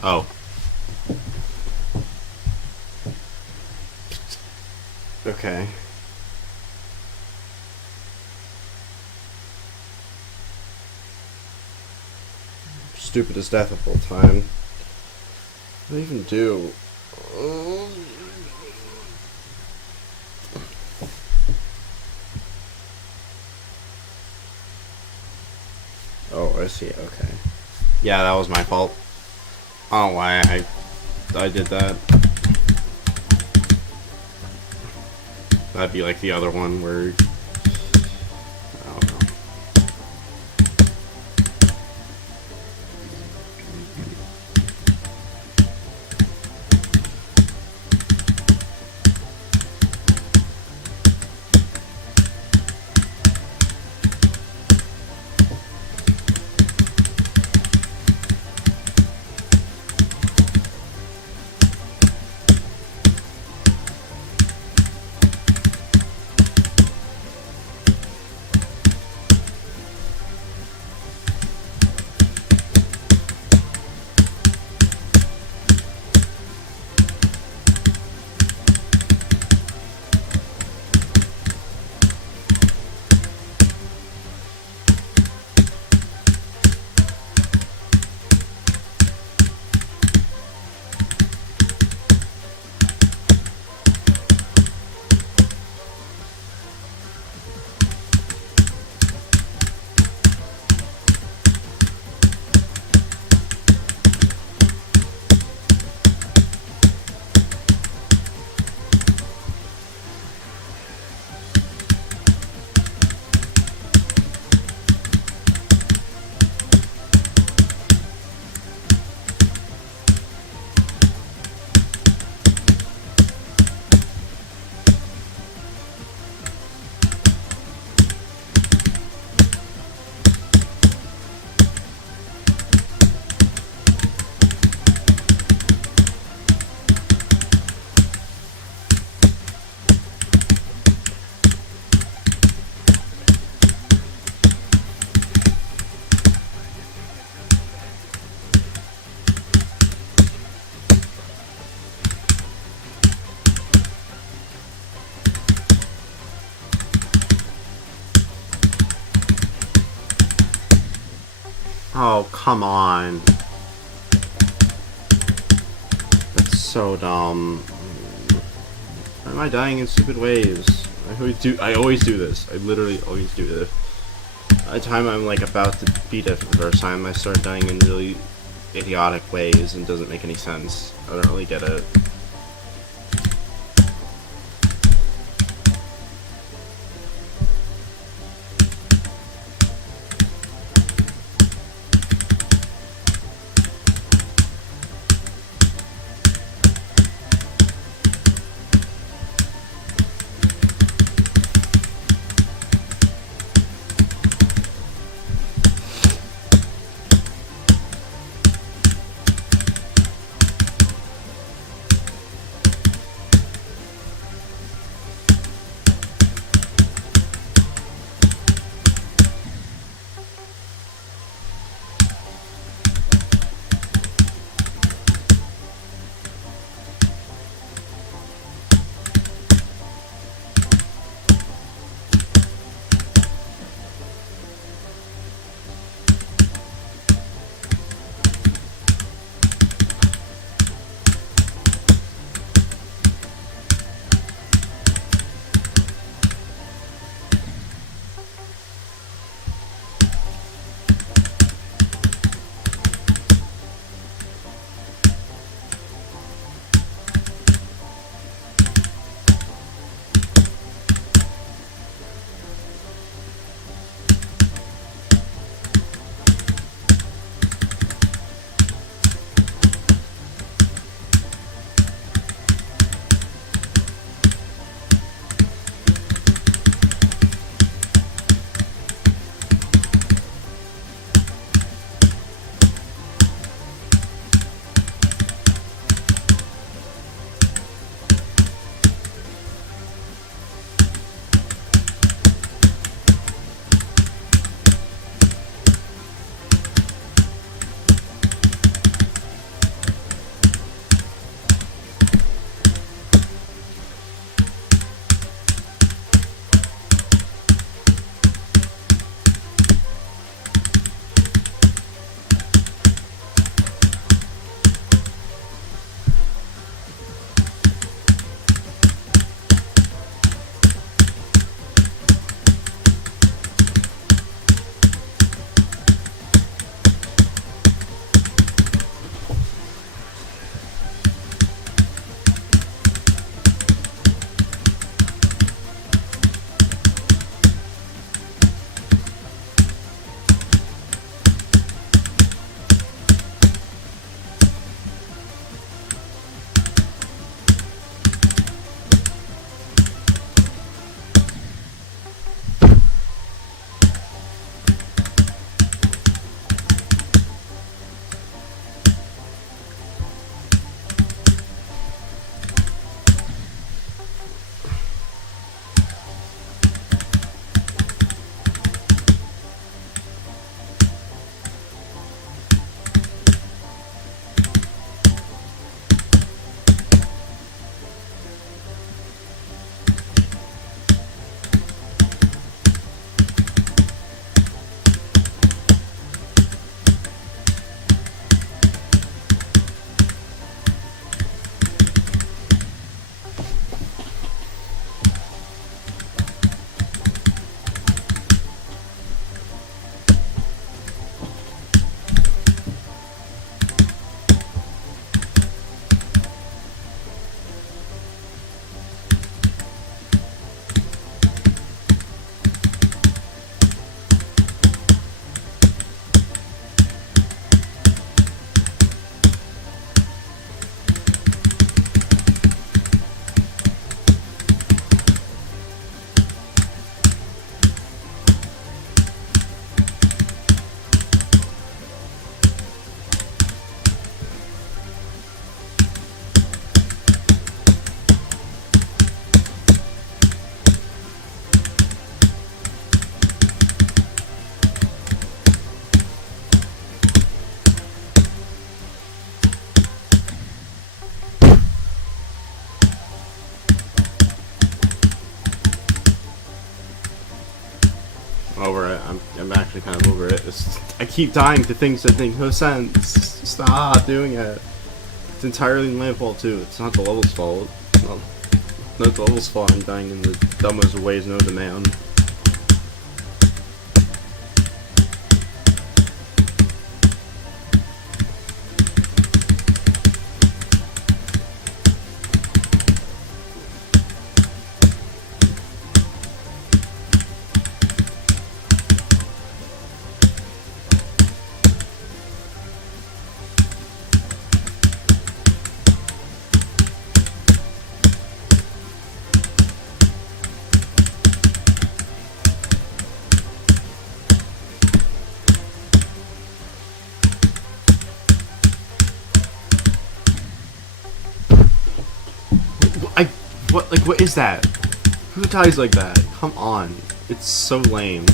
Oh. Okay. Stupidest death of all time. What do I even do? Oh, I see. Okay. Yeah, that was my fault. I don't know why I did that. That'd be like the other one where I don't know. Oh, come on. That's so dumb. Why am I dying in stupid ways? I always do this. I literally always do this. By the time I'm like about to beat it for the first time, I start dying in really idiotic ways and it doesn't make any sense. I don't really get it. over it. I'm actually kind of over it. I keep dying to things that make no sense. Stop doing it. It's entirely my fault too. It's not the level's fault. It's not the level's fault. I'm dying in the dumbest of ways known to man. What is that? Who dies like that? Come on. It's so lame.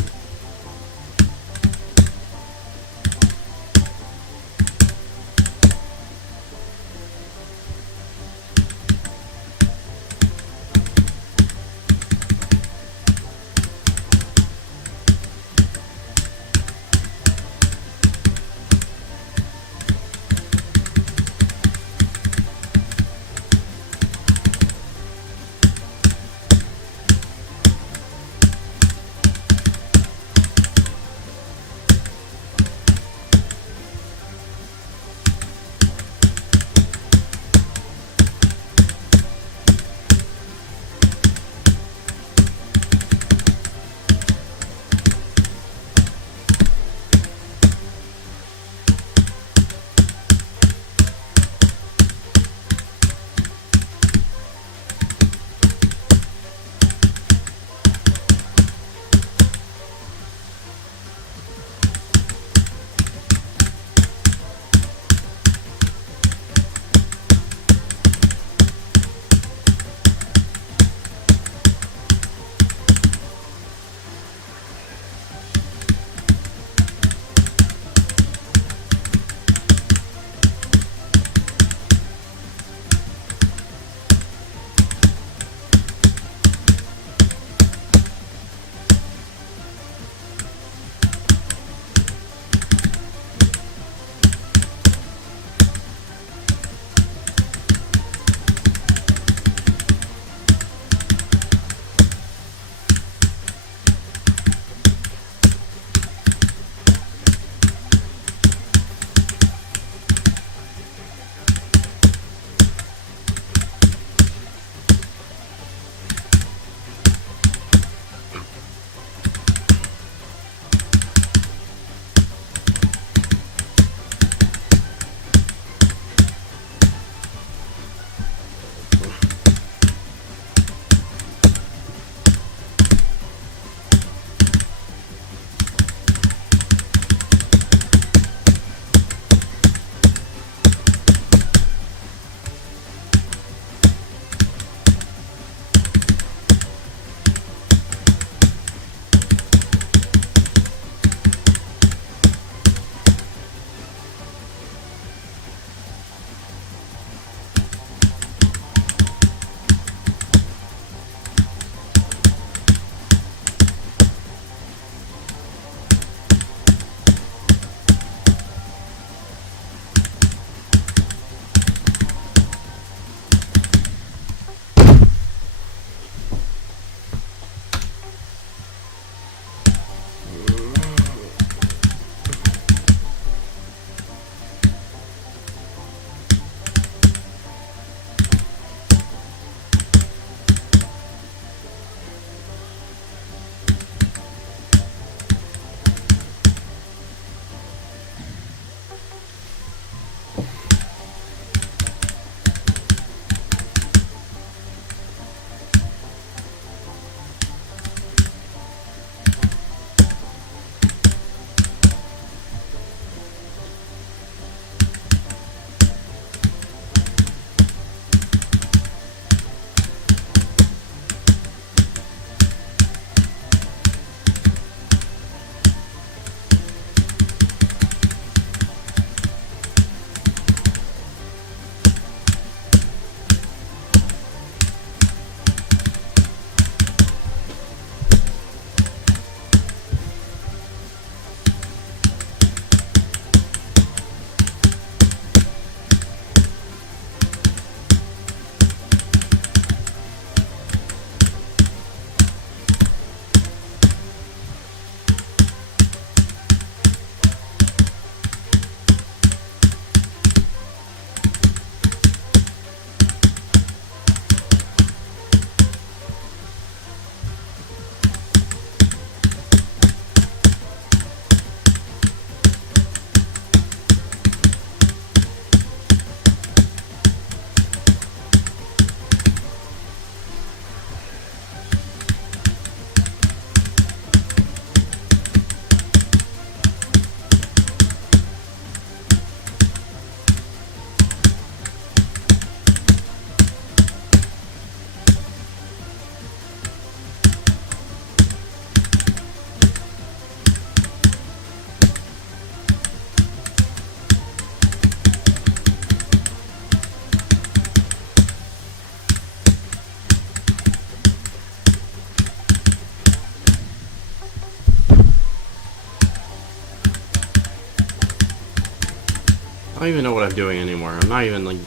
don't even know what I'm doing anymore. I'm not even, like,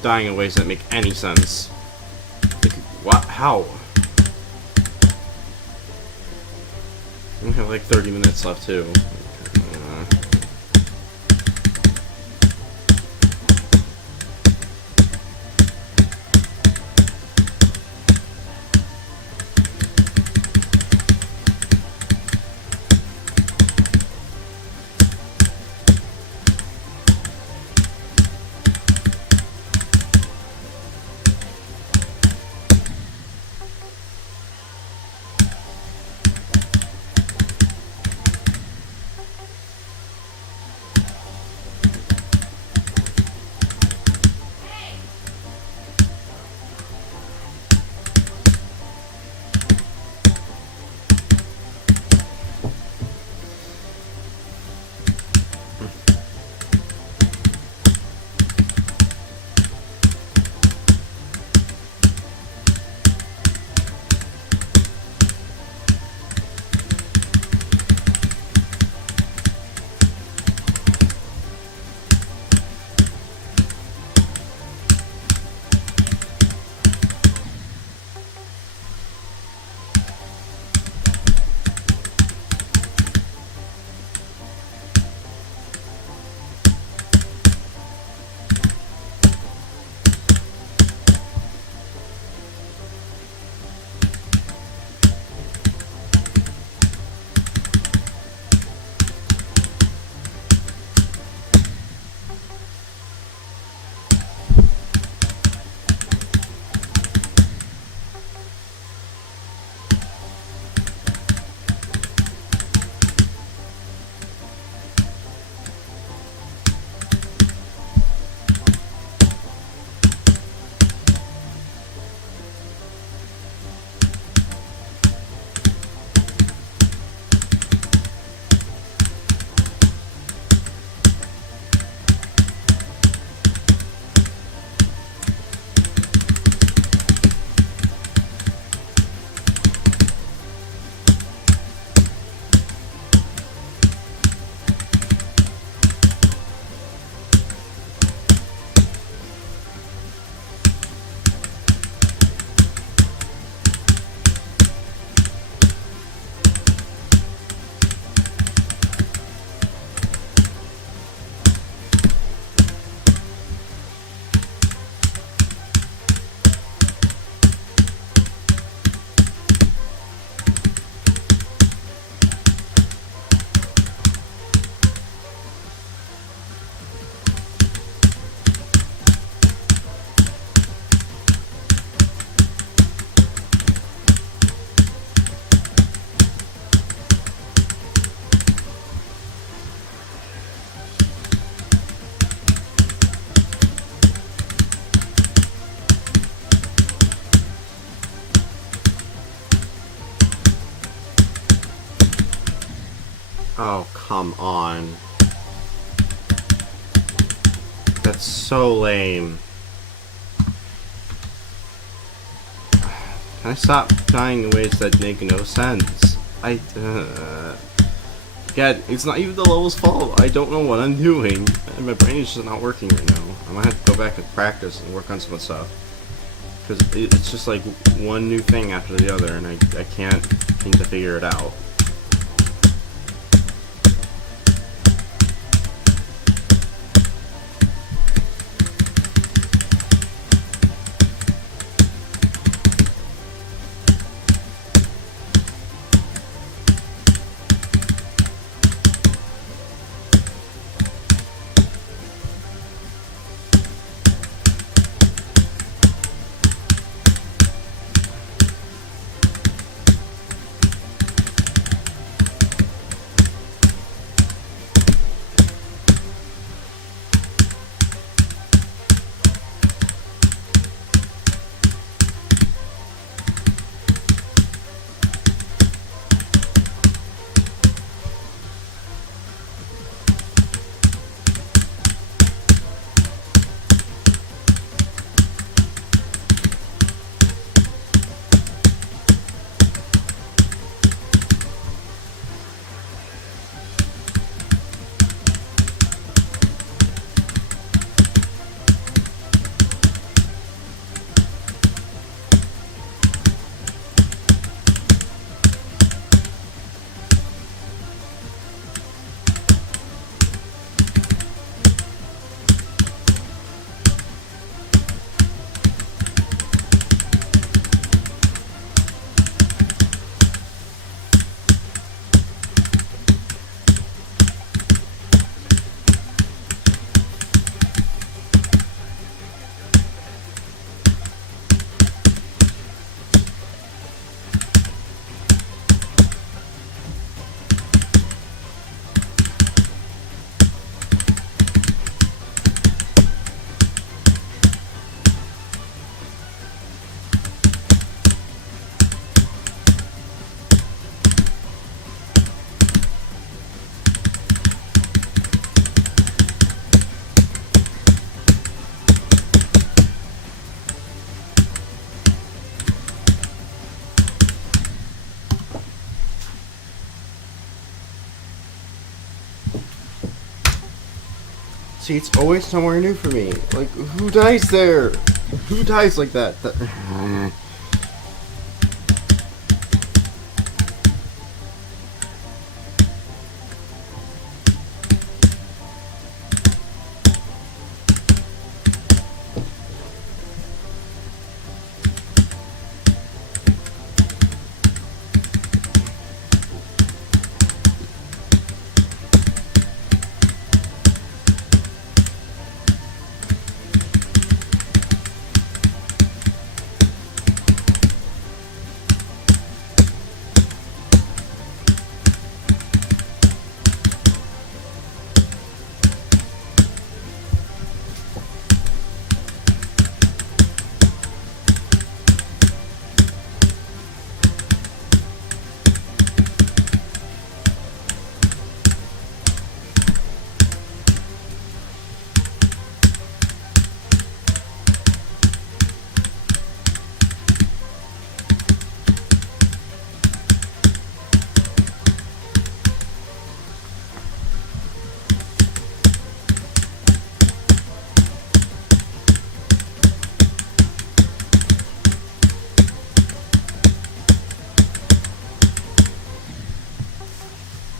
dying in ways that make any sense. Like, what? How? I only have, like, 30 minutes left, too. Oh, come on. That's so lame. Can I stop dying in ways that make no sense? Again, it's not even the level's fault. I don't know what I'm doing. And my brain is just not working right now. I might have to go back and practice and work on some stuff. Because it's just like one new thing after the other, and I can't seem to figure it out. See, it's always somewhere new for me. Like, who dies there? Who dies like that?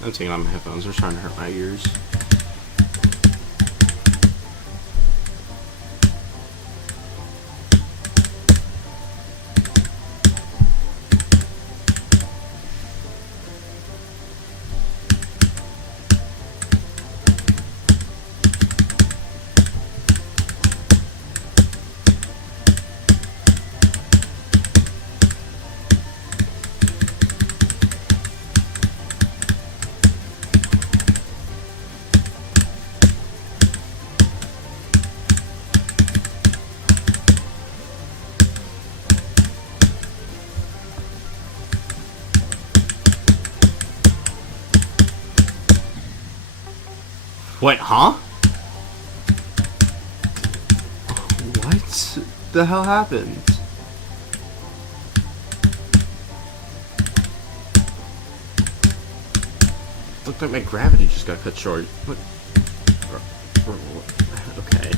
I'm taking off my headphones. They're starting to hurt my ears. Wait, huh? What the hell happened? Looked like my gravity just got cut short. What? Okay.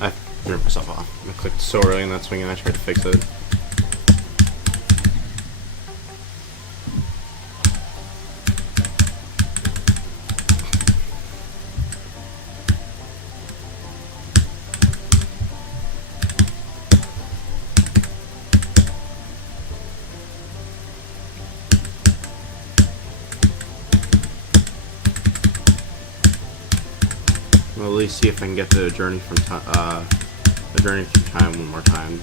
I threw myself off. I clicked so early in that swing and I tried to fix it. Well, at least see if I can get the journey from the journey through time one more time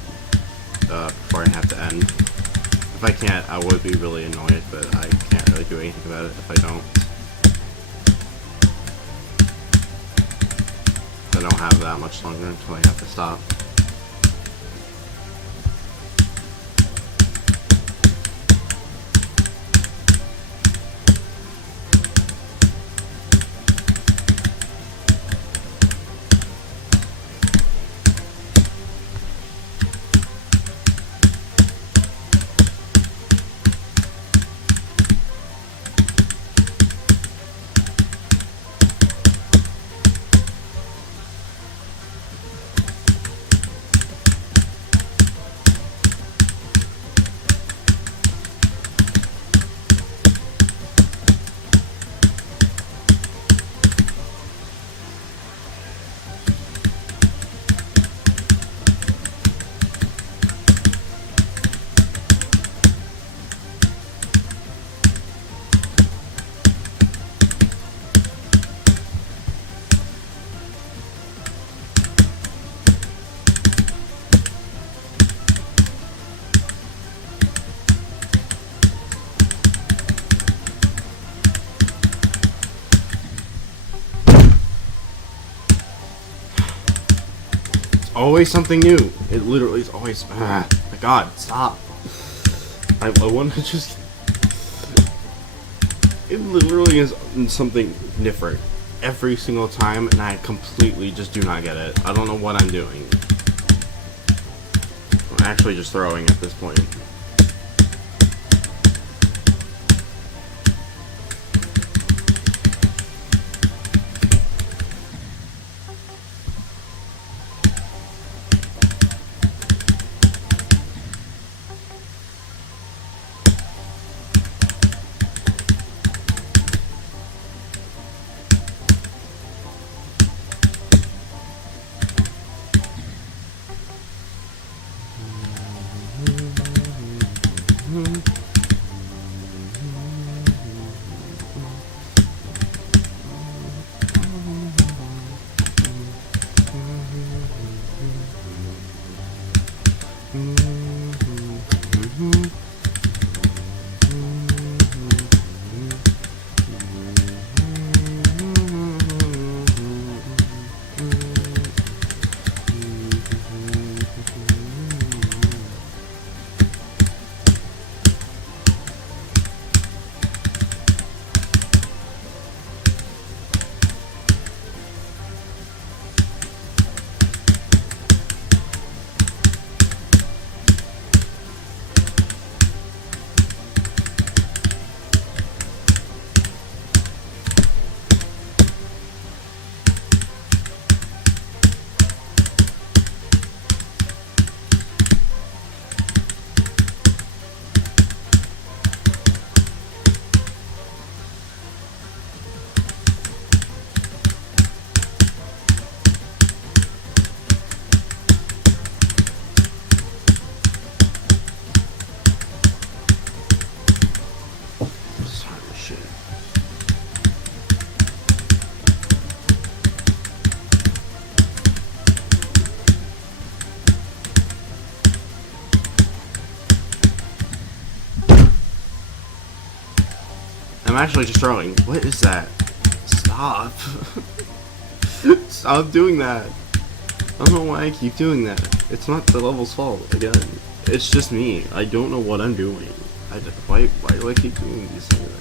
before I have to end. If I can't, I would be really annoyed, but I can't really do anything about it if I don't. I don't have that much longer until I have to stop. always something new. It literally is always. My God, stop. I want to just. It literally is something different every single time, and I completely just do not get it. I don't know what I'm doing. I'm actually just throwing at this point. I'm actually just throwing. What is that? Stop. Stop doing that. I don't know why I keep doing that. It's not the level's fault, again. It's just me. I don't know what I'm doing. Why do I keep doing these things?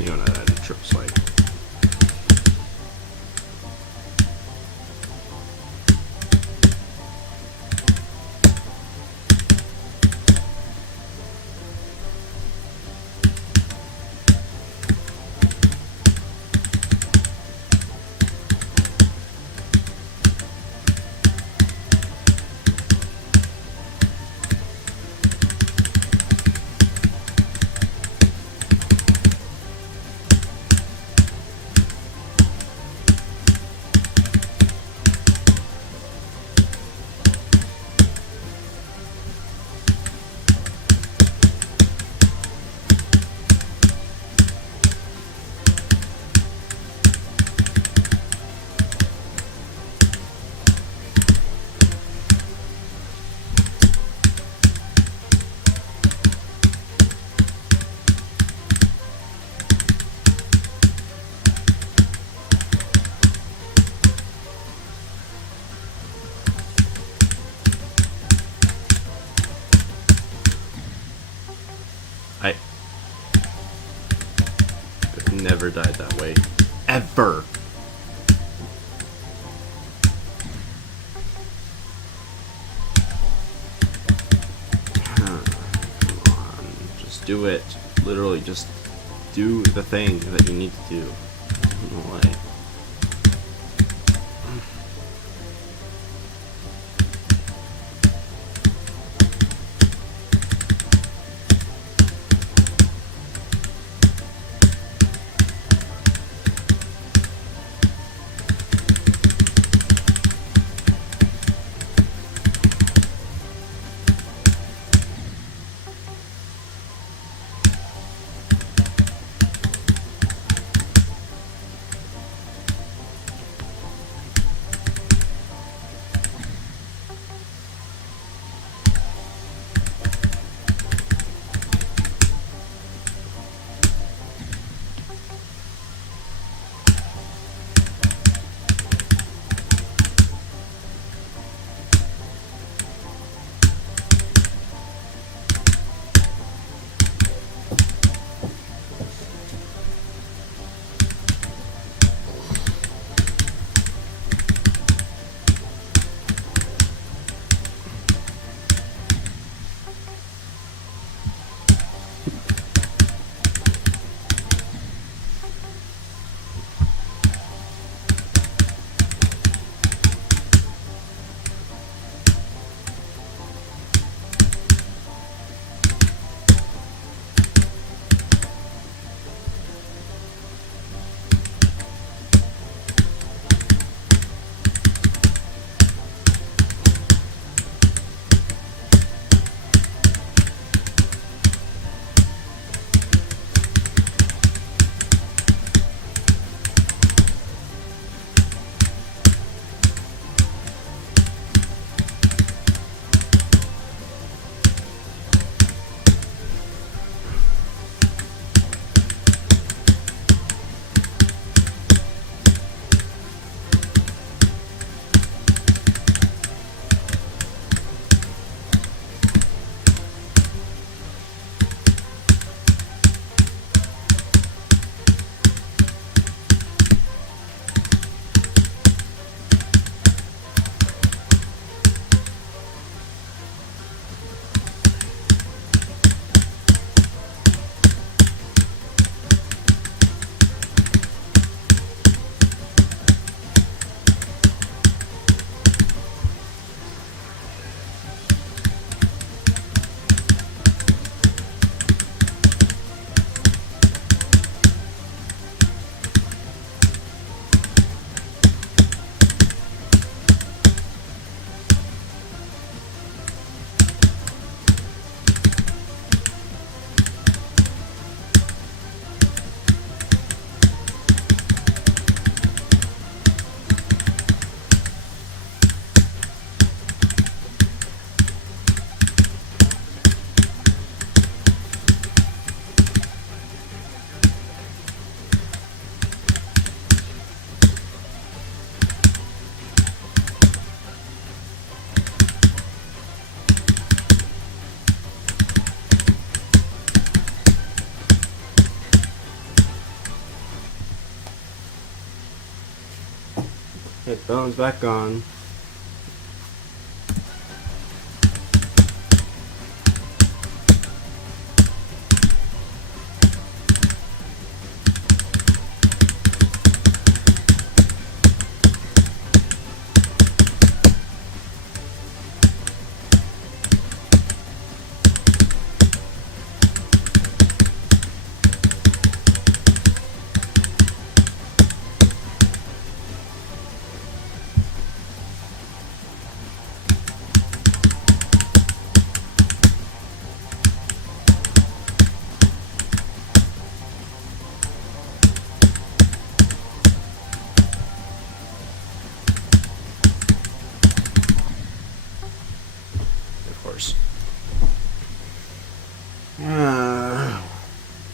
You know that a trip site. I've never died that way. Ever. Come on. Just do it. Literally, just do the thing that you need to do. I don't know why. Headphones back on. Of course.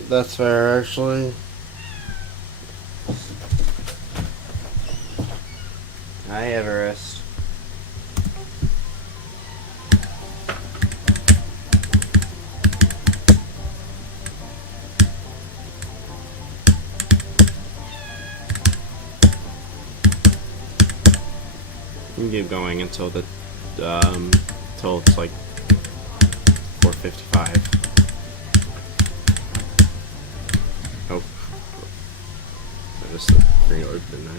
That's fair, actually. Hi, Everest. We can keep going until the until it's like 4:55. Oh, I missed the preload, didn't I?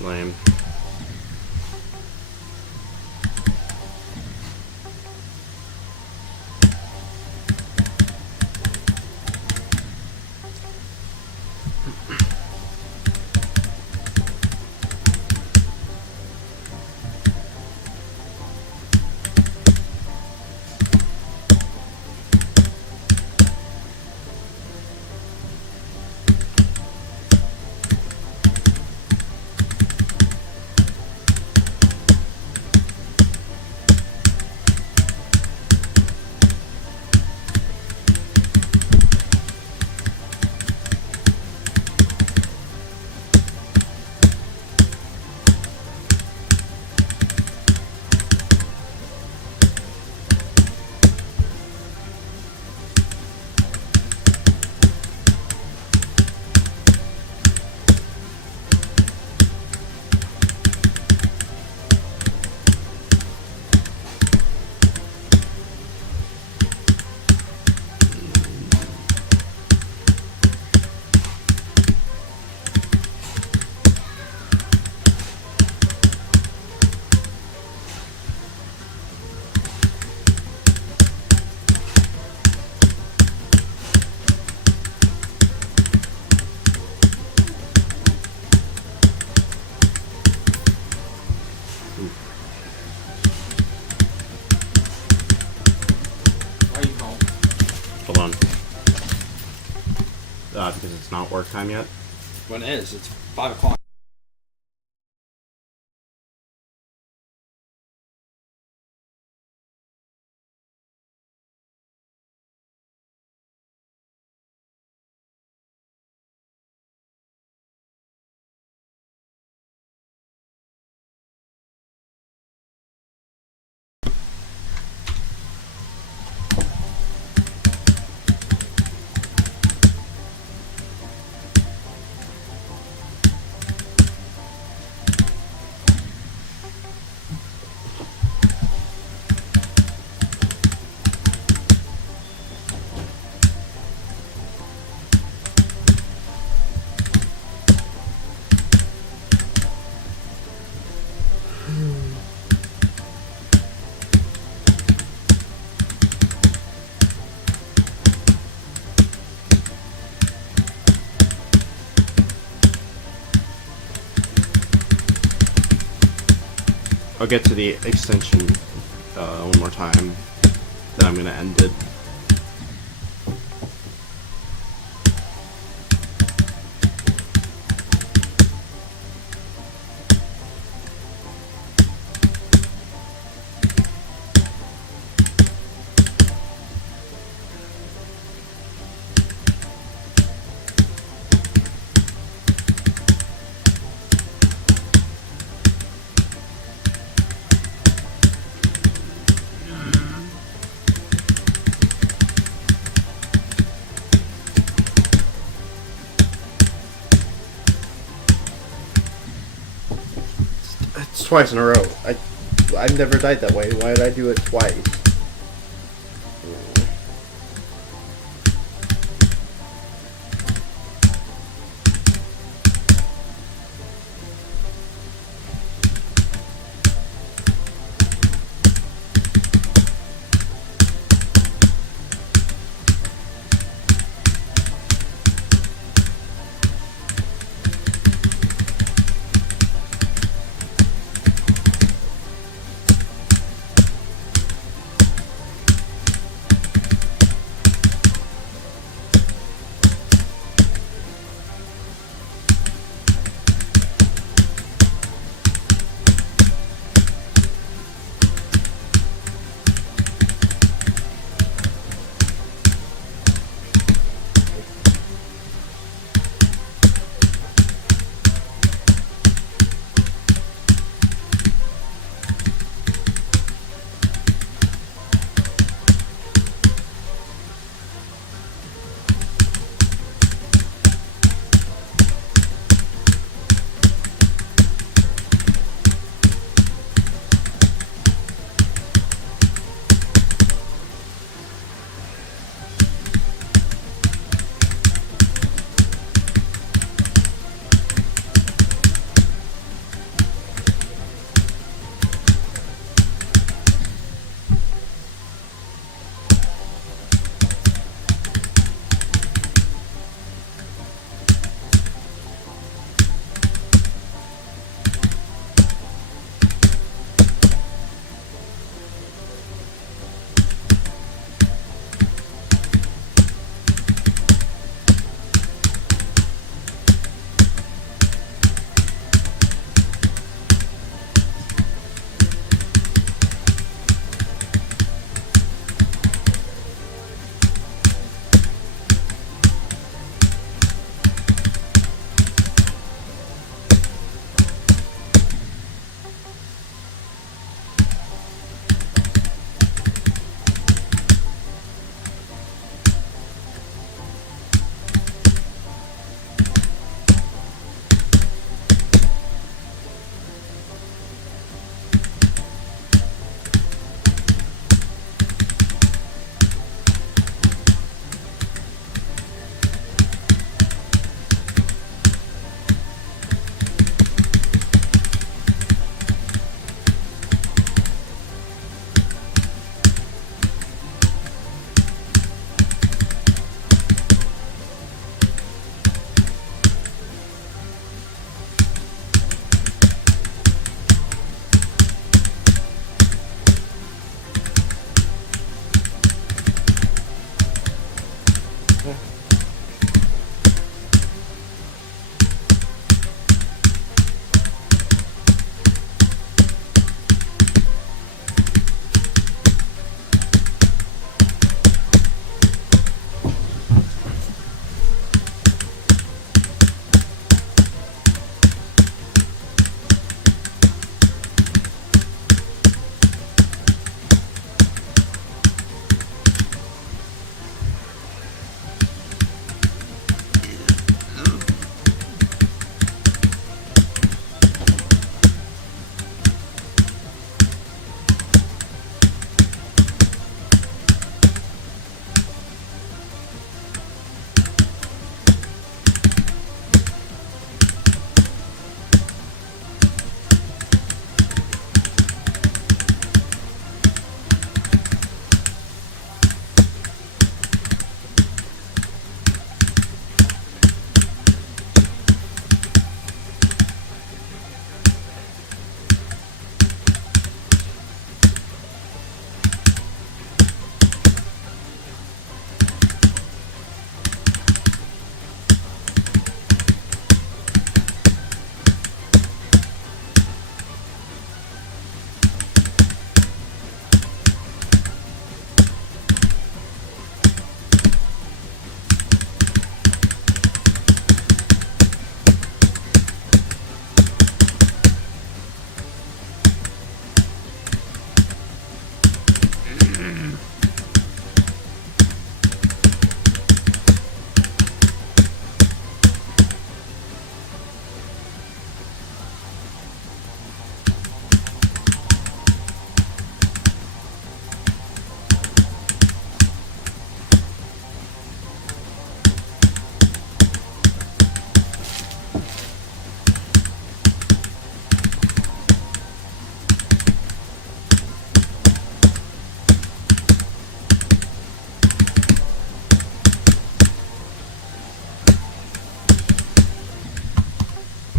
Lame. Why are you home? Hold on. Because it's not work time yet. When it is, it's 5 o'clock. I'll get to the extension one more time. Then I'm gonna end it. It's twice in a row. I've never died that way. Why did I do it twice?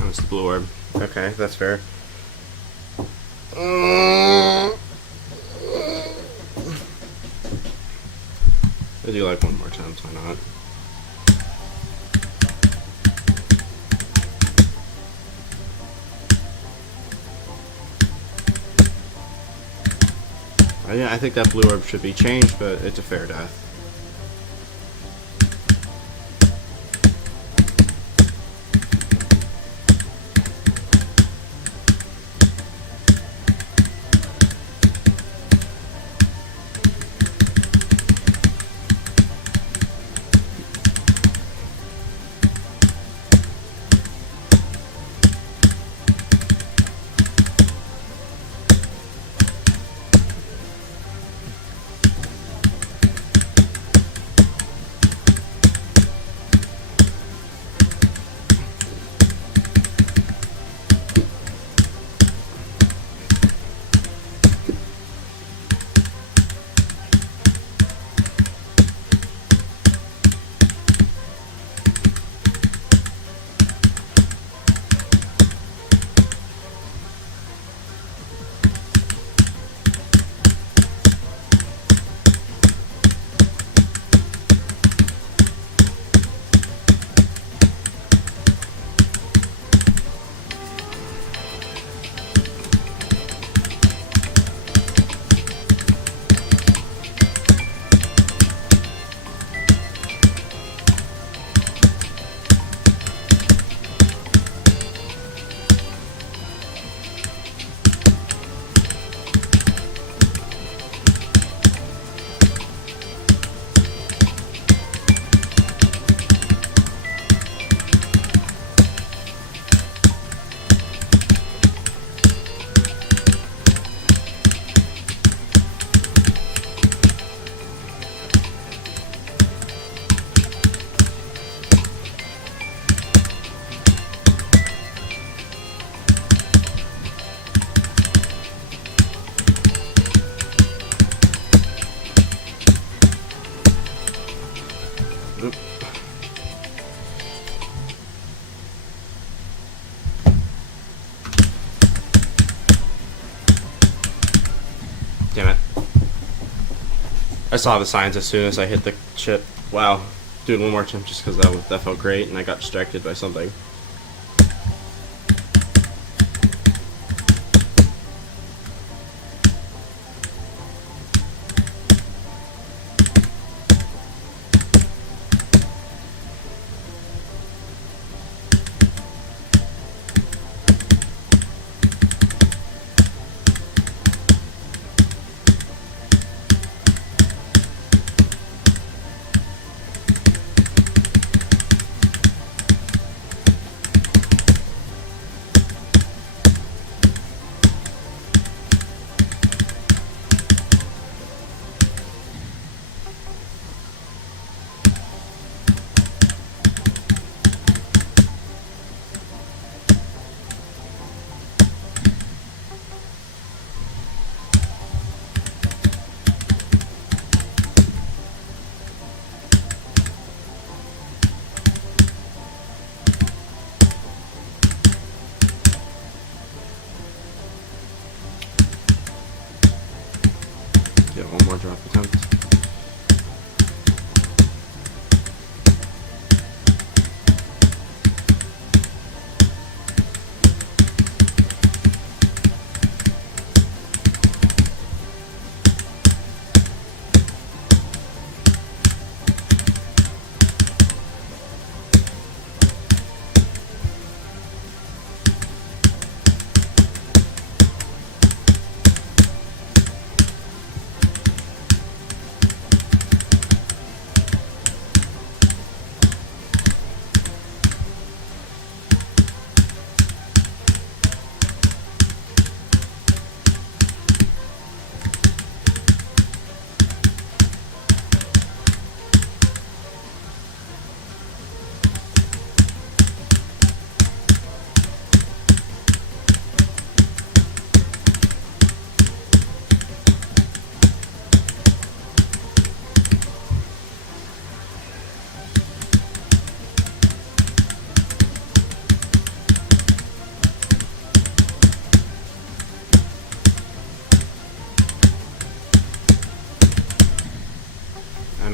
That's the blue orb. Okay, that's fair. I do like one more attempt, why not? I think that blue orb should be changed, but it's a fair death. Oop. Damn it. I saw the signs as soon as I hit the chip. Wow. Doing one more attempt just because that felt great and I got distracted by something.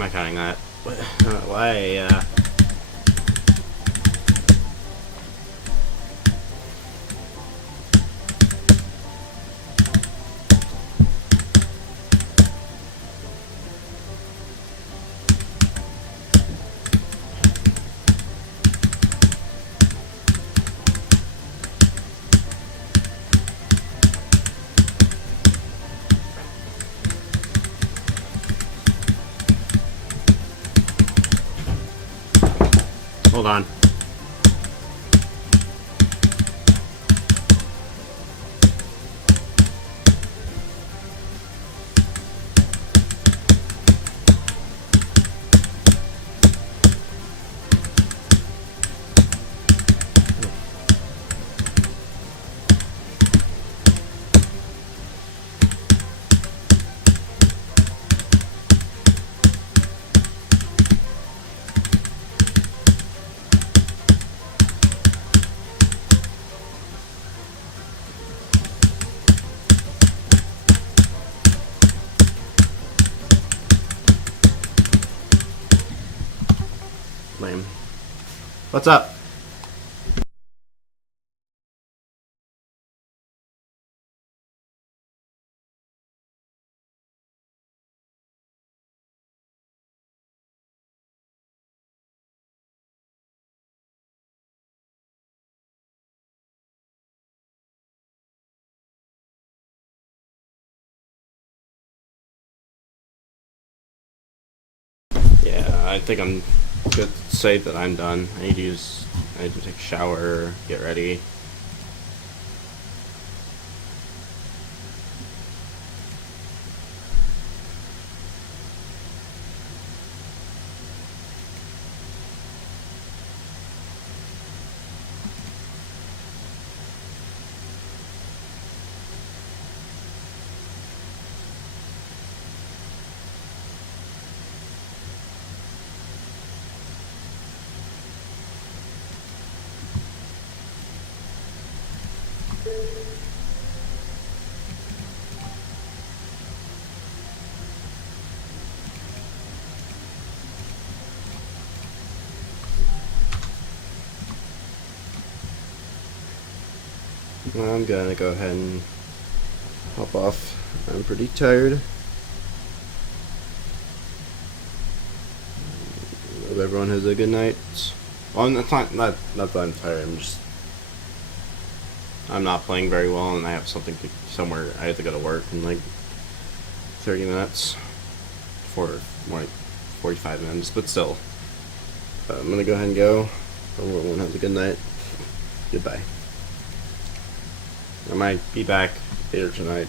not counting that. Why? Hold on. Lame. What's up? Yeah, I think I'm good to say that I'm done. I need to take a shower, get ready. I'm gonna go ahead and hop off. I'm pretty tired. Hope everyone has a good night. Well, it's not that I'm tired. I'm not playing very well, and I have somewhere. I have to go to work in like 30 minutes, for more like 45 minutes, but still. I'm gonna go ahead and go. Hope everyone has a good night. Goodbye. I might be back later tonight.